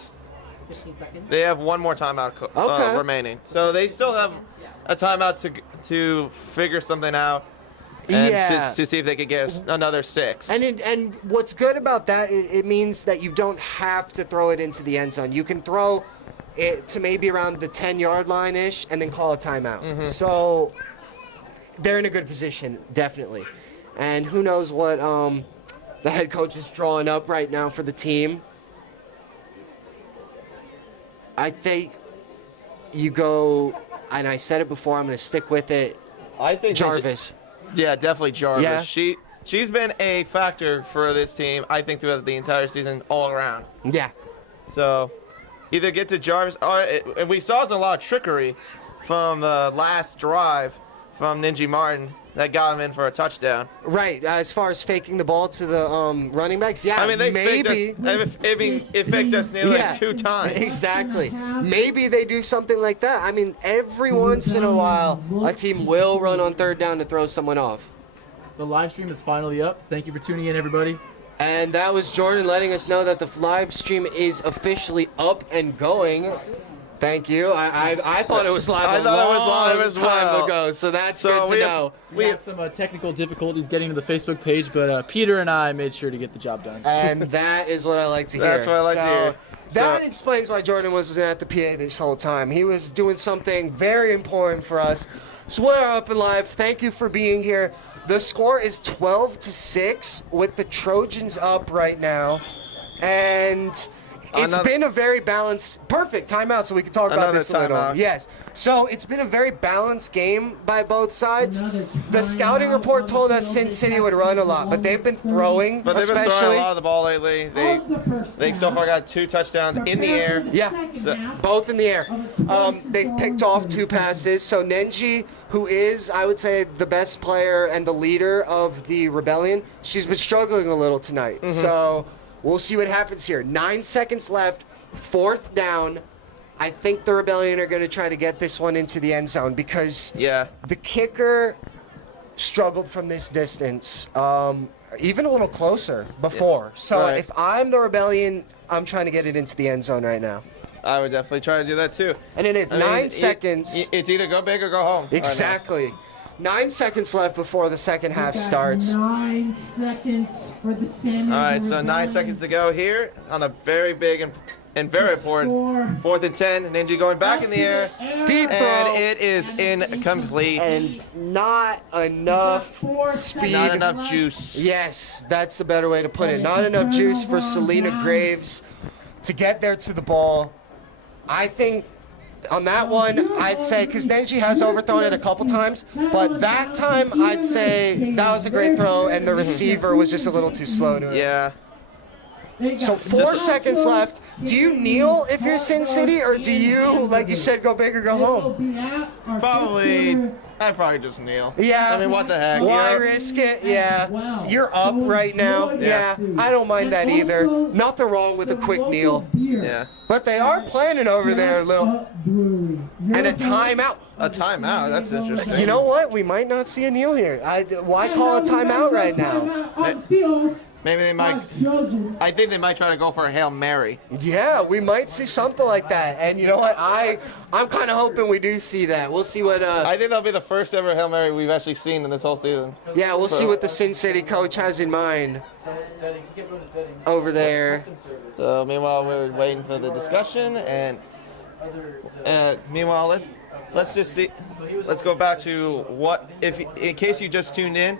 15 seconds. They have one more timeout Okay. remaining. So they still have a timeout to figure something out and Yeah. to see if they could get us another 6. And what's good about that, it means that you don't have to throw it into the end zone. You can throw it to maybe around the 10-yard line-ish and then call a timeout. So they're in a good position, definitely. And who knows what the head coach is drawing up right now for the team. I think you go, and I said it before, I'm going to stick with it, I think Jarvis. Yeah, definitely Jarvis. Yeah. She's been a factor for this team, I think, throughout the entire season all around. Yeah. So either get to Jarvis, and we saw a lot of trickery from the last drive from Ninja Martin that got him in for a touchdown. Right, as far as faking the ball to the running backs, yeah, I mean, they maybe. it faked us nearly Yeah. like 2 times. Exactly. Maybe they do something like that. I mean, every once in a while, a team will run on 3rd down to throw someone off. The live stream is finally up. Thank you for tuning in, everybody. And that was Jordan letting us know that the live stream is officially up and going. Thank you. I thought it was live I a thought it was long live as time well. ago, so that's So good we to have- know. We had some technical difficulties getting to the Facebook page, but Peter and I made sure to get the job done. And that is what I like to hear. That's what I like to hear. That So- explains why Jordan wasn't at the PA this whole time. He was doing something very important for us. So we're up and live. Thank you for being here. The score is 12-6 with the Trojans up right now. And It's been a very balanced, perfect timeout, so we can talk about this a little. Timeout. Yes. So it's been a very balanced game by both sides. The scouting report told us Sin City would run a lot, but they've been throwing, But they've been especially. throwing a lot of the ball lately. They so far got 2 touchdowns in the air. Yeah, both in the air. They've picked off 2 passes. So Nenji, who is, I would say, the best player and the leader of the Rebellion, she's been struggling a little tonight. So we'll see what happens here. 9 seconds left, 4th down. I think the Rebellion are going to try to get this one into the end zone because the kicker struggled from this distance, even a little closer before. So if I'm the Rebellion, I'm trying to get it into the end zone right now. I would definitely try to do that too. And it is 9 seconds. It's either go big or go home. Exactly. 9 seconds left before the second half starts. 9 seconds for the San Diego All right, so 9 seconds to go here on a very big and very important 4th and 10. Ninja going back in the air. Deep throw. And it is incomplete. And not enough speed. Not enough juice. Yes, that's the better way to put it. Not enough juice for Selena Graves to get there to the ball. I think on that one, I'd say, because Nenji has overthrown it a couple times, but that time, I'd say that was a great throw, and the receiver was just a little too slow to it. Yeah. So 4 seconds left. Do you kneel if you're Sin City, or do you, like you said, go big or go home? I'd probably just kneel. Yeah. I mean, what the heck? Why risk it? Yeah. You're up right now. Yeah. I don't mind that either. Nothing wrong with a quick kneel. Yeah. But they are planning over there a little. And a timeout. A timeout? That's interesting. You know what? We might not see a kneel here. Why call a timeout right now? Maybe they might. I think they might try to go for a Hail Mary. Yeah, we might see something like that. And you know what? I'm kind of hoping we do see that. We'll see what. I think that'll be the first ever Hail Mary we've actually seen in this whole season. Yeah, we'll see what the Sin City coach has in mind over there. So meanwhile, we're waiting for the discussion, and meanwhile, let's just see. Let's go back to what if in case you just tuned in.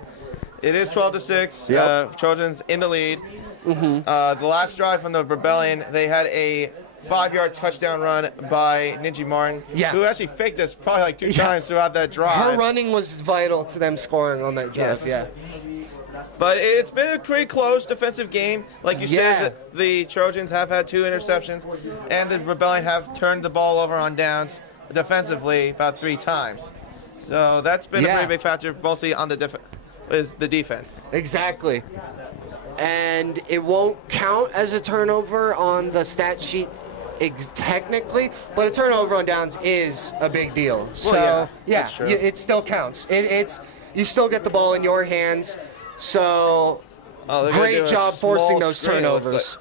It is 12-6. Yep. Trojans in the lead. The last drive from the Rebellion, they had a 5-yard touchdown run by Ninji Martin, who actually faked us probably like 2 times throughout that drive. Her running was vital to them scoring on that drive. Yes. But it's been a pretty close defensive game. Like you said, the Trojans have had 2 interceptions, and the Rebellion have turned the ball over on downs defensively about 3 times. So that's been a pretty big factor, mostly on the defense. Exactly. And it won't count as a turnover on the stat sheet technically, but a turnover on downs is a big deal. So, it still counts. It's you still get the ball in your hands. So, great job forcing those turnovers.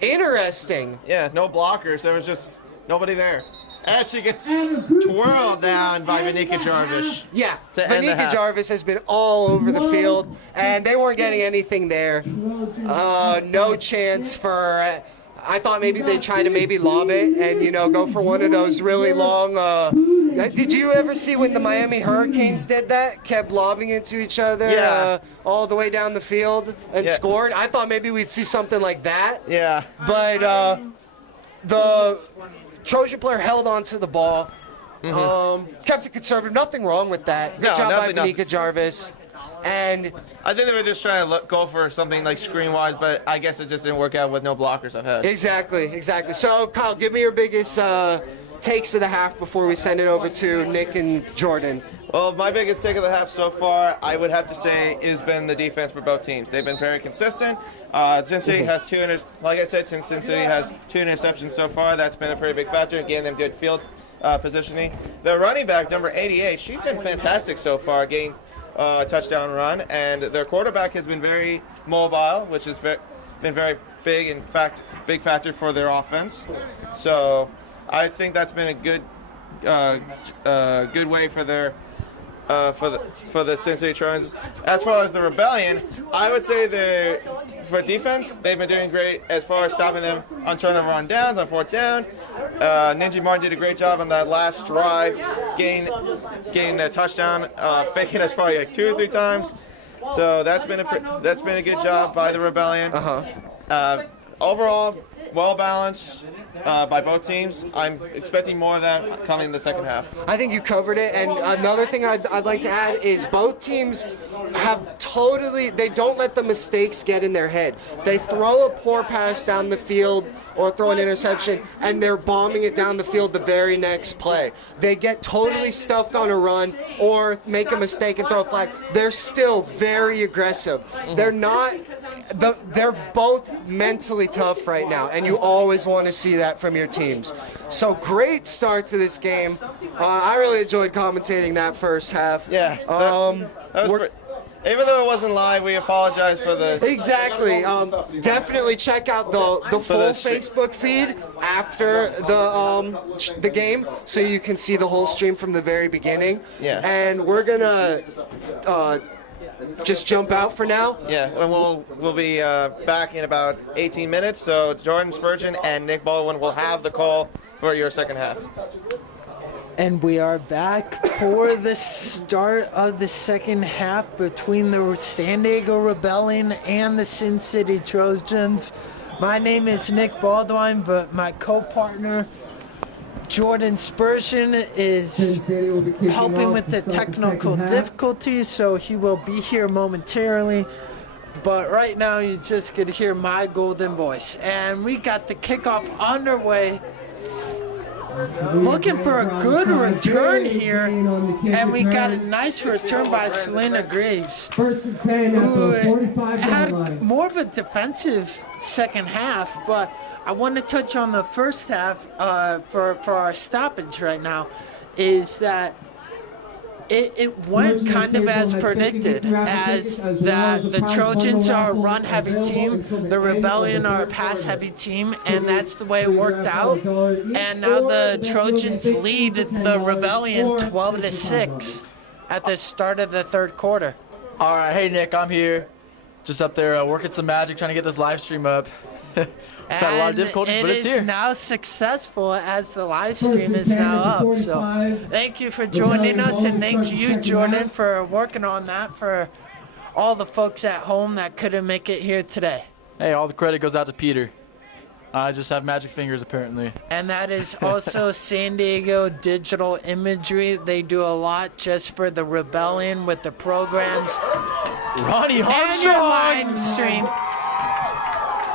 Interesting. Yeah, no blockers. There was just nobody there. And she gets twirled down by Vanika Jarvis. Yeah, Vanika Jarvis has been all over the field, and they weren't getting anything there. No chance for. I thought maybe they'd try to maybe lob it and go for one of those really long. Did you ever see when the Miami Hurricanes did that? Kept lobbing into each other all the way down the field and scored. I thought maybe we'd see something like that. Yeah, but the Trojan player held on to the ball, kept it conservative. Nothing wrong with that. Good job by Vanika Jarvis. And I think they were just trying to go for something like screen-wise, but I guess it just didn't work out with no blockers I've had. Exactly. So, Kyle, give me your biggest takes of the half before we send it over to Nick and Jordan. Well, my biggest take of the half so far, I would have to say, has been the defense for both teams. They've been very consistent. Sin City has like I said, Sin City has 2 interceptions so far. That's been a pretty big factor, getting them good field positioning. The running back, number 88, she's been fantastic so far, getting a touchdown run, and their quarterback has been very mobile, which has been very big, in fact, big factor for their offense. So I think that's been a good way for their for the Sin City Trojans. As far as the Rebellion, I would say for defense, they've been doing great as far as stopping them on turnover on downs, on 4th down. Ninja Martin did a great job on that last drive, getting a touchdown, faking us probably like 2 or 3 times. So that's been a good job by the Rebellion. Overall, well balanced by both teams. I'm expecting more of that coming in the second half. I think you covered it. And another thing I'd like to add is both teams have they don't let the mistakes get in their head. They throw a poor pass down the field or throw an interception, and they're bombing it down the field the very next play. They get totally stuffed on a run or make a mistake and throw a flag. They're still very aggressive. They're not. They're both mentally tough right now, and you always want to see that from your teams. So great start to this game. I really enjoyed commentating that first half. Yeah. That was even though it wasn't live, we apologize for the... Exactly. Definitely check out the full Facebook feed after the game, so you can see the whole stream from the very beginning. Yeah. And we're gonna just jump out for now. Yeah, and we'll be back in about 18 minutes. So Jordan Spurgeon and Nick Baldwin will have the call for your second half. And we are back for the start of the second half between the San Diego Rebellion and the Sin City Trojans. My name is Nick Baldwin, but my co-partner Jordan Spurgeon is helping with the technical difficulties, so he will be here momentarily. But right now you just get to hear my golden voice. And we got the kickoff underway. Looking for a good return here, and we got a nice return by Selena Graves, who had more of a defensive second half, but I want to touch on the first half for our stoppage right now, is that it went kind of as predicted, as that the Trojans are a run-heavy team, the Rebellion are a pass-heavy team, and that's the way it worked out. And now the Trojans lead the Rebellion 12-6 at the start of the third quarter. All right, hey Nick, I'm here, just up there working some magic, trying to get this live stream up. We've had a lot of difficulties, but it's here. It is now successful as the live stream is now up. So thank you for joining us, and thank you, Jordan, for working on that for all the folks at home that couldn't make it here today. Hey, all the credit goes out to Peter. I just have magic fingers, apparently. And that is also San Diego Digital Imagery. They do a lot just for the Rebellion with the programs. Ronnie Armstrong! And your live stream.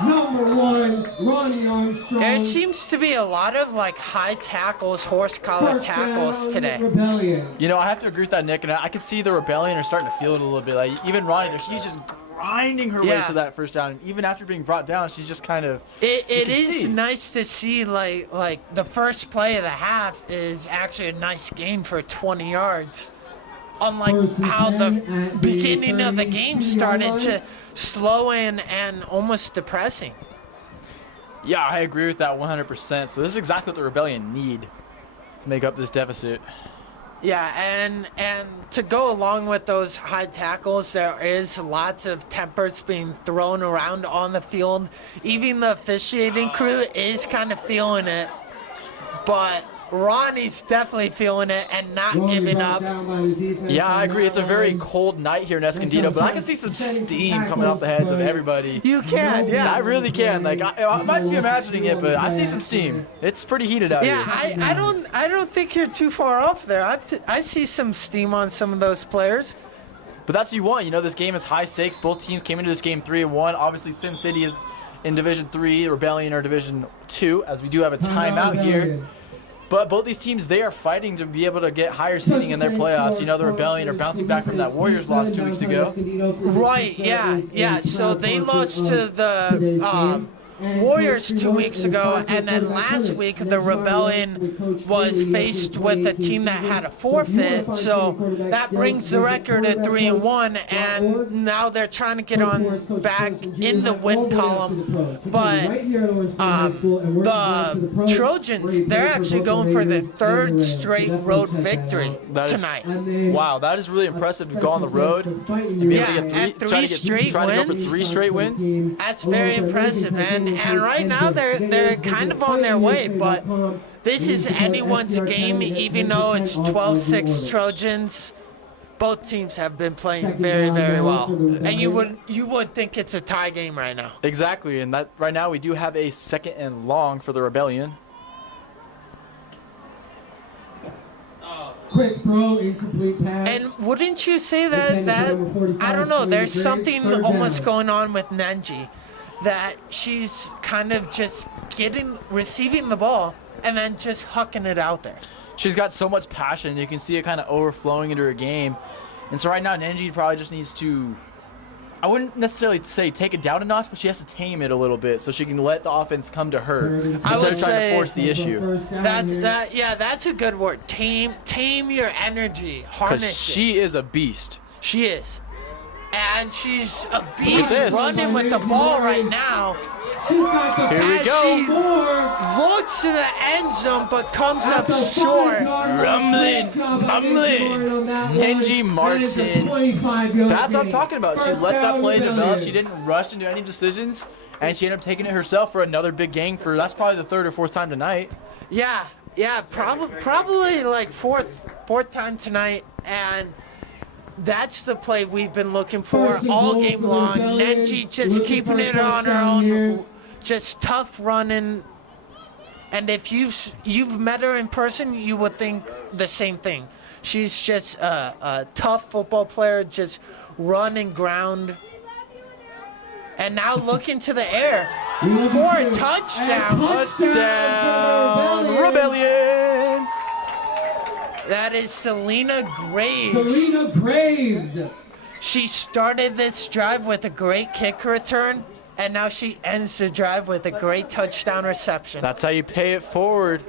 Number 1, Ronnie Armstrong. There seems to be a lot of like high tackles, horse collar tackles today. Rebellion. You know, I have to agree with that, Nick, and I can see the Rebellion are starting to feel it a little bit. Like even Ronnie, she's just grinding her way to that first down, and even after being brought down, she's just kind of. It is nice to see like the first play of the half is actually a nice gain for 20 yards. Unlike how the beginning of the game started to slow in and almost depressing. Yeah, I agree with that 100%. So this is exactly what the Rebellion need to make up this deficit. Yeah, and to go along with those high tackles, there is lots of tempers being thrown around on the field. Even the officiating crew is kind of feeling it, but Ronnie's definitely feeling it and not giving up. Yeah, I agree. It's a very cold night here in Escondido, but I can see some steam coming off the heads of everybody. You can, yeah. I really can. Like I might be imagining it, but I see some steam. It's pretty heated out here. Yeah, I don't think you're too far off there. I see some steam on some of those players. But that's what you want. You know, this game is high stakes. Both teams came into this game 3-1. Obviously, Sin City is in Division 3, Rebellion are Division 2, as we do have a timeout here. But both these teams, they are fighting to be able to get higher seeding in their playoffs. You know, the Rebellion are bouncing back from that Warriors loss 2 weeks ago. Right, yeah. So they lost to the Warriors 2 weeks ago, and then last week the Rebellion was faced with a team that had a forfeit, so that brings the record at 3-1, and now they're trying to get on back in the win column. But the Trojans, they're actually going for the third straight road victory tonight. Wow, that is really impressive to go on the road. And trying to go for 3 straight wins. That's very impressive, and right now they're kind of on their way, but this is anyone's game, even though it's 12-6 Trojans. both teams have been playing very, very well. And you would think it's a tie game right now. Exactly, and that right now we do have a 2nd and long for the Rebellion. Quick throw, incomplete pass. And wouldn't you say that I don't know, there's something almost going on with Nenji, that she's kind of just receiving the ball and then just hucking it out there. She's got so much passion. You can see it kind of overflowing into her game. And so right now, Nenji probably just needs to, I wouldn't necessarily say take it down a notch, but she has to tame it a little bit so she can let the offense come to her instead of trying to force the issue. That's a good word. Tame your energy. Harness it. She is a beast. She is. And she's a beast running with the ball right now. She's got the Here we pass. go. She looks to the end zone but comes up short. Rumbling, mumbling. Nenji Martin. That's what I'm talking about. She let that play develop. She didn't rush into any decisions, and she ended up taking it herself for another big game for, that's probably the 3rd or 4th time tonight. Yeah, probably like fourth time tonight, and that's the play we've been looking for all game long. Nenji just keeping it on her own, just tough running. And if you've met her in person, you would think the same thing. She's just a tough football player, just run and ground. And now look into the air for a touchdown. Touchdown, Rebellion. That is Selena Graves. Selena Graves. She started this drive with a great kick return, and now she ends the drive with a great touchdown reception. That's how you pay it forward,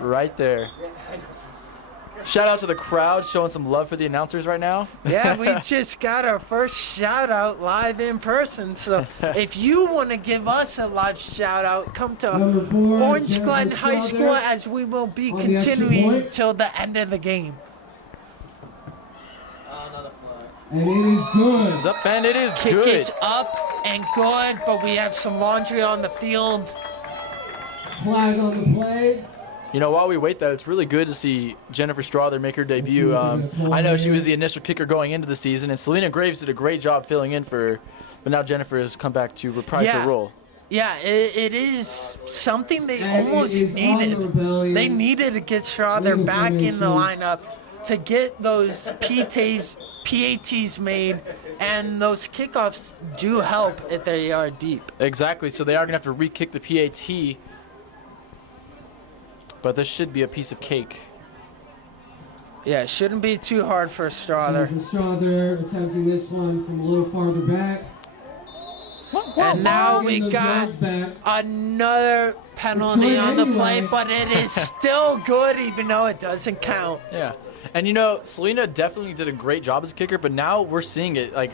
right there. Shout out to the crowd showing some love for the announcers right now. Yeah, we just got our first shout out live in person. So if you want to give us a live shout out, come to Orange Glen High School, as we will be continuing till the end of the game. Another flag. And it is good. It's up and it is Kick good. is up and good, but we have some laundry on the field. Flag on the play. You know, while we wait, though, it's really good to see Jennifer Strother make her debut. I know she was the initial kicker going into the season, and Selena Graves did a great job filling in for her, but now Jennifer has come back to reprise her role. Yeah, it is something they almost needed. They needed to get Strother back in the lineup to get those PATs made, and those kickoffs do help if they are deep. Exactly, so they are going to have to re-kick the PAT. But this should be a piece of cake. Yeah, it shouldn't be too hard for Strother. Strother attempting this one from a little farther back. And now we got another penalty on the play, but it is still good even though it doesn't count. Yeah. And, you know, Selena definitely did a great job as a kicker, but now we're seeing it. Like,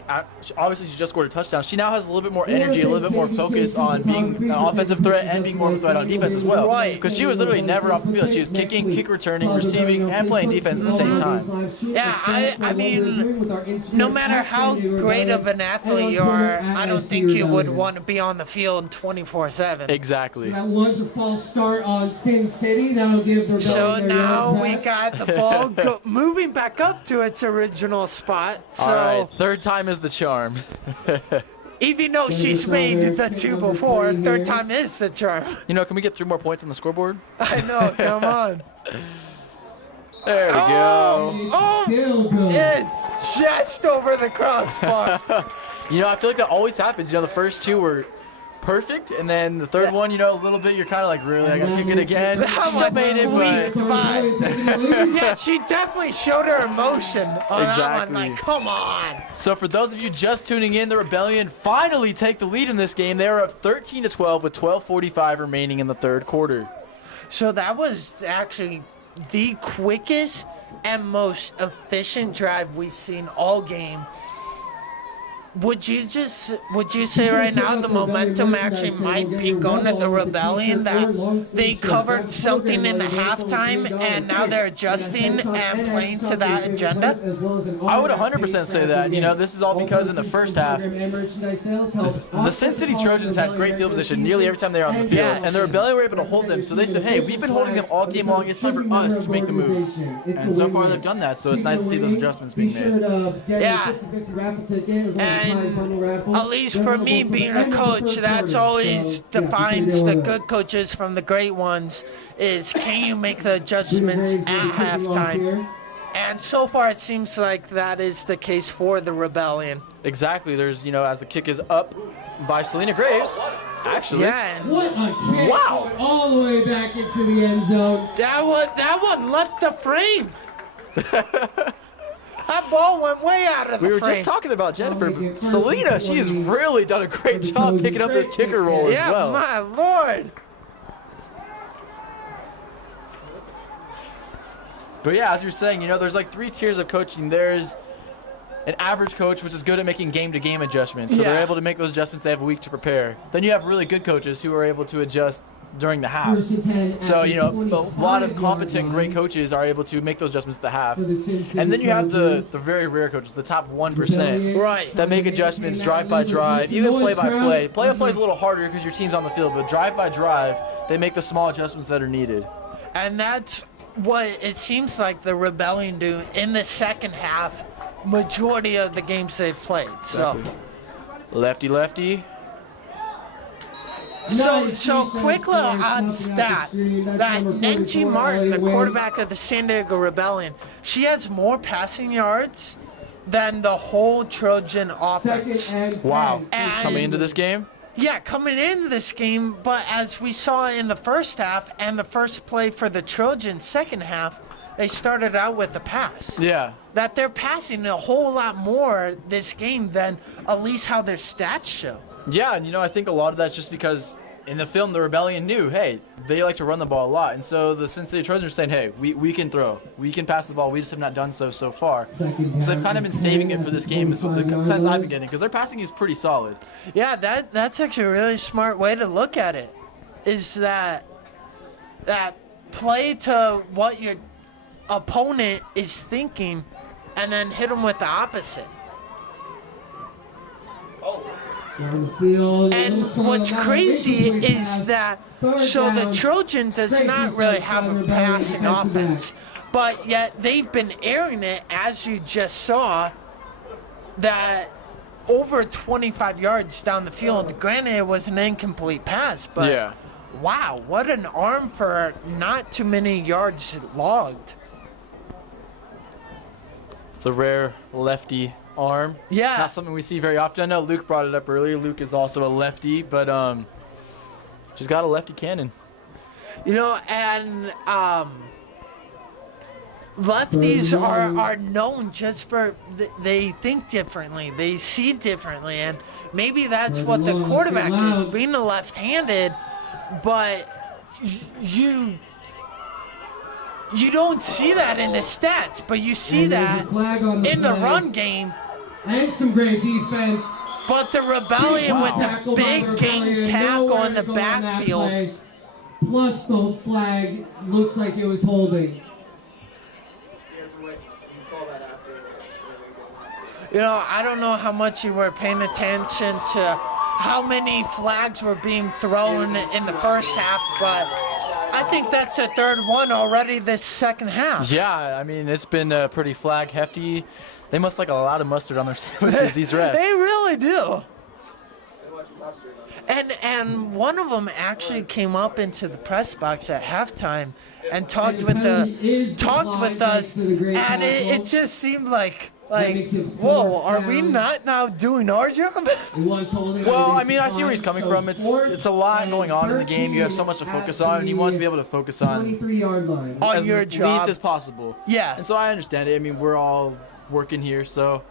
obviously, she just scored a touchdown. She now has a little bit more energy, a little bit more focus on being an offensive threat and being more of a threat on defense as well. Right. Because she was literally never off the field. She was kicking, kick returning, receiving, and playing defense at the same time. Yeah, I mean, no matter how great of an athlete you are, I don't think you would want to be on the field 24/7. Exactly. That was a false start on Sin City. That'll give the So now we got the ball moving back up to its original spot. So all right, 3rd time is the charm. even though she's made the 2 before, 3rd time is the charm. You know, can we get 3 more points on the scoreboard? I know, come on. There we go. Oh, it's just over the crossbar. You know, I feel like that always happens. You know, the first 2 were perfect, and then the 3rd one, you know, a little bit, you're kind of like, really, I gotta kick it again. That Still one made it, squeaked by. Yeah, she definitely showed her emotion on that one. Like, come on. So for those of you just tuning in, the Rebellion finally take the lead in this game. They are up 13-12 with 12:45 remaining in the 3rd quarter. So that was actually the quickest and most efficient drive we've seen all game. would you say right now the momentum actually might be going to the Rebellion, that they covered something in the halftime and now they're adjusting and playing to that agenda? I would 100% say that. You know, this is all because in the first half, the Sin City Trojans had great field position nearly every time they were on the field, and the Rebellion were able to hold them. So they said, hey, we've been holding them all game long. It's time for us to make the move. And so far they've done that, so it's nice to see those adjustments being made. Yeah. And at least for me being a coach, that's always defines the good coaches from the great ones, is can you make the adjustments at halftime? And so far it seems like that is the case for the Rebellion. Exactly. There's, you know, as the kick is up by Selena Graves, actually. Yeah. And What a kick! Wow. Going all the way back into the end zone. that one left the frame. That ball went way out of the We were frame. just talking about Jennifer. But Selena, she's really done a great job picking up this kicker role as Yeah, well. my lord. But yeah, as you're saying, you know, there's like 3 tiers of coaching. There's an average coach, which is good at making game-to-game adjustments. So Yeah. they're able to make those adjustments. They have a week to prepare. Then you have really good coaches who are able to adjust during the half. So, you know, a lot of competent, great coaches are able to make those adjustments at the half. And then you have the very rare coaches, the top 1%, Right. that make adjustments drive by drive, even play by play. Play by play is a little harder because your team's on the field, but drive by drive, they make the small adjustments that are needed. And that's what it seems like the Rebellion do in the second half, majority of the games they've played. So, Lefty, lefty. so quick little odd stat that Nenji Martin, the quarterback of the San Diego Rebellion, she has more passing yards than the whole Trojan offense. Wow. And- Coming into this game? Yeah, coming into this game, but as we saw in the first half and the first play for the Trojans second half, they started out with the pass. Yeah. That they're passing a whole lot more this game than at least how their stats show. Yeah, and you know, I think a lot of that's just because in the film, the Rebellion knew, hey, they like to run the ball a lot. And so the Sin City Trojans are saying, hey, we can throw. We can pass the ball. We just have not done so far. So they've kind of been saving it for this game is what the sense I've been getting, because their passing is pretty solid. Yeah, that's actually a really smart way to look at it, is that play to what your opponent is thinking and then hit them with the opposite. And what's crazy is that, so the Trojan does not really have a passing offense, but yet they've been airing it, as you just saw, that over 25 yards down the field. Granted, it was an incomplete pass, but Yeah. wow, what an arm for not too many yards logged. It's the rare lefty arm. Yeah. Not something we see very often. I know Luke brought it up earlier. Luke is also a lefty, but she's got a lefty cannon. You know, and lefties are known just for they think differently, they see differently, and maybe that's what the quarterback is, being a left-handed, but you don't see that in the stats, but you see that in the run game. And some great defense. But the Rebellion with the big game tackle in the backfield. Plus the flag looks like it was holding. You know, I don't know how much you were paying attention to how many flags were being thrown in the first half, but I think that's the third one already this second half. Yeah, I mean, it's been pretty flag hefty. They must like a lot of mustard on their sandwiches, these refs. They really do. And one of them actually came up into the press box at halftime and talked with us, and it just seemed like, whoa, are we not now doing our job? Well, I mean, I see where he's coming from. It's a lot going on in the game. You have so much to focus on, and he wants to be able to focus on as your job. least as possible. Yeah. And so I understand it. I mean, we're all working here, so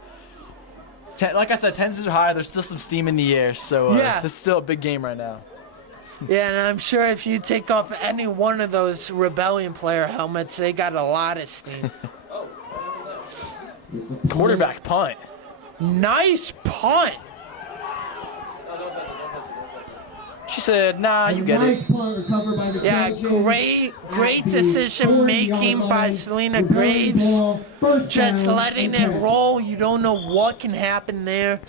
like I said, tensions are high. There's still some steam in the air, so Yeah. this is still a big game right now. Yeah, and I'm sure if you take off any one of those Rebellion player helmets, they got a lot of steam. Quarterback punt. Nice punt. She said, nah, you get nice it. punt recovered by the Yeah, Trojans. great At the decision making 40-yard by line. Selena Rebellion Graves. ball, first Just down letting and it 10. roll. You don't know what can happen there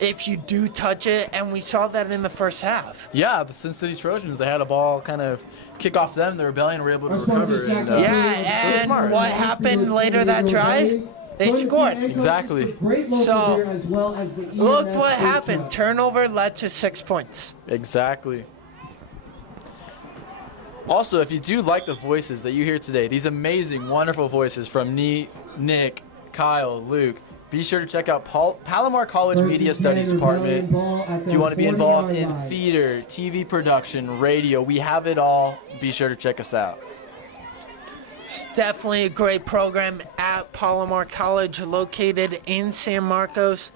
if you do touch it, and we saw that in the first half. Yeah, the Sin City Trojans, they had a ball kind of kick off them. The Rebellion were able to Our sponsors, recover. And, Jack Yeah, so and smart. what happened later that drive? They scored. Exactly. So, look what happened. happened. Turnover led to 6 points. Exactly. Also, if you do like the voices that you hear today, these amazing, wonderful voices from Nick, Kyle, Luke, be sure to check out Palomar College Media Studies Department. If you want to be involved in theater, TV production, radio, we have it all. Be sure to check us out. It's definitely a great program at Palomar College, located in San Marcos.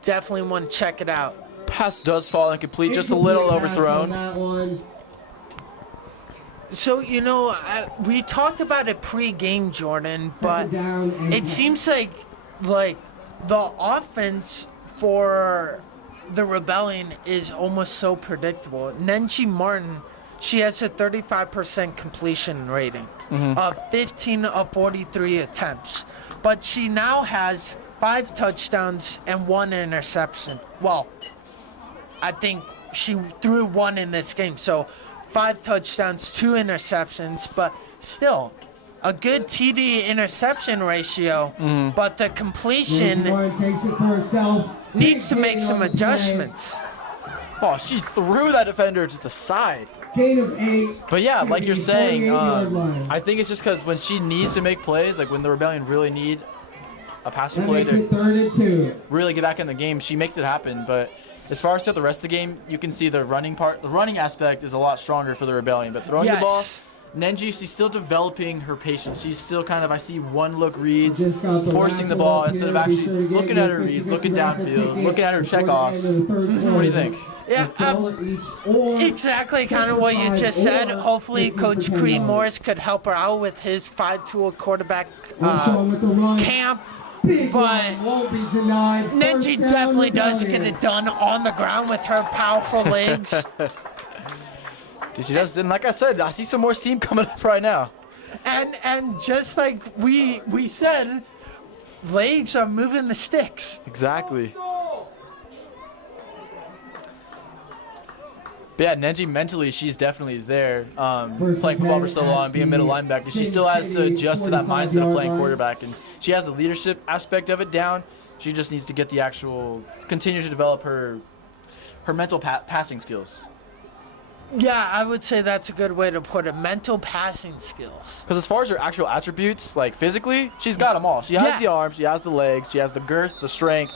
Definitely want to check it out. Pass does fall incomplete, just a little overthrown. So, you know, we talked about it pre-game, Jordan, but it seems like the offense for the Rebellion is almost so predictable. Nenji Martin, she has a 35% completion rating of 15 of 43 attempts, but she now has 5 touchdowns and 1 interception. Well, I think she threw 1 in this game, so 5 touchdowns, 2 interceptions, but still a good TD interception ratio. But the completion needs to make some adjustments. Oh, she threw that defender to the side. Gain of 8. But yeah, like you're saying, 48-yard line. I think it's just because when she needs to make plays, like when the Rebellion really need a passing play Makes it to 3rd and 2. really get back in the game, she makes it happen. But as far as the rest of the game, you can see the running aspect is a lot stronger for the Rebellion. But throwing the ball, Nenji, she's still developing her patience. She's still kind of, I see one-look reads, forcing the ball instead of actually looking at her reads, looking downfield, looking at her checkoffs. What do you think? Yeah, exactly kind of what you just said. Hopefully, Coach Creed Morris could help her out with his 5-tool quarterback camp. But Nenji definitely does get it done on the ground with her powerful legs. She does, and like I said, I see some more steam coming up right now. And just like we said, legs are moving the sticks. Exactly. But yeah, Nenji mentally, she's definitely there. Playing football for so long, being a middle linebacker, she still has to adjust to that mindset of playing quarterback. And she has the leadership aspect of it down. She just needs to get the continue to develop her mental passing skills. Yeah, I would say that's a good way to put it. Mental passing skills. Because as far as her actual attributes, like physically, she's got them all. She has the arms, she has the legs, she has the girth, the strength.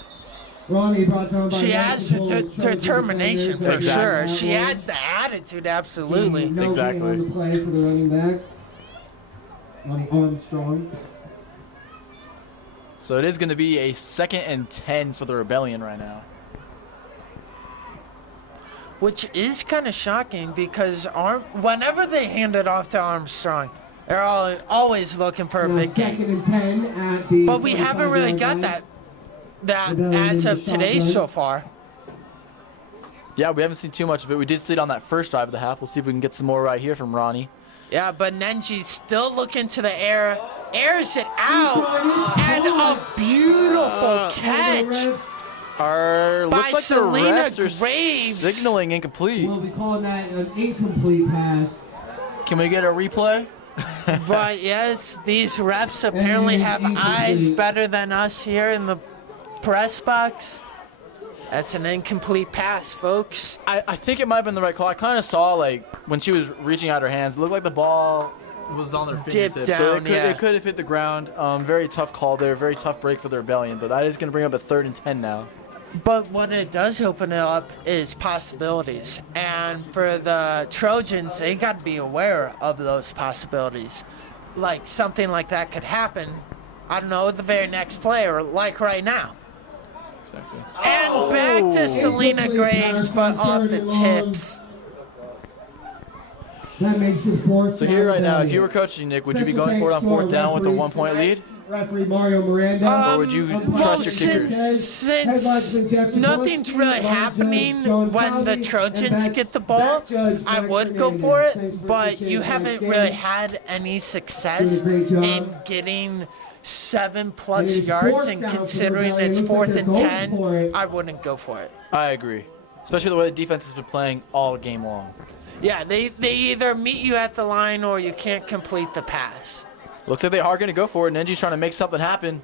She has determination for sure. She has the attitude, absolutely. Exactly. On the play for the running back. Ronnie Armstrong. So it is going to be a 2nd and 10 for the Rebellion right now. Which is kind of shocking because whenever they hand it off to Armstrong, they're always looking for a big game. 2nd and 10 at the But we haven't really got that as of today so far. Yeah, we haven't seen too much of it. We did see it on that first drive of the half. We'll see if we can get some more right here from Ronnie. Yeah, but Nenji's still looking to the air, airs it out, and a beautiful catch. Looks like Selena the refs are Graves. signaling incomplete. We'll be calling that an incomplete pass. Can we get a replay? But yes, these refs apparently have eyes better than us here in the press box. That's an incomplete pass, folks. I think it might have been the right call. I kind of saw, like, when she was reaching out her hands, it looked like the ball was on their fingertips. Dipped So down, it could have hit the ground. Very tough call there. Very tough break for the Rebellion. But that is going to bring up a 3rd and 10 now. But what it does open up is possibilities. And for the Trojans, they got to be aware of those possibilities. Like something like that could happen, I don't know, the very next play or like right now. Exactly. And back to Selena Graves, but off the tips. That makes it 4th. So here right now, if you were coaching, Nick, would you be going for it on 4th down with a 1-point lead? referee Mario Miranda. Or would you trust your kicker? Since nothing's really happening when the Trojans get the ball, I would go for it, but you haven't really had any success in getting 7+ yards, and considering it's 4th and 10, I wouldn't go for it. I agree. Especially the way the defense has been playing all game long. Yeah, they either meet you at the line or you can't complete the pass. Looks like they are going to go for it. Nenji's trying to make something happen.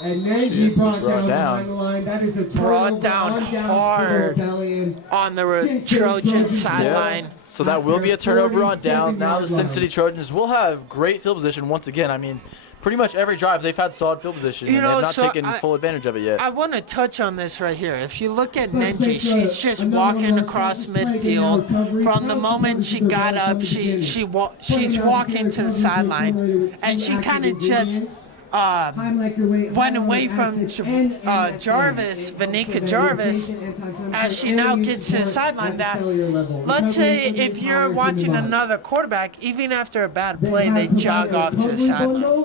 And Nenji brought down behind the line. That is a brought down hard on the Trojan sideline. Yeah. So that will be a turnover on downs. Now the Sin City Trojans will have great field position once again. I mean, pretty much every drive they've had solid field position, and they've not taken full advantage of it yet. I want to touch on this right here. If you look at Nenji, she's just walking across midfield. From the moment she got up, she's walking to the sideline, and she kind of just went away from Jarvis, Vanika Jarvis, as she now gets to the sideline. That, let's say if you're watching another quarterback, even after a bad play, they jog off to the sideline.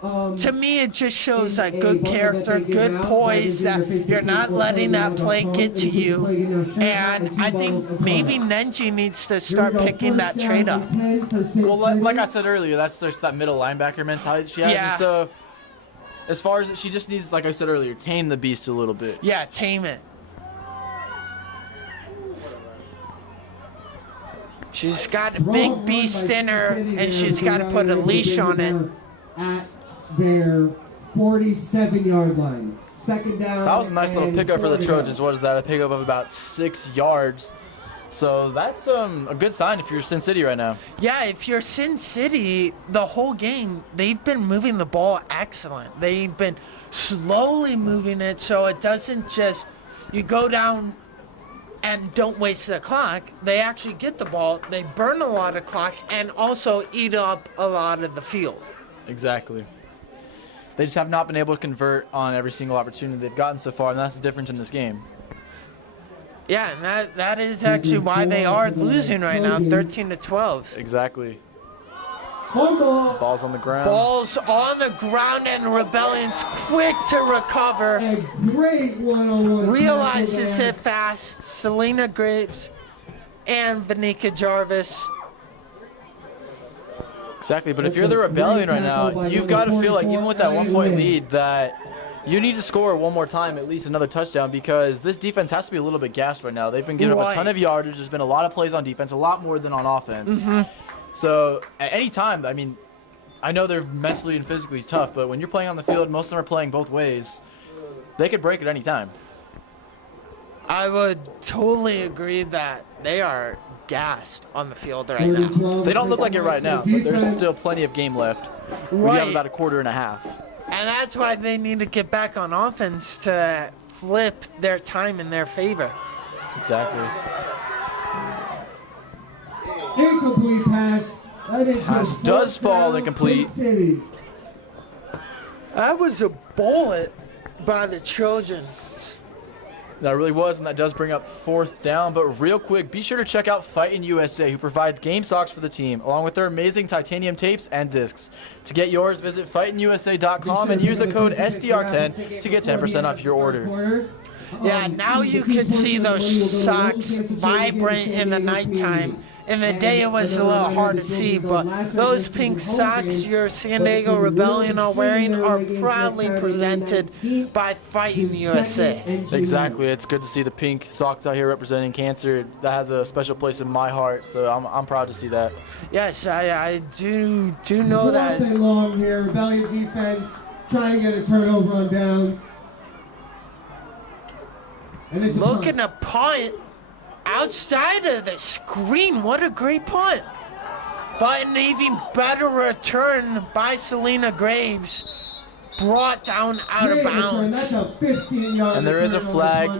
To me, it just shows like good character, good poise, that you're not letting that play get to you. And I think maybe Nenji needs to start picking that trade up. Well, like I said earlier, that's just that middle linebacker mentality she has. Yeah. And so, as far as she just needs, like I said earlier, tame the beast a little bit. Yeah, tame it. She's got a big beast in her, and she's got to put a leash on it. At their 47-yard line. Second down. So that was a nice little pickup for the Trojans. What is that? A pickup of about 6 yards. So that's a good sign if you're Sin City right now. Yeah, if you're Sin City, the whole game, they've been moving the ball excellent. They've been slowly moving it so it doesn't just, you go down and don't waste the clock. They actually get the ball, they burn a lot of clock, and also eat up a lot of the field. Exactly. They just have not been able to convert on every single opportunity they've gotten so far, and that's the difference in this game. Yeah, and that is actually why they are losing right now, 13-12. Exactly. Ball's on the ground. Ball's on the ground, and Rebellion's quick to recover. A great one-on-one. Realizes it fast. Selena Graves and Vanika Jarvis. Exactly, but if you're the Rebellion right now, you've got to feel like even with that 1-point lead that you need to score one more time, at least another touchdown, because this defense has to be a little bit gassed right now. They've been giving up a ton of yardage. There's been a lot of plays on defense, a lot more than on offense. So at any time, I mean, I know they're mentally and physically tough, but when you're playing on the field, most of them are playing both ways. They could break at any time. I would totally agree that they are gassed on the field right now. They don't look like it right now, but there's still plenty of game left. We have about a quarter and a half. And that's why they need to get back on offense to flip their time in their favor. Exactly. Incomplete pass. Pass does fall incomplete. That was a bullet by the Trojans. That really was, and that does bring up 4th down. But real quick, be sure to check out Fightin' USA, who provides game socks for the team, along with their amazing titanium tapes and discs. To get yours, visit fightinusa.com and use the code SDR10 to get 10% off your order. Yeah, now you can see those socks vibrant in the nighttime. In the day, it was a little hard to see, but those pink socks your San Diego Rebellion are wearing are proudly presented by Fightin' USA. Exactly. It's good to see the pink socks out here representing cancer. That has a special place in my heart, so I'm proud to see that. Yes, I do know that. All day long here, Rebellion defense trying to get a turnover on downs. And it's looking to punt outside of the screen. What a great punt. But an even better return by Selena Graves. Brought down out of bounds. That's a 15-yard and there is a flag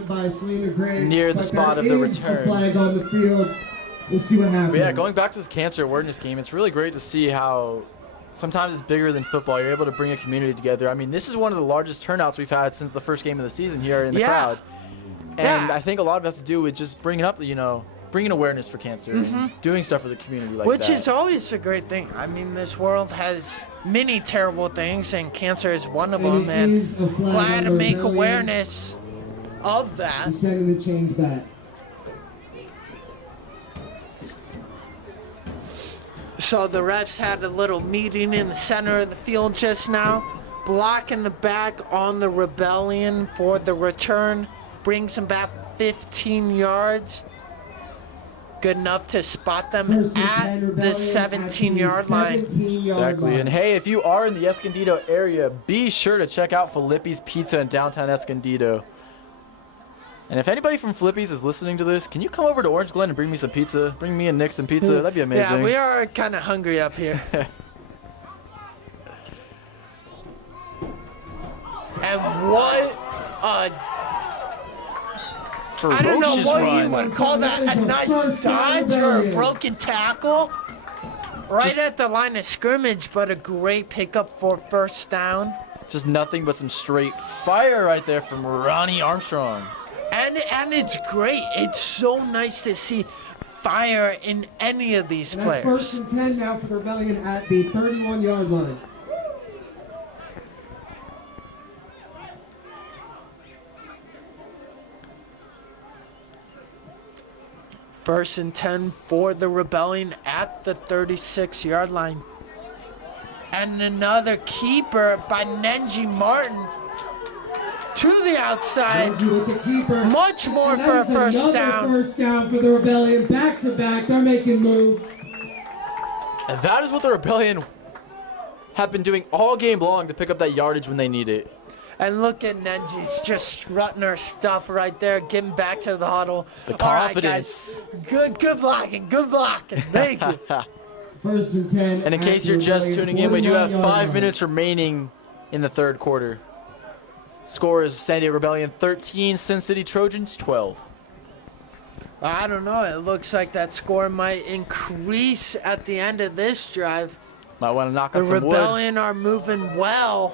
near the spot of the return. Flag on the field. We'll see what happens. But yeah, going back to this cancer awareness game, it's really great to see how sometimes it's bigger than football. You're able to bring a community together. I mean, this is one of the largest turnouts we've had since the first game of the season here in the crowd. And I think a lot of it has to do with just bringing up, you know, bringing awareness for cancer, and doing stuff for the community like Which that. is always a great thing. I mean, this world has many terrible things, and cancer is one of them. And glad to make awareness of that. He's sending the change back. So the refs had a little meeting in the center of the field just now. Block in the back on the Rebellion for the return. Brings them back 15 yards. Good enough to spot them at the 17-yard line. Exactly. And hey, if you are in the Escondido area, be sure to check out Filippi's Pizza in downtown Escondido. And if anybody from Filippi's is listening to this, can you come over to Orange Glen and bring me some pizza? Bring me and Nick some pizza. That'd be amazing. Yeah, we are kind of hungry up here. And what a ferocious I don't know what run. you would call that, a nice dodge or a broken tackle right at the line of scrimmage, but a great pickup for first down. Just nothing but some straight fire right there from Ronnie Armstrong. And it's great. It's so nice to see fire in any of these And players. that's 1st and 10 now for the Rebellion at the 31-yard line. First and 10 for the Rebellion at the 36-yard line. And another keeper by Nenji Martin to the outside. Nenji with the keeper. Much more And for a that is first another down. First down for the Rebellion. Back to back. They're making moves. And that is what the Rebellion have been doing all game long to pick up that yardage when they need it. And look at Nenji's just strutting her stuff right there, getting back to the huddle. The All right, confidence. guys. Good blocking. Good blocking. Thank you. 1st and 10. And in at case the you're just Rebellion, tuning in, we do have 41-yard 5 line. minutes remaining in the third quarter. Score is San Diego Rebellion 13, Sin City Trojans 12. I don't know. It looks like that score might increase at the end of this drive. Might want to knock The on some wood. Rebellion are moving well.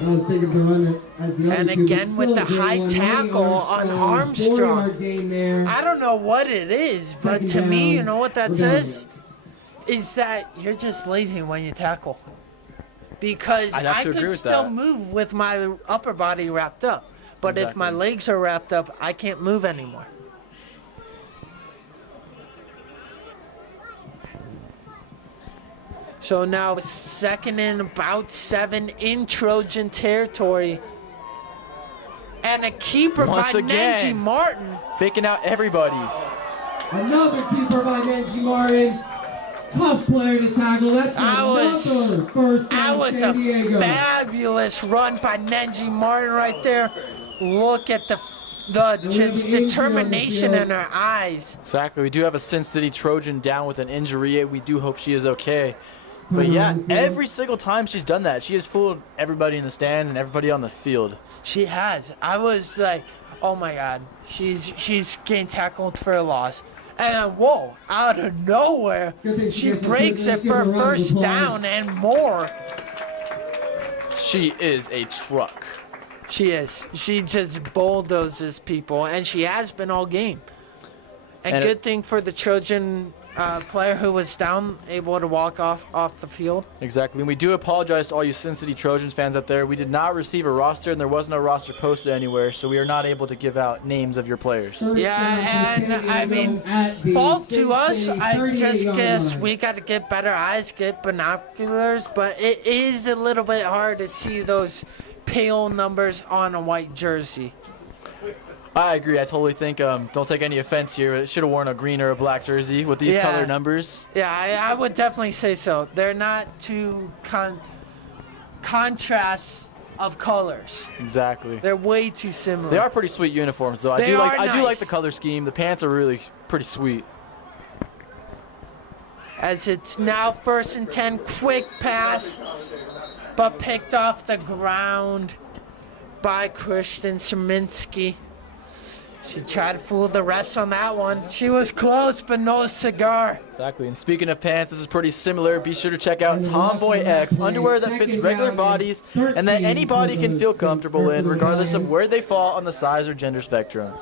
Not as big of a run as the other And two, but again with still the a great high one. tackle on Armstrong. 4-yard gain there. I don't know what it is, but Second to me, down, you know what that Rebellion. says? Is that you're just lazy when you tackle. Because I'd have I to agree could with still that. move with my upper body wrapped up. But if my Exactly. legs are wrapped up, I can't move anymore. So now it's 2nd and about 7 in Trojan territory. And a keeper Once by again. Nenji Martin. Faking out everybody. Another keeper by Nenji Martin. Tough player to tackle. That's another first That down was San Diego. a fabulous run by Nenji Martin right there. Look at the just injury on the determination field. in her eyes. Exactly. We do have a Sin City Trojan down with an injury. We do hope she is okay. But yeah, every single time she's done that, she has fooled everybody in the stands and everybody on the field. She has. I was like, oh my God, she's getting tackled for a loss. And then, whoa, out of nowhere, Good thing she she gets a breaks good- it let's give for her a round of first applause. down and more. She is a truck. She is. She just bulldozes people, and she has been all game. And good thing for the Trojan player who was down, able to walk off the field. Exactly. And we do apologize to all you Sin City Trojans fans out there. We did not receive a roster, and there was no roster posted anywhere, so we are not able to give out names of your players. Yeah, and I mean, fault to us. I just guess we got to get better eyes, get binoculars, but it is a little bit hard to see those pale numbers on a white jersey. I agree. I totally think, don't take any offense here, it should have worn a green or a black jersey with these Yeah. color numbers. Yeah, I would definitely say so. They're not too contrasts of colors. Exactly. They're way too similar. They are pretty sweet uniforms, though. I They do like are I do like nice. the color scheme. The pants are really pretty sweet. As it's now 1st and 10, quick pass, but picked off the ground by Christian Szyminski. She tried to fool the refs on that one. She was close, but no cigar. Exactly. And speaking of pants, this is pretty similar. Be sure to check out Tomboy X, underwear that fits regular bodies and that anybody can feel comfortable in, regardless of where they fall on the size or gender spectrum.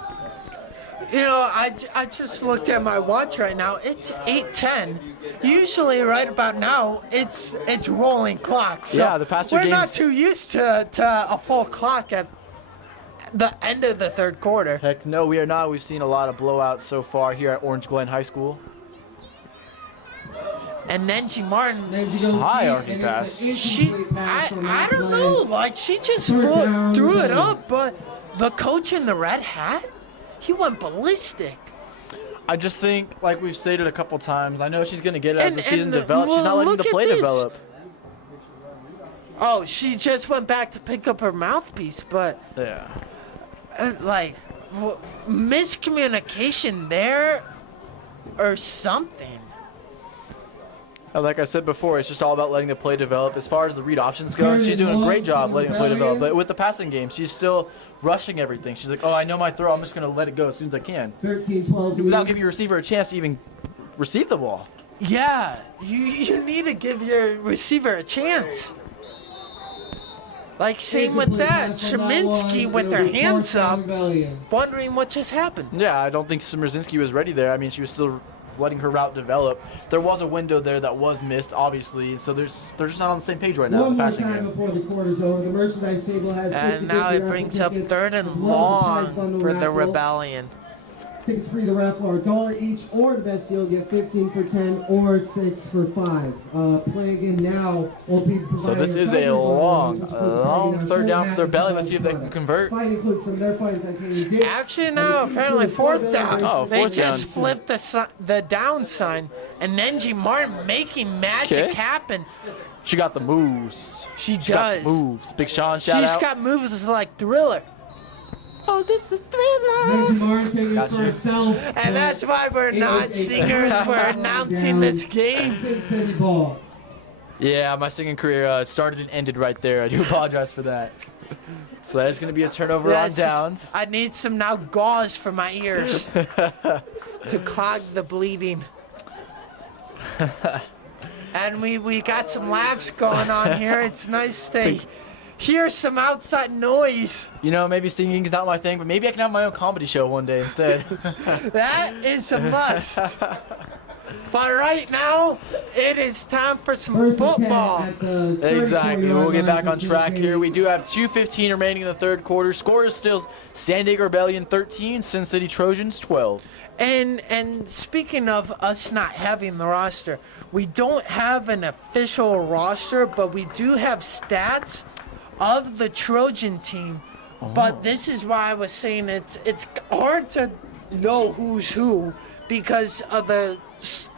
You know, I just looked at my watch right now. It's 8:10. Usually, right about now, it's rolling clock. So Yeah, the past two we're not games- too used to a full clock at the end of the third quarter. Heck no, we are not. We've seen a lot of blowouts so far here at Orange Glen High School. And Nenji Martin, High arcing pass. I don't know, like she just threw it up, but the coach in the red hat, he went ballistic. I just think, like we've stated a couple times, I know she's going to get it as the season And, develops. She's not letting look the at play this. develop. Oh, she just went back to pick up her mouthpiece, but Yeah. Miscommunication there or something. Like I said before, it's just all about letting the play develop. As far as the read options go, she's doing a great job letting the play develop. But with the passing game, she's still rushing everything. She's like, oh, I know my throw. I'm just going to let it go as soon as I can. 13-12. Without giving your receiver a chance to even receive the ball. Yeah, you need to give your receiver a chance. Like same with that, Sheminsky with her hands up, wondering what just happened. Yeah, I don't think Smierzinski was ready there. I mean, she was still letting her route develop. There was a window there that was missed, obviously, so they're just not on the same page right now in One the more passing time game. before the quarter's over. The merchandise table has And now it brings up third and long for the Rebellion. Tickets free the raffle are $1 each, or the best deal, get 15 for 10 or 6 for 5. Play again now. Will be So this is a long third down for the Rebellion. Let's see if they can convert. Fight includes some of their fighting titanium discs. Actually, no, apparently fourth down. Oh, They fourth just down. flipped the down sign, and Nenji Martin making magic Okay. happen. She got the moves. She She got does. the moves. Big Sean, shout She's out. got moves like Thriller. Oh, this is Nancy Thriller. Martin taking it Gotcha. for herself. And that's why we're not singers. We're announcing this game. City ball. Yeah, my singing career started and ended right there. I do apologize for that. So that's going to be a turnover on Yes, downs. I need some now gauze for my ears to clog the bleeding. And we got some laughs going on here. It's nice to hear some outside noise. You know, maybe singing's not my thing, but maybe I can have my own comedy show one day instead. That is a must. But right now, it is time for some First and 10 football. at the Exactly. 34-yard We'll get line back for on track Cincinnati. here. We do have 2:15 remaining in the third quarter. Score is still San Diego Rebellion 13, Sin City Trojans 12. And speaking of us not having the roster, we don't have an official roster, but we do have stats of the Trojan team. But this is why I was saying it's hard to know who's who because of the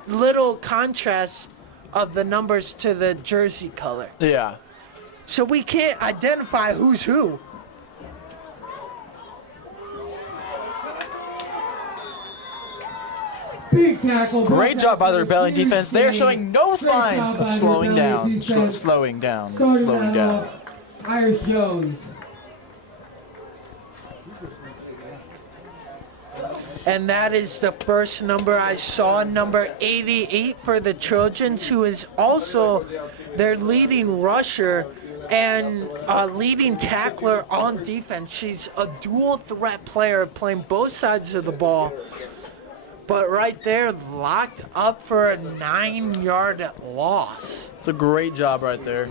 little contrast of the numbers to the jersey color. Yeah. So we can't identify who's who. Big tackle. Great job by the Rebellion Huge defense. They're gain. showing no Great signs job by of the slowing Rebellion down. defense. Slowing down. Starting Slowing that down. off, Irish Jones. And that is the first number I saw, number 88 for the Trojans, who is also their leading rusher and leading tackler on defense. She's a dual threat player playing both sides of the ball. But right there, locked up for a 9-yard loss. It's a great job right there.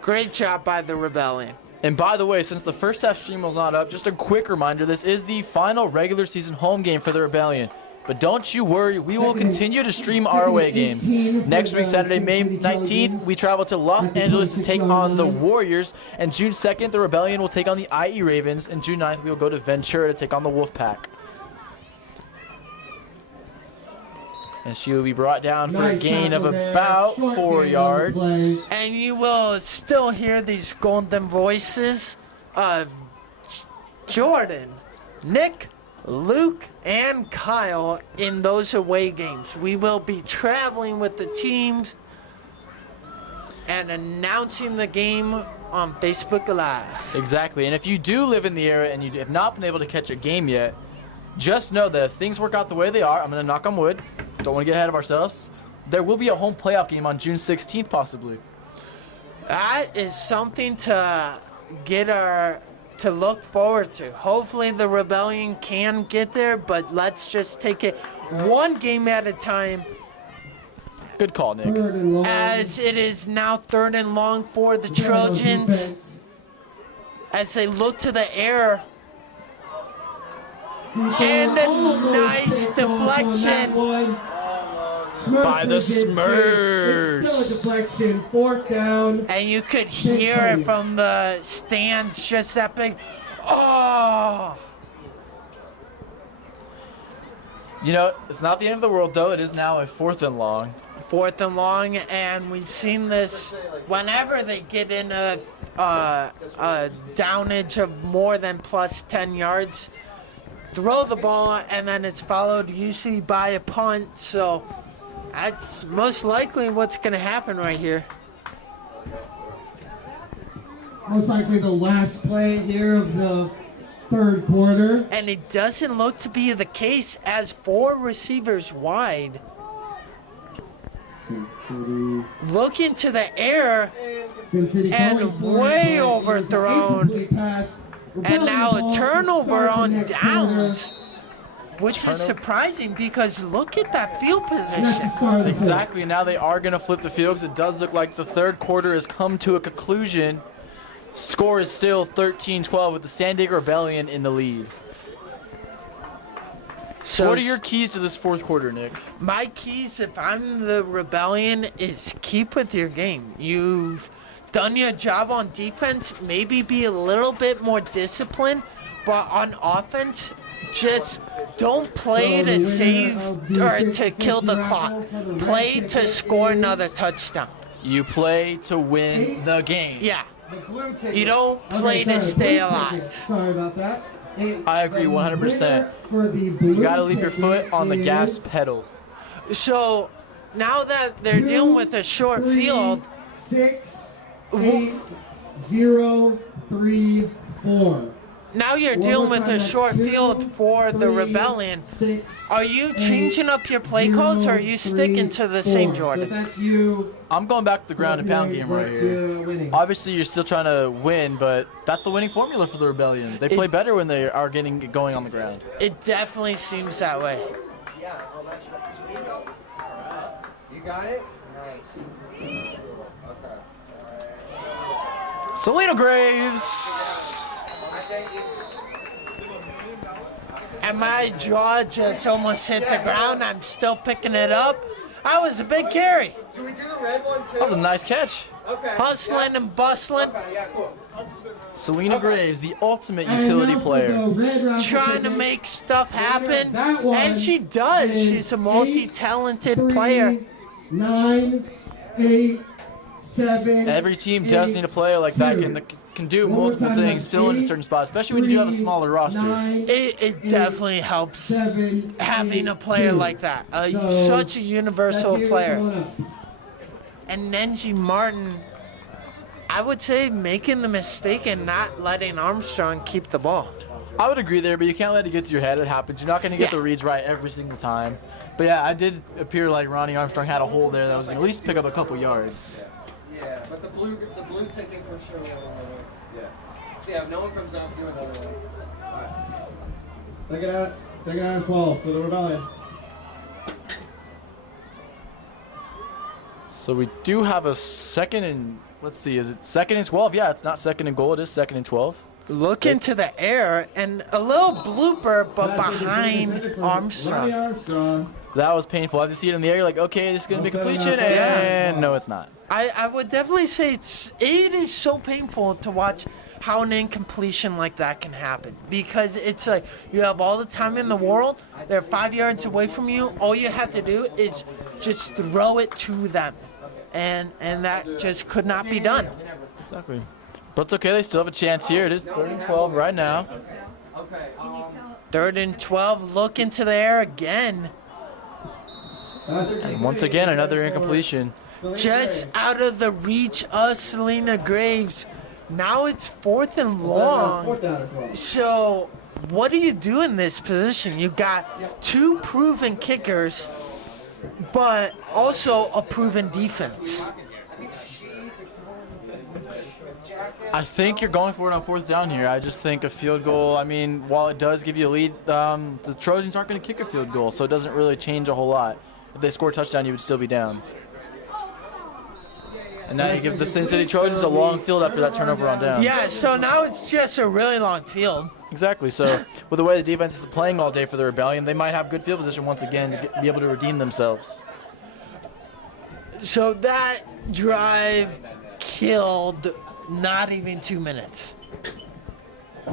Great job by the Rebellion. And by the way, since the first half stream was not up, just a quick reminder, this is the final regular season home game for the Rebellion. But don't you worry, we will continue to stream our away games. Next week, Saturday, May 19th, we travel to Los Angeles to take on the Warriors. And June 2nd, the Rebellion will take on the IE Ravens. And June 9th, we will go to Ventura to take on the Wolfpack. And she will be brought down for a gain of about 4 yards. And you will still hear these golden voices of Jordan, Nick, Luke, and Kyle in those away games. We will be traveling with the teams and announcing the game on Facebook Live. Exactly. And if you do live in the area and you have not been able to catch a game yet, just know that if things work out the way they are, I'm going to knock on wood, don't want to get ahead of ourselves, there will be a home playoff game on June 16th possibly. That is something to to look forward to. Hopefully the Rebellion can get there, but let's just take it one game at a time. Good call, Nick. As it is now 3rd and long for the Trojans. As they look to the air. And a nice deflection. By the Smurfs. Still a deflection, 4th down. And you could hear it from the stands, just that big. Oh! You know, it's not the end of the world, though. It is now a 4th and long. 4th and long, and we've seen this whenever they get in a downage of more than plus 10 yards. Throw the ball, and then it's followed usually by a punt. So that's most likely what's going to happen right here. Most likely the last play here of the 3rd quarter. And it doesn't look to be the case as 4 receivers wide. Look into the air and way overthrown. And now a turnover on downs, which is surprising because look at that field position. Exactly. Now they are going to flip the field because it does look like the 3rd quarter has come to a conclusion. Score is still 13-12 with the San Diego Rebellion in the lead. So what are your keys to this 4th quarter, Nick? My keys, if I'm the Rebellion, is keep with your game. You've done your job on defense, maybe be a little bit more disciplined, but on offense, just don't play to save or to kill the clock. Play to score another touchdown. You play to win the game. Yeah. You don't play to stay alive. Sorry about that. I agree 100%. You got to leave your foot on the gas pedal. So now that they're dealing with a short field, 6, 8, 0, 3, 4. Now you're dealing with a short field for the Rebellion. Are you changing up your play calls, or are you sticking to the same Jordan? So that's you. I'm going back to the ground and pound game right here. Obviously, you're still trying to win, but that's the winning formula for the Rebellion. They play better when they are getting it going on the ground. It definitely seems that way. You got it? Nice. Selena Graves. And my jaw just almost hit the ground. I'm still picking it up. I was a big carry. Should we do the red one too? That was a nice catch. Okay. Hustling and bustling. Okay, yeah, cool. Selena Graves, the ultimate utility player. Trying to make stuff happen. And she does. She's a multi-talented player. 9, 8, 7. Every team does need a player like that can do multiple things, fill in a certain spot, especially when you do have a smaller roster. It definitely helps having a player like that. Such a universal player. And Nenji Martin, I would say making the mistake and not letting Armstrong keep the ball. I would agree there, but you can't let it get to your head. It happens. You're not going to get the reads right every single time. But yeah, I did appear like Ronnie Armstrong had a hole there that was going to at least pick up a couple yards. Yeah, but the blue ticket for sure. Yeah. So yeah, if no one comes up, do another one. Alright. Second out and 12 for the Rebellion. So we do have a second and, let's see, is it 2nd and 12? Yeah, it's not 2nd and goal, it is 2nd and 12. Look into the air and a little blooper, but behind Armstrong. That was painful. As you see it in the air, you're like, okay, this is going to be completion, and no, it's not. I would definitely say it is so painful to watch how an incompletion like that can happen, because it's like you have all the time in the world, they're 5 yards away from you, all you have to do is just throw it to them, and that just could not be done. Exactly. But it's okay, they still have a chance here. It is 3rd and 12 right now. 3rd and 12, look into the air again. And once again, another incompletion. just out of the reach of Selena Graves. Now it's 4th and long. 4th down and 12. So what do you do in this position? You got 2 proven kickers, but also a proven defense. I think you're going for it on 4th down here. I just think a field goal, I mean, while it does give you a lead, the Trojans aren't going to kick a field goal, so it doesn't really change a whole lot. If they score a touchdown, you would still be down. And now you give the Sin City Trojans a long field after that turnover on downs. Yeah, so now it's just a really long field. Exactly. So with the way the defense is playing all day for the Rebellion, they might have good field position once again to be able to redeem themselves. So that drive killed not even 2 minutes.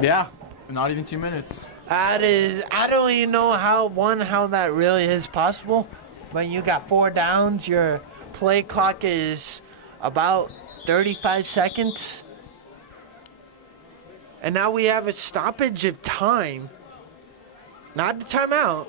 Yeah, not even 2 minutes. That is, I don't even know how that really is possible. When you got 4 downs, your play clock is about 35 seconds. And now we have a stoppage of time. Not the timeout.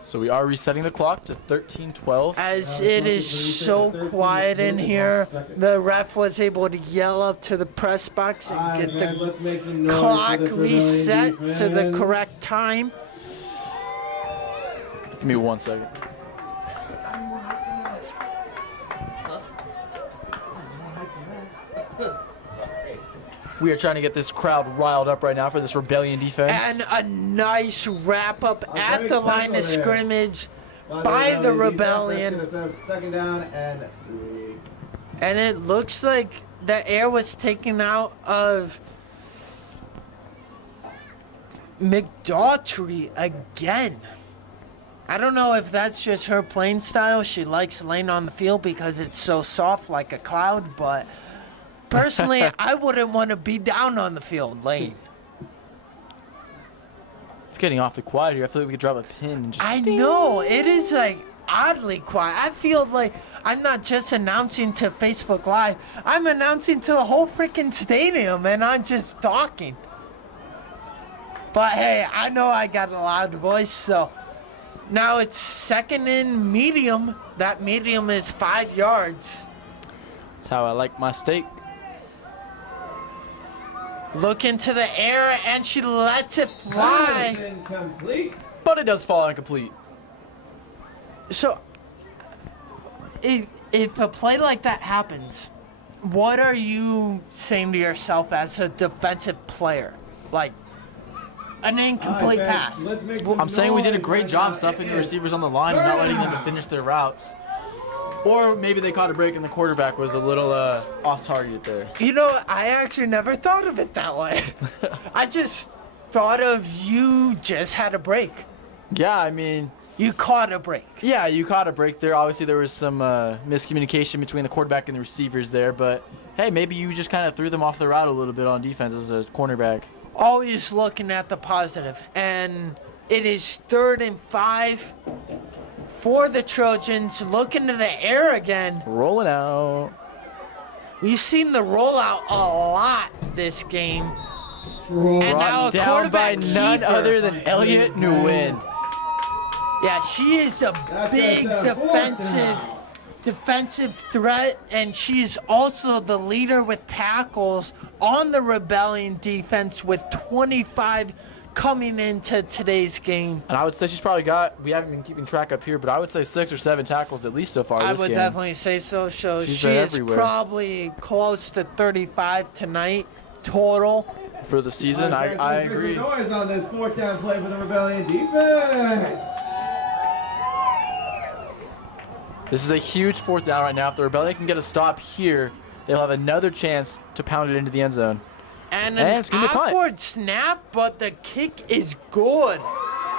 So we are resetting the clock to 13:12. As it is so quiet in here, the ref was able to yell up to the press box and get the clock reset to the correct time. Give me 1 second. We are trying to get this crowd riled up right now for this Rebellion defense. And a nice wrap up at the line of scrimmage by the Rebellion. 2nd down and 3. And it looks like the air was taken out of McDaughtry again. I don't know if that's just her playing style. She likes laying on the field because it's so soft like a cloud, but personally, I wouldn't want to be down on the field laying. It's getting awfully quiet here. I feel like we could drop a pin and just... I know. It is like oddly quiet. I feel like I'm not just announcing to Facebook Live. I'm announcing to the whole freaking stadium, and I'm just talking. But hey, I know I got a loud voice, so now it's 2nd and medium. That medium is 5 yards. That's how I like my steak. Look into the air, and she lets it fly. Incomplete. But it does fall incomplete. So, if a play like that happens, what are you saying to yourself as a defensive player? Like, an incomplete pass. I'm saying we did a great job stuffing the receivers on the line and not letting them to finish their routes. Or maybe they caught a break and the quarterback was a little off target there. You know, I actually never thought of it that way. I just thought of you just had a break. Yeah, I mean... You caught a break. Yeah, you caught a break there. Obviously, there was some miscommunication between the quarterback and the receivers there. But, hey, maybe you just kind of threw them off the route a little bit on defense as a cornerback. Always looking at the positive. And it is 3rd and 5 for the Trojans. Look into the air again. Rolling out. We've seen the rollout a lot this game. And now a down quarterback by none keeper. other than Elliott Nguyen. Yeah, she is a big defensive threat, and she's also the leader with tackles on the Rebellion defense with 25 coming into today's game. And I would say she's probably got, we haven't been keeping track up here, but I would say 6 or 7 tackles at least so far I this would game. definitely say so. So She's she been is everywhere. probably close to 35 tonight total. For the season, I agree. Noise on this 4th down play for the Rebellion defense. This is a huge 4th down right now. If the Rebellion can get a stop here, they'll have another chance to pound it into the end zone. And it's an gonna be a punt. awkward snap, but the kick is good.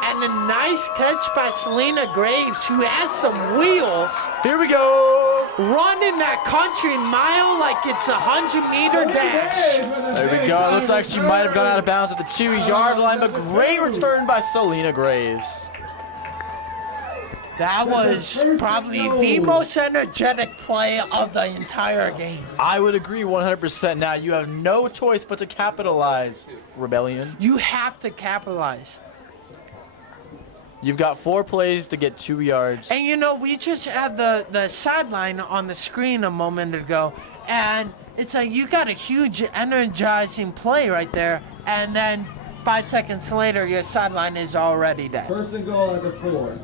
And a nice catch by Selena Graves, who has some wheels. Here we go. Running that country mile like it's a 100-meter dash. There we go. It looks like she might have gone out of bounds at the 2-yard line, but great return by Selena Graves. That was probably the most energetic play of the entire game. I would agree 100%. Now you have no choice but to capitalize, Rebellion. You have to capitalize. You've got 4 plays to get 2 yards. And you know, we just had the sideline on the screen a moment ago, and it's like you got a huge energizing play right there, and then 5 seconds later, your sideline is already dead. First and goal at the 4.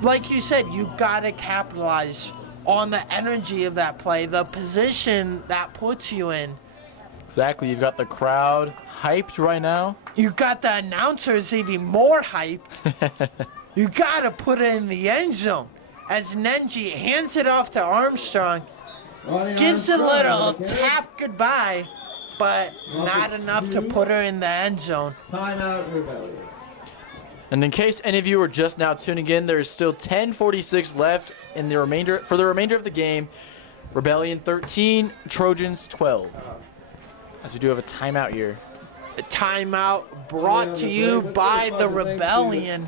Like you said, you got to capitalize on the energy of that play, the position that puts you in. Exactly. You've got the crowd hyped right now. You got the announcers even more hyped. You got to put it in the end zone. As Nenji hands it off to Armstrong, gives a little tap goodbye, but not enough to put her in the end zone. Timeout, Rebellion. And in case any of you are just now tuning in, there's still 10:46 left in the remainder of the game. Rebellion 13, Trojans 12. As we do have a timeout here. A timeout brought to you by the Rebellion.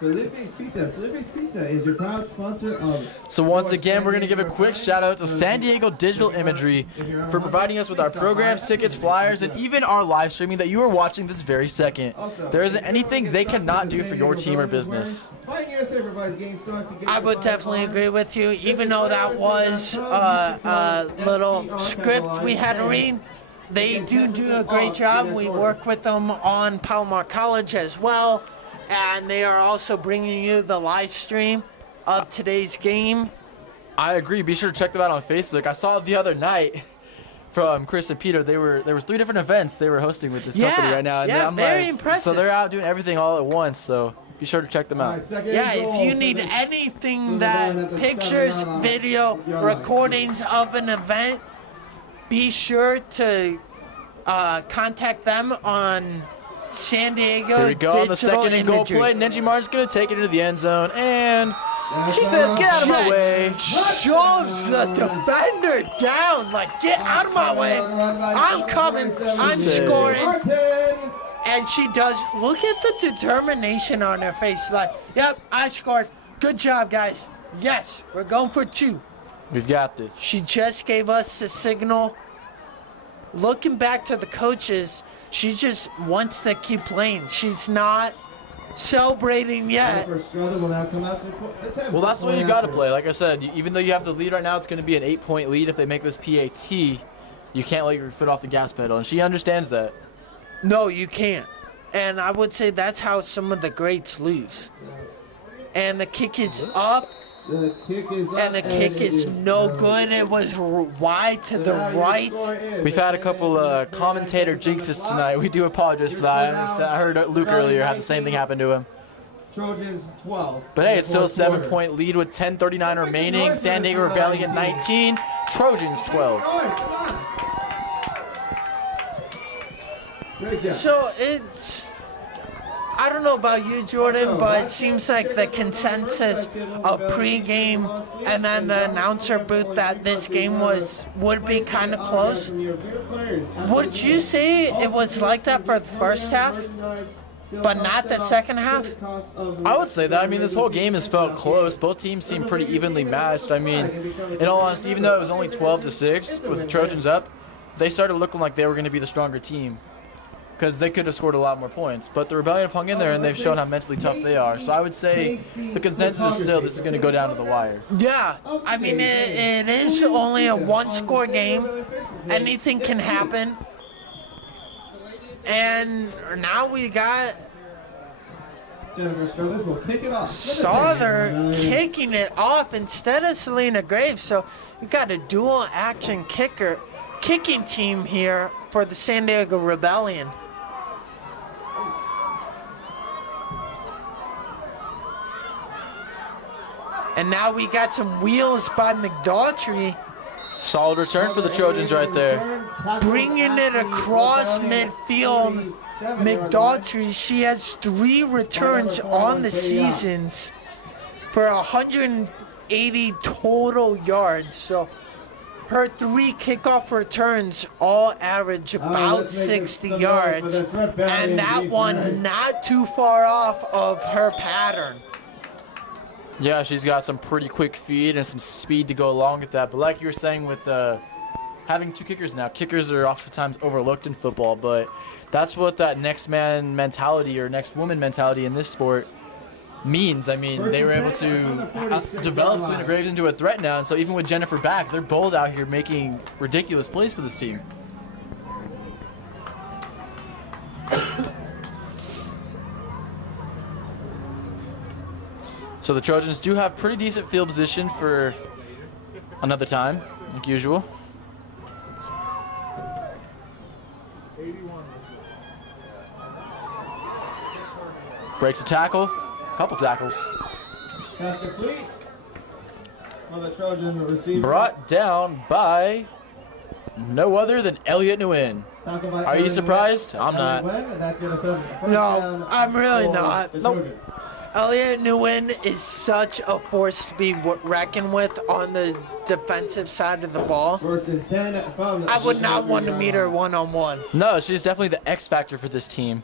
Felipe's Pizza. Felipe's Pizza is your proud sponsor of... So once again, we're going to give a quick shout out to San Diego Digital Imagery for providing us with our programs, tickets, flyers, and even our live streaming that you are watching this very second. There isn't anything they cannot do for your team or business. I would definitely agree with you, even though that was a little script we had to read. They do a great job. We work with them on Palomar College as well. And they are also bringing you the live stream of today's game. I agree. Be sure to check them out on Facebook. I saw the other night from Chris and Peter. There was 3 different events they were hosting with this company right now. And yeah, I'm very like, impressive. So they're out doing everything all at once. So be sure to check them out. Yeah, if you need anything that pictures, video, recordings of an event, be sure to contact them on San Diego. Here we go on the second and goal Imagery. play. Nenji Martin's going to take it into the end zone. And she says, get out of my way. Shoves the defender down. Like, get out of my way. I'm coming. I'm scoring. And she does. Look at the determination on her face. Like, yep, I scored. Good job, guys. Yes, we're going for 2. We've got this. She just gave us the signal. Looking back to the coaches, she just wants to keep playing. She's not celebrating yet. Well, that's the way you got to play. Like I said, even though you have the lead right now, it's going to be an 8-point lead. If they make this PAT, you can't let your foot off the gas pedal. And she understands that. No, you can't. And I would say that's how some of the greats lose. And the kick is up. The kick is up, and the kick is no good. It was wide to the right. We've had a couple commentator jinxes tonight. We do apologize for that. I heard Luke earlier had the same thing happen to him. Trojans 12. But hey, it's still a 7-point lead with 10:39 remaining. San Diego Rebellion 19, Trojans 12. So it's, I don't know about you, Jordan, but it seems like the consensus of pregame and then the announcer booth that this game would be kind of close. Would you say it was like that for the first half, but not the second half? I would say that. I mean, this whole game has felt close. Both teams seem pretty evenly matched. I mean, in all honesty, even though it was only 12-6 with the Trojans up, they started looking like they were going to be the stronger team, because they could have scored a lot more points. But the Rebellion have hung in there, and they've shown how mentally tough they are. So I would say the consensus is still this is going to go down to the wire. Yeah, I mean, it is only a one-score game. Anything can happen. And now we got Souther kicking it off instead of Selena Graves. So we got a dual-action kicking team here for the San Diego Rebellion. And now we got some wheels by McDaughtry. Solid return for the Trojans right there. Bringing it across midfield. McDaughtry, she has 3 returns on the seasons for 180 total yards. So her 3 kickoff returns all average about 60 yards. And that one not too far off of her pattern. Yeah, she's got some pretty quick feet and some speed to go along with that. But like you were saying with having 2 kickers now. Kickers are oftentimes overlooked in football, but that's what that next man mentality or next woman mentality in this sport means. I mean, they were able to develop Selena Graves into a threat now, and so even with Jennifer back, they're both out here making ridiculous plays for this team. So the Trojans do have pretty decent field position for another time, like usual. Breaks a tackle, couple tackles. Pass complete. On the Trojan receiver. Brought down by no other than Elliot Nguyen. Are you surprised? I'm not. No, I'm really not. Nope. Elliot Nguyen is such a force to be reckoned with on the defensive side of the ball. I would not want to meet her one-on-one. No, she's definitely the X factor for this team.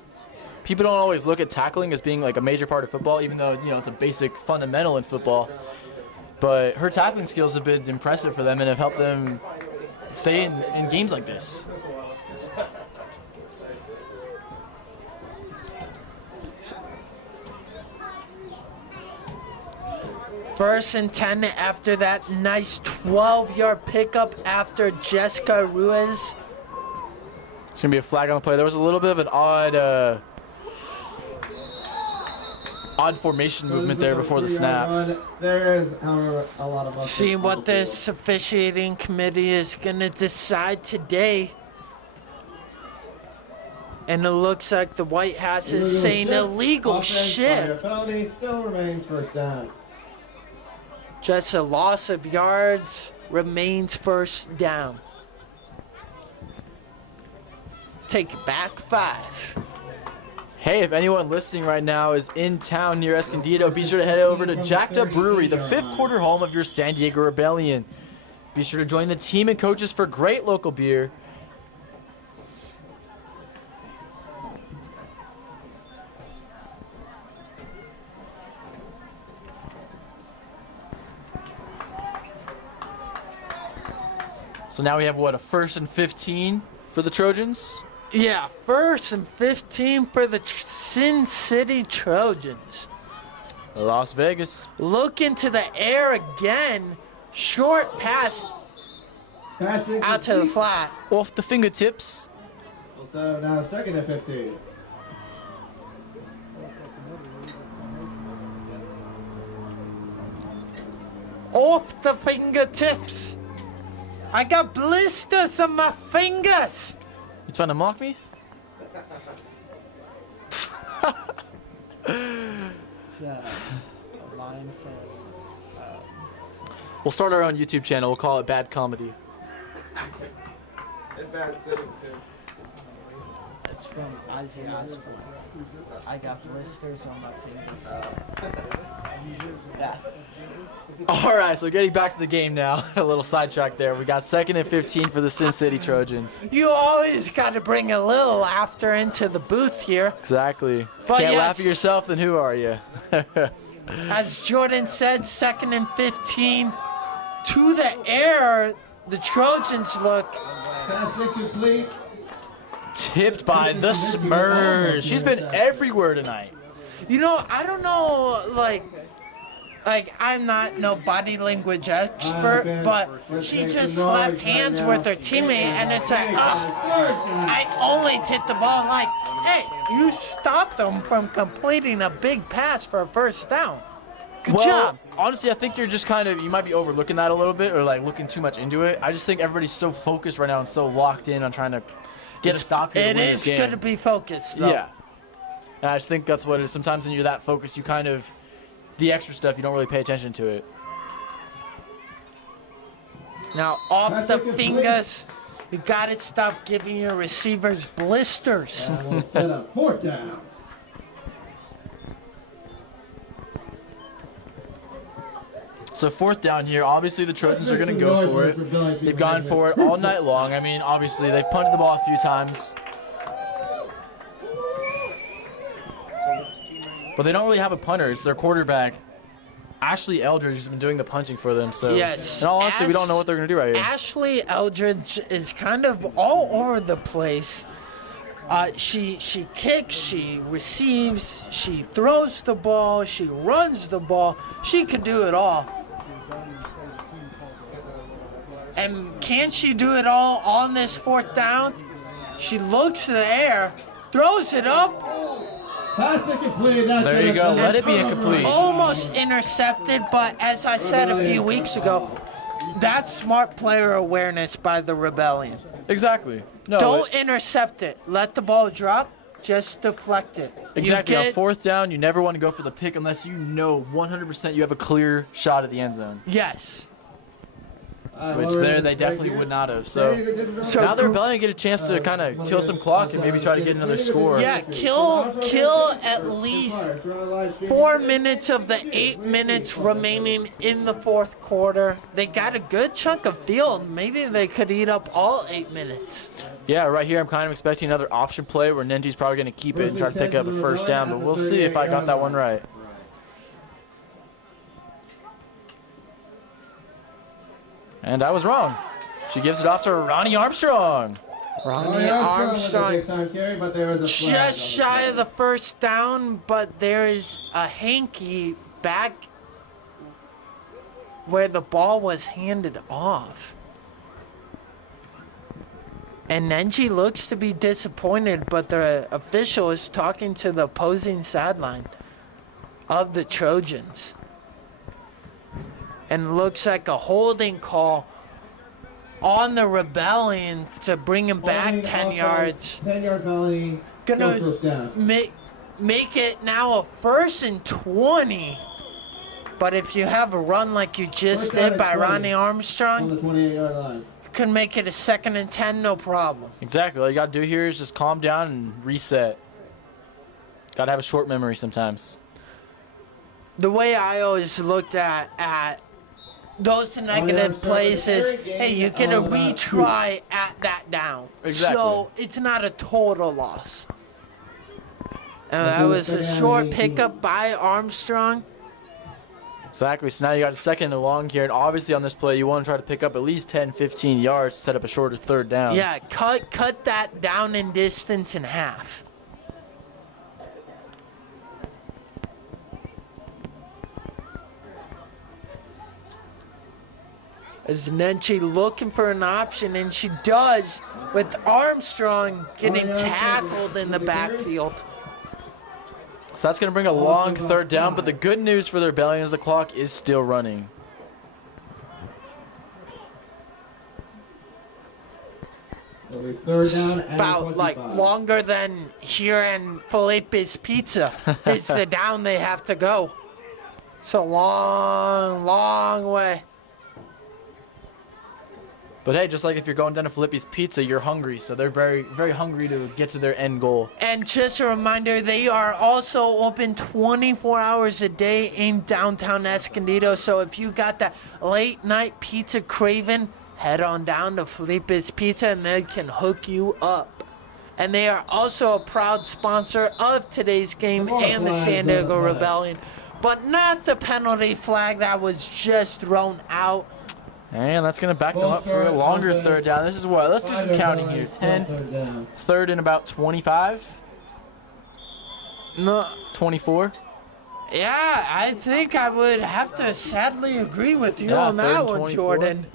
People don't always look at tackling as being like a major part of football, even though, you know, it's a basic fundamental in football. But her tackling skills have been impressive for them and have helped them stay in games like this. First and 10 after that nice 12-yard pickup after Jessica Ruiz. It's going to be a flag on the play. There was a little bit of an odd formation movement there before the snap. There is, however, a lot of... See what this officiating committee is going to decide today. And it looks like the White House is saying illegal shift. Penalty still remains first down. Just a loss of yards remains first down. Take it back 5. Hey, if anyone listening right now is in town near Escondido, be sure to head over to Jacked Up Brewery, the 5th quarter home of your San Diego Rebellion. Be sure to join the team and coaches for great local beer. So now we have, what, a 1st and 15 for the Trojans? Yeah, 1st and 15 for the Sin City Trojans. Las Vegas. Look into the air again. Short pass out to the flat. Off the fingertips. So now 2nd and 15. Off the fingertips. I got blisters on my fingers. You trying to mock me? It's a line from... We'll start our own YouTube channel. We'll call it Bad Comedy. And bad sitting, too. It's from Ozzy Osbourne. I got blisters on my fingers. Yeah. All right, so getting back to the game now. A little sidetrack there. We got 2nd and 15 for the Sin City Trojans. You always got to bring a little laughter into the booth here. Exactly. But Can't yes, laugh at yourself, then who are you? as Jordan said, 2nd and 15. To the air, the Trojans look. Pass incomplete. Tipped by the Smurrs. She's been everywhere tonight. You know, I don't know, like I'm not no body language expert, but she just slapped hands with her teammate, and it's like, I only tipped the ball. Like, hey, you stopped them from completing a big pass for a 1st down. Good job. Honestly, I think you're just you might be overlooking that a little bit or like looking too much into it. I just think everybody's so focused right now and so locked in on trying to get a stop here to win this game. It is good to be focused, though. Yeah. And I just think that's what it is. Sometimes when you're that focused, you the extra stuff, you don't really pay attention to it. Now, off the fingers, you got to stop giving your receivers blisters. And we'll set up 4th down. So 4th down here, obviously the Trojans are going to go for it. They've gone for it all night long. I mean, obviously they've punted the ball a few times. But they don't really have a punter. It's their quarterback, Ashley Eldridge has been doing the punching for them. So Yes. in all honesty, we don't know what they're going to do right here. Ashley Eldridge is kind of all over the place. She kicks, she receives, she throws the ball, she runs the ball. She can do it all. And can she do it all on this 4th down? She looks to the air, throws it up. Pass incomplete. That's There you go. Let it be incomplete. Almost intercepted, but as I said a few weeks ago, that's smart player awareness by the Rebellion. Exactly. No, Don't intercept it. Let the ball drop. Just deflect it. exactly. On 4th down, you never want to go for the pick unless you know 100% you have a clear shot at the end zone. Yes. Which there they definitely would not have. So now the Rebellion get a chance to kind of kill some clock and maybe try to get another score. Yeah, kill at least 4 minutes of the 8 minutes remaining in the 4th quarter. They got a good chunk of field. Maybe they could eat up all 8 minutes. Yeah, right here I'm kind of expecting another option play where Nenji's probably going to keep it and try to pick up a first down, but we'll see if I got that one right. And I was wrong. She gives it off to Ronnie Armstrong. Ronnie Armstrong Just just shy of the first down, but there is a hanky back where the ball was handed off. And Nenji looks to be disappointed, but the official is talking to the opposing sideline of the Trojans. And looks like a holding call on the Rebellion to bring him back 10 yards. 10-yard penalty. Gonna First down. make it now a 1st and 20. But if you have a run like you just First down did at by 20. Ronnie On Armstrong, the 28-yard line. you can make it a 2nd and 10, no problem. Exactly. All you got to do here is just calm down and reset. Got to have a short memory sometimes. The way I always looked at those negative plays is, hey, you get a retry at that down. Exactly. So it's not a total loss. And that was a short pickup by Armstrong. Exactly. So now you got a 2nd and long here, and obviously on this play you want to try to pick up at least 10, 15 yards to set up a shorter 3rd down. Yeah, cut that down in distance in half. As Nenchi looking for an option, and she does, with Armstrong getting tackled in the backfield. So that's going to bring a long 3rd down, but the good news for the Rebellion is the clock is still running. Third down and About like 25. longer than here in Felipe's Pizza. It's the down they have to go. It's a long, long way. But hey, just like if you're going down to Filippi's Pizza, you're hungry, so they're very, very hungry to get to their end goal. And just a reminder, they are also open 24 hours a day in downtown Escondido. So if you got that late night pizza craving, head on down to Felipe's Pizza and they can hook you up. And they are also a proud sponsor of today's game and the San Diego Rebellion. But not the penalty flag that was just thrown out. And that's going to back them up for a longer 3rd down. This is what? Let's do some counting here. 10, 3rd and about 25, No, 24. yeah, I think I would have to sadly agree with you Yeah, on 3rd that and one, 24. Jordan.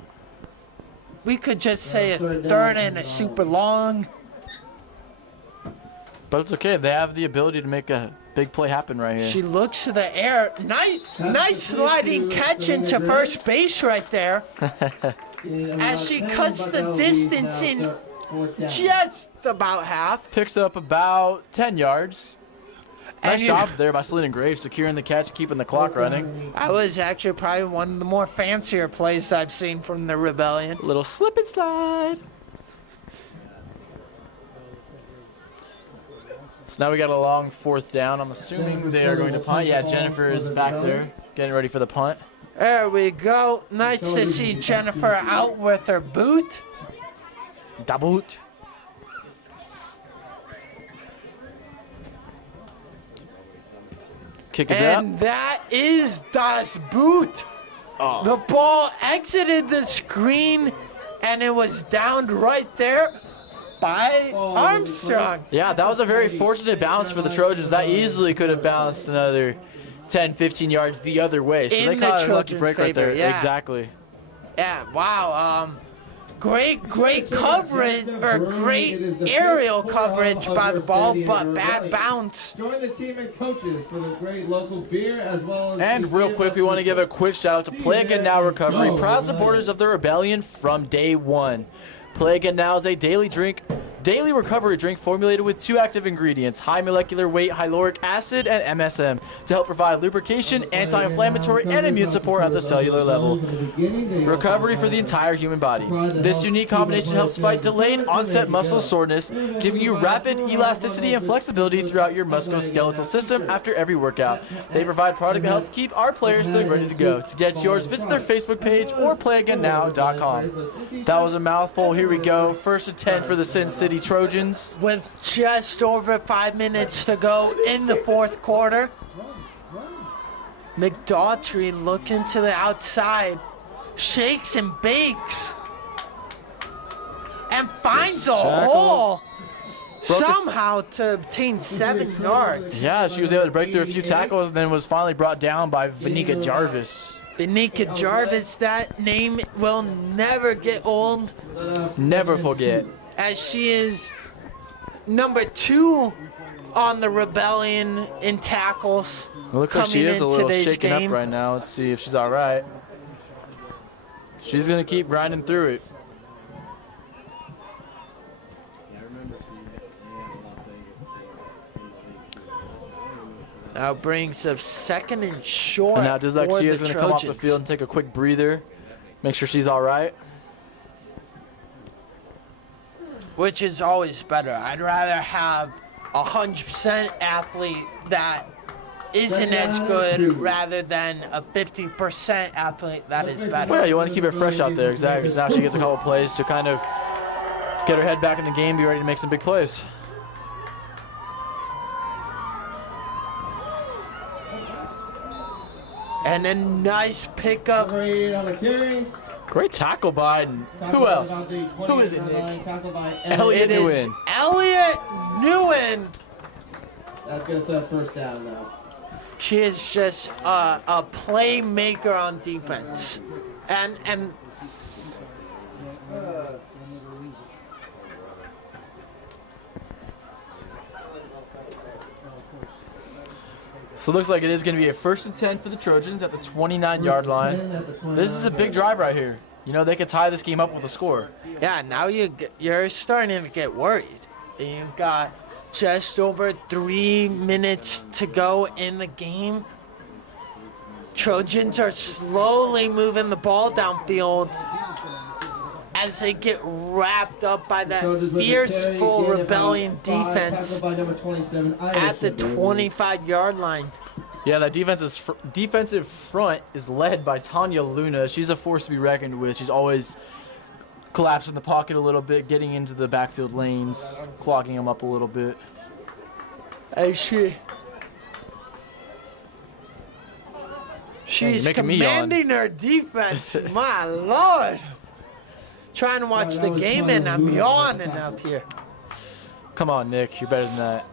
We could just say a 3rd and a super long. But it's okay. They have the ability to make a big play happen right here. She looks to the air. Nice sliding catch into first base right there. As she cuts the distance in just about half. Picks up about 10 yards. Nice And you- job there by Selena Graves, securing the catch, keeping the clock running. That was actually probably one of the more fancier plays I've seen from the Rebellion. Little slip and slide. So now we got a long 4th down. I'm assuming they are going to punt. Yeah, Jennifer is back there, getting ready for the punt. There we go. Nice to see Jennifer out with her boot. Daboot. Kick is up. And that is Das Boot. Oh. The ball exited the screen, and it was downed right there by Armstrong. Yeah, that was a very fortunate bounce for the Trojans. That easily could have bounced another 10, 15 yards the other way. So In they the caught a lucky Trojans' break right there. favor, yeah. Exactly. Yeah, wow. Great coverage, or great aerial coverage by the ball, but bad bounce. Join the team and coaches for the great local beer as well as. And real quick, we want to give a quick shout out to Play Again Now Recovery, proud supporters of the Rebellion from day one. Play Again Now is a daily recovery drink formulated with 2 active ingredients, high molecular weight hyaluronic acid and MSM, to help provide lubrication, anti-inflammatory, and immune support at the cellular level. Recovery for the entire human body. This unique combination helps fight delayed onset muscle soreness, giving you rapid elasticity and flexibility throughout your musculoskeletal system after every workout. They provide a product that helps keep our players feeling ready to go. To get yours, visit their Facebook page or playagainnow.com. That was a mouthful. Here we go. 1st and 10 for the Sin City Trojans. With just over 5 minutes to go in the 4th quarter, McDaughtry looking to the outside, shakes and bakes, and finds a hole somehow to obtain 7 yards. Yeah, she was able to break through a few tackles and then was finally brought down by Vanika Jarvis. Vanika Jarvis, that name will never get old. Never forget. As she is number 2 on the Rebellion in tackles. It looks like she is a little shaken game. up right now. Let's see if she's all right. She's going to keep grinding through it. Now brings up 2nd and short. And now Dyslexia is for the going to come off the Trojans. field and take a quick breather. Make sure she's all right. Which is always better. I'd rather have a 100% athlete that isn't as good rather than a 50% athlete that is better. Well, yeah, you want to keep it fresh out there. Exactly. So now she gets a couple plays to kind of get her head back in the game, be ready to make some big plays. And a nice pickup. Great tackle by, who else? Who is it, Nick? Elliot It is Nguyen. Elliot Nguyen. That's going to set 1st down now. She is just a playmaker on defense. And So it looks like it is going to be a 1st and 10 for the Trojans at the 29-yard line. This is a big drive right here. You know, they could tie this game up with a score. yeah, now you're starting to get worried. You've got just over 3 minutes to go in the game. Trojans are slowly moving the ball downfield as they get wrapped up by that fierceful Rebellion defense at the 25-yard line. Yeah, that defensive front is led by Tanya Luna. She's a force to be reckoned with. She's always collapsing the pocket a little bit, getting into the backfield lanes, clogging them up a little bit. She's making me yawn. commanding her defense. My Lord. Trying to watch the game and I'm yawning up here. Come on, Nick. You're better than that.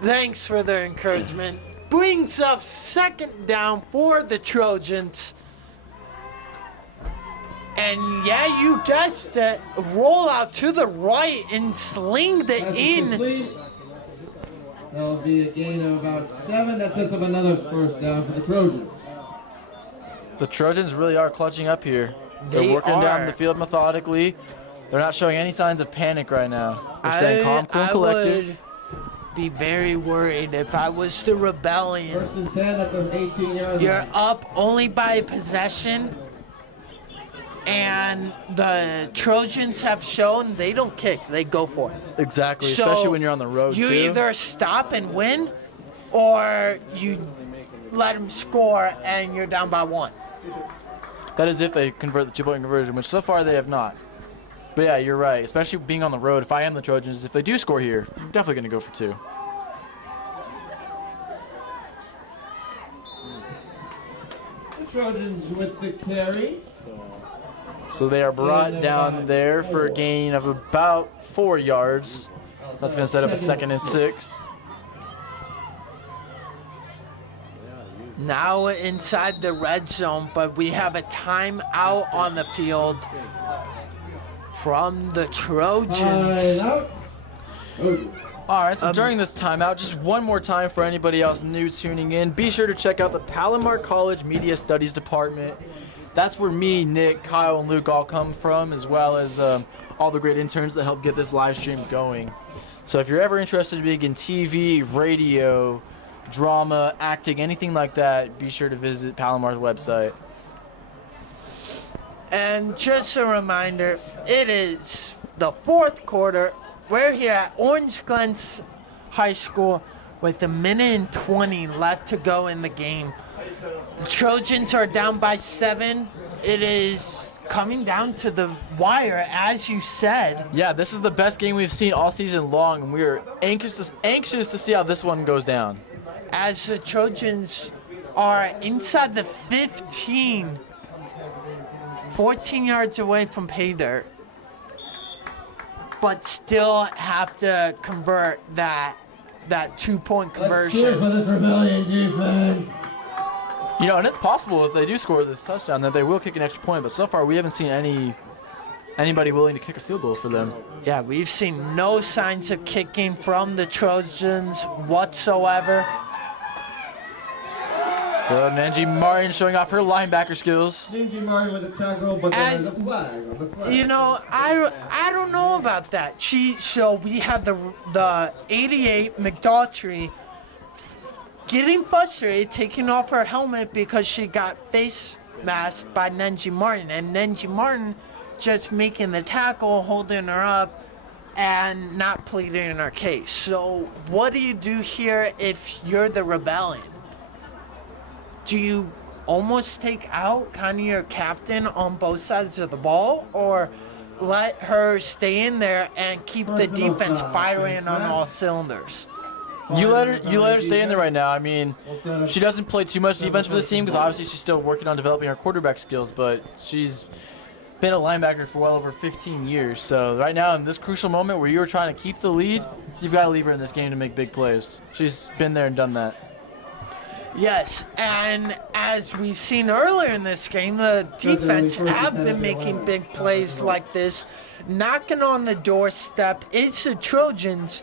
Thanks for the encouragement. Brings up 2nd down for the Trojans. And yeah, you guessed it. Roll out to the right and slinged it in. That'll be a gain of about 7. That sets up another 1st down for the Trojans. The Trojans really are clutching up here. They're They working down are. the field methodically. They're not showing any signs of panic right now. They're staying calm, cool, and collective. Would be very worried if I was the Rebellion. 1st and 10 at the 18-yard You're line. up only by a possession, and the Trojans have shown they don't kick, they go for it. Exactly, So especially when you're on the road, you too. either stop and win, or you let them score and you're down by 1. That is if they convert the 2-point conversion, which so far they have not. But yeah, you're right. Especially being on the road, if I am the Trojans, if they do score here, I'm definitely going to go for 2. Trojans with the carry. So they are brought down there for a gain of about 4 yards. That's going to set up a 2nd and 6. Now inside the red zone, but we have a timeout on the field from the Trojans. All right, so during this timeout, just one more time for anybody else new tuning in, be sure to check out the Palomar College Media Studies Department. That's where me, Nick, Kyle, and Luke all come from, as well as all the great interns that help get this live stream going. So if you're ever interested in being in TV, radio, drama, acting, anything like that, be sure to visit Palomar's website. And just a reminder, it is the 4th quarter. We're here at Orange Glen High School with 1:20 left to go in the game. The Trojans are down by 7. It is coming down to the wire, as you said. Yeah, this is the best game we've seen all season long, and we are anxious to see how this one goes down. As the Trojans are inside the 15, 14 yards away from pay dirt, but still have to convert that 2-point conversion. Let's cheer for this Rebellion defense. You know, and it's possible if they do score this touchdown that they will kick an extra point, but so far we haven't seen anybody willing to kick a field goal for them. Yeah, we've seen no signs of kicking from the Trojans whatsoever. Nenji Martin showing off her linebacker skills. Nenji Martin with a tackle, but there's a flag on the play. You know, I don't know about that. So we have the 88 McDaughtry getting frustrated, taking off her helmet because she got face masked by Nenji Martin, and Nenji Martin just making the tackle, holding her up, and not pleading her case. So what do you do here if you're the Rebellion? Do you almost take out kind of your captain on both sides of the ball, or let her stay in there and keep the defense firing on all cylinders? You let her stay in there right now. I mean, she doesn't play too much defense for this team because obviously she's still working on developing her quarterback skills, but she's been a linebacker for well over 15 years. So right now in this crucial moment where you're trying to keep the lead, you've got to leave her in this game to make big plays. She's been there and done that. Yes, and as we've seen earlier in this game, the defense have been making big plays like this, knocking on the doorstep. It's the Trojans,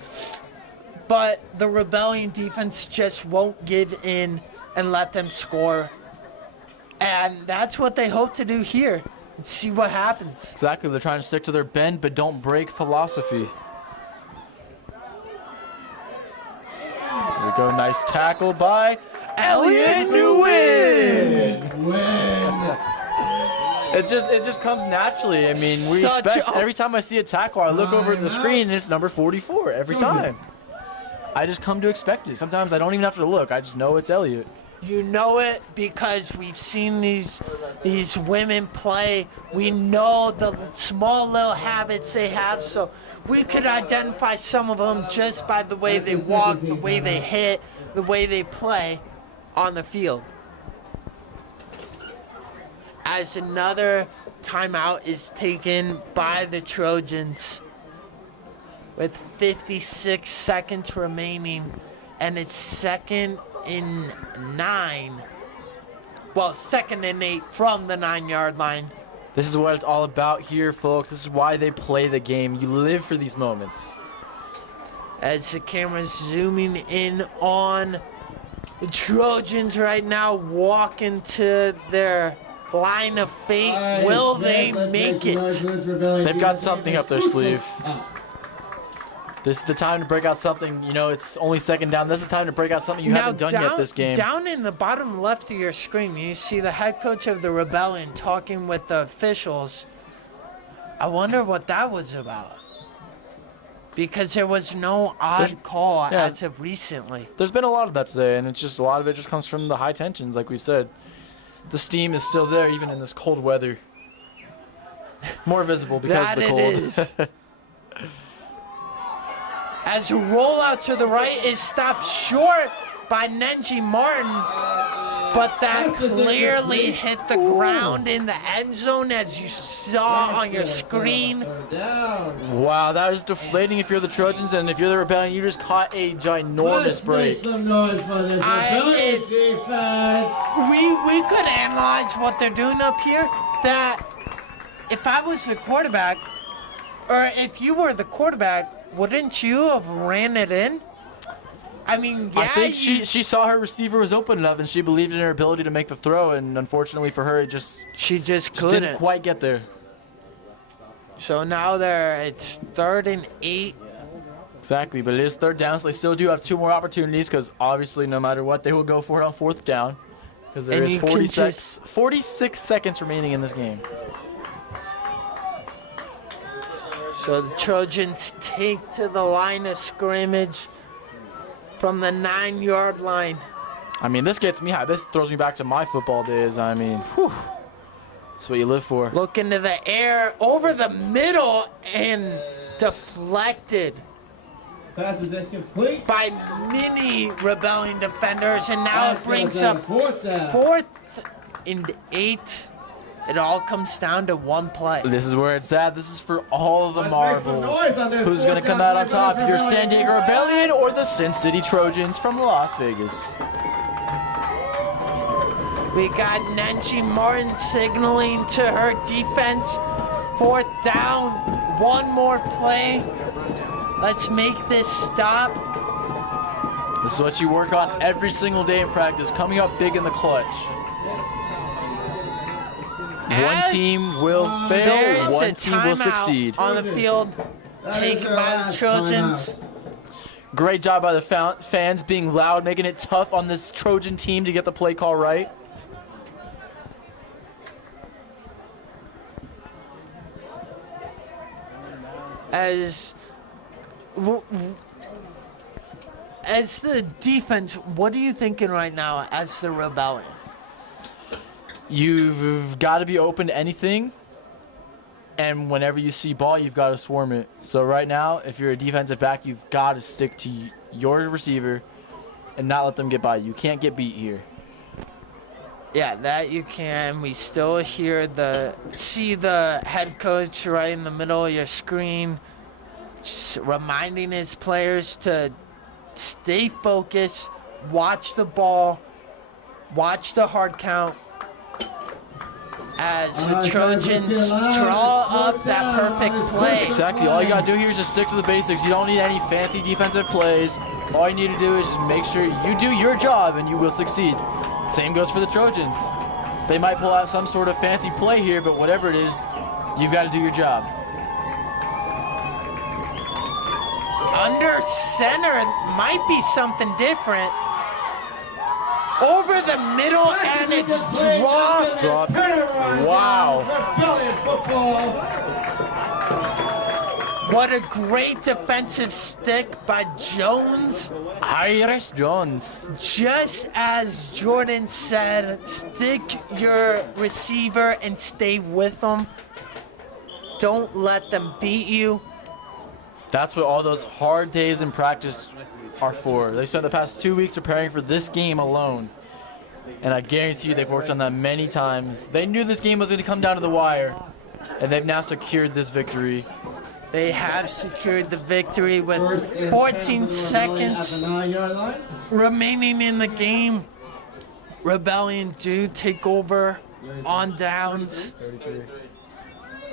but the Rebellion defense just won't give in and let them score. And that's what they hope to do here. And see what happens. Exactly. They're trying to stick to their bend but don't break philosophy. There we go. Nice tackle by Elliot Nguyen. It just comes naturally. I mean, we expect every time I see a tackle, I look over at the screen and it's number 44 every time. I just come to expect it. Sometimes I don't even have to look. I just know it's Elliot. You know it because we've seen these women play. We know the small little habits they have, so we could identify some of them just by the way they walk, the way they hit, the way they play on the field. As another timeout is taken by the Trojans with 56 seconds remaining, and it's 2nd and 9. Well, 2nd and 8 from the 9-yard line. This is what it's all about here, folks. This is why they play the game. You live for these moments. As the camera's zooming in on the Trojans right now, walking to their line of fate. Will they make it? They've got something up their sleeve. This is the time to break out something. You know, it's only 2nd down. This is the time to break out something you haven't done yet this game. Down in the bottom left of your screen, you see the head coach of the Rebellion talking with the officials. I wonder what that was about. Because there was no odd call as of recently. There's been a lot of that today, and it's just a lot of it just comes from the high tensions, like we said. The steam is still there even in this cold weather. More visible because of the cold. It is. As a rollout to the right is stopped short by Nenji Martin. but that clearly hit the ground in the end zone as you saw on your screen. Wow, that is deflating if you're the Trojans, and if you're the Rebellion, you just caught a ginormous break. Make some noise for this Rebellion defense. We could analyze what they're doing up here. That if I was the quarterback, or if you were the quarterback, wouldn't you have ran it in? I mean, yeah. I think she saw her receiver was open enough, and she believed in her ability to make the throw. And unfortunately for her, she just didn't quite get there. So now it's 3rd and 8. Exactly, but it is 3rd down, so they still do have 2 more opportunities. Because obviously, no matter what, they will go for it on 4th down. Because there is 46 seconds remaining in this game. So the Trojans take to the line of scrimmage from the 9-yard line. I mean, this gets me high. This throws me back to my football days. I mean, whew. That's what you live for. Look into the air, over the middle, and deflected. Pass is incomplete. By many Rebellion defenders, and now it brings up 4th and 8. It all comes down to one play. This is where it's at. This is for all of the marbles. Who's going to come out on top? Your San Diego Rebellion or the Sin City Trojans from Las Vegas? We got Nancy Martin signaling to her defense. 4th down. One more play. Let's make this stop. This is what you work on every single day in practice, coming up big in the clutch. One team will fail, one team will succeed. On the field, taken by the Trojans. Great job by the fans being loud, making it tough on this Trojan team to get the play call right. As the defense, what are you thinking right now as the Rebellion? You've got to be open to anything, and whenever you see ball, you've got to swarm it. So right now, if you're a defensive back, you've got to stick to your receiver and not let them get by you. You can't get beat here. Yeah, that you can. We still see the head coach right in the middle of your screen, just reminding his players to stay focused, watch the ball, watch the hard count, as the Trojans draw up that perfect play. Exactly. All you got to do here is just stick to the basics. You don't need any fancy defensive plays. All you need to do is just make sure you do your job and you will succeed. Same goes for the Trojans. They might pull out some sort of fancy play here, but whatever it is, you've got to do your job. Under center might be something different. Over the middle, and it's dropped. Wow. What a great defensive stick by Jones. Irish Jones. Just as Jordan said, stick your receiver and stay with them. Don't let them beat you. That's what all those hard days in practice are for. They spent the past 2 weeks preparing for this game alone. And I guarantee you they've worked on that many times. They knew this game was going to come down to the wire. And they've now secured this victory. They have secured the victory with 14 seconds remaining in the game. Rebellion do take over on downs.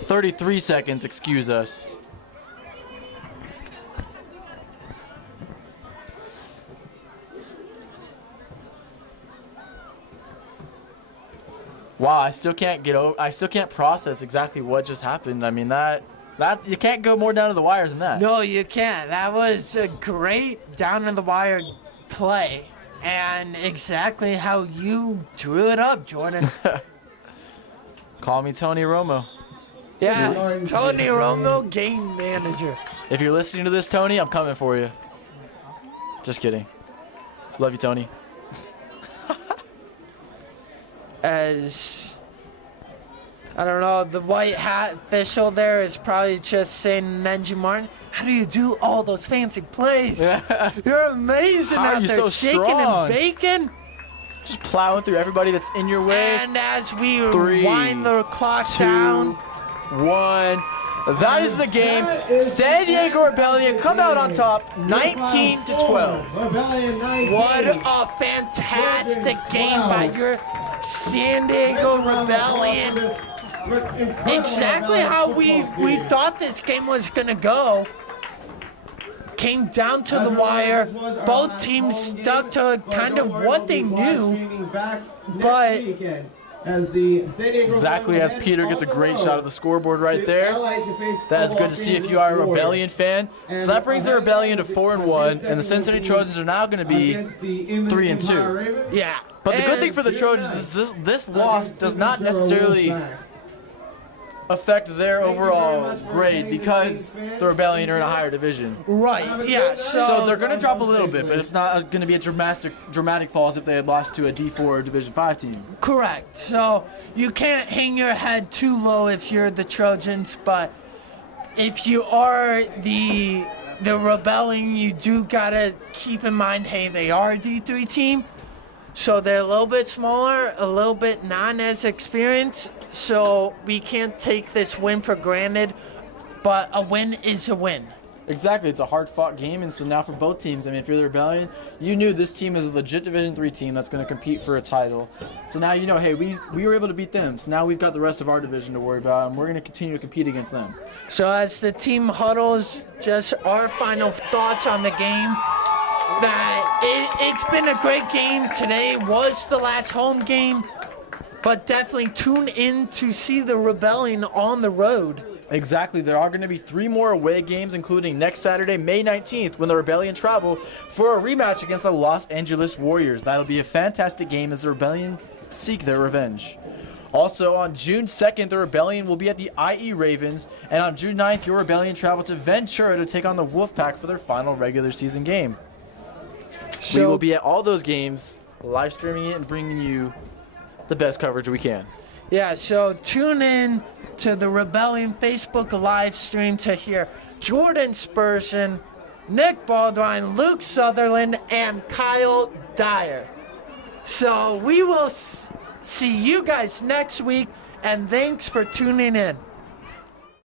33 seconds, excuse us. Wow, I still can't process exactly what just happened. I mean, that you can't go more down to the wires than that. No, you can't. That was a great down to the wire play, and exactly how you drew it up, Jordan. Call me Tony Romo. Yeah, Tony Romo, game manager. If you're listening to this, Tony, I'm coming for you. Just kidding. Love you, Tony. As I don't know, the white hat official there is probably just saying, Nenji Martin, how do you do all those fancy plays? You're amazing How out are you there, so shaking strong? and baking. Just plowing through everybody that's in your way. And as we 3, wind the clock 2, down, 1. That is the game. San Diego Rebellion come out on top, 19-12. Rebellion 19. what a fantastic game by your San Diego Rebellion. Exactly how we thought this game was going to go. Came down to the wire. Both teams stuck to kind of what they knew. But Exactly as Peter gets a great shot of the scoreboard right there. That is good to see if you are a Rebellion fan. So that brings the Rebellion to 4-1, and the Cincinnati Trojans are now going to be 3-2. yeah. But the good thing for the Trojans is this loss does not necessarily affect their overall grade because the Rebellion are in a higher division. Right, yeah. So they're going to drop a little bit, but it's not going to be a dramatic fall as if they had lost to a D4 Division 5 team. Correct. So you can't hang your head too low if you're the Trojans, but if you are the Rebellion, you do gotta keep in mind, hey, they are a D3 team, so they're a little bit smaller, a little bit not as experienced. So we can't take this win for granted, but a win is a win. Exactly, it's a hard-fought game, and so now for both teams, I mean, if you're the Rebellion, you knew this team is a legit Division 3 team that's going to compete for a title. So now you know, hey, we were able to beat them, so now we've got the rest of our division to worry about, and we're going to continue to compete against them. So as the team huddles, just our final thoughts on the game. That it's been a great game. Today was the last home game, but definitely tune in to see the Rebellion on the road. Exactly. There are going to be 3 more away games, including next Saturday, May 19th, when the Rebellion travel for a rematch against the Los Angeles Warriors. That'll be a fantastic game as the Rebellion seek their revenge. Also, on June 2nd, the Rebellion will be at the IE Ravens, and on June 9th, your Rebellion travel to Ventura to take on the Wolfpack for their final regular season game. We will be at all those games, live streaming it and bringing you the best coverage we can. Yeah, so tune in to the Rebellion Facebook live stream to hear Jordan Spurson, Nick Baldwin, Luke Sutherland, and Kyle Dyer. So we will see you guys next week, and thanks for tuning in.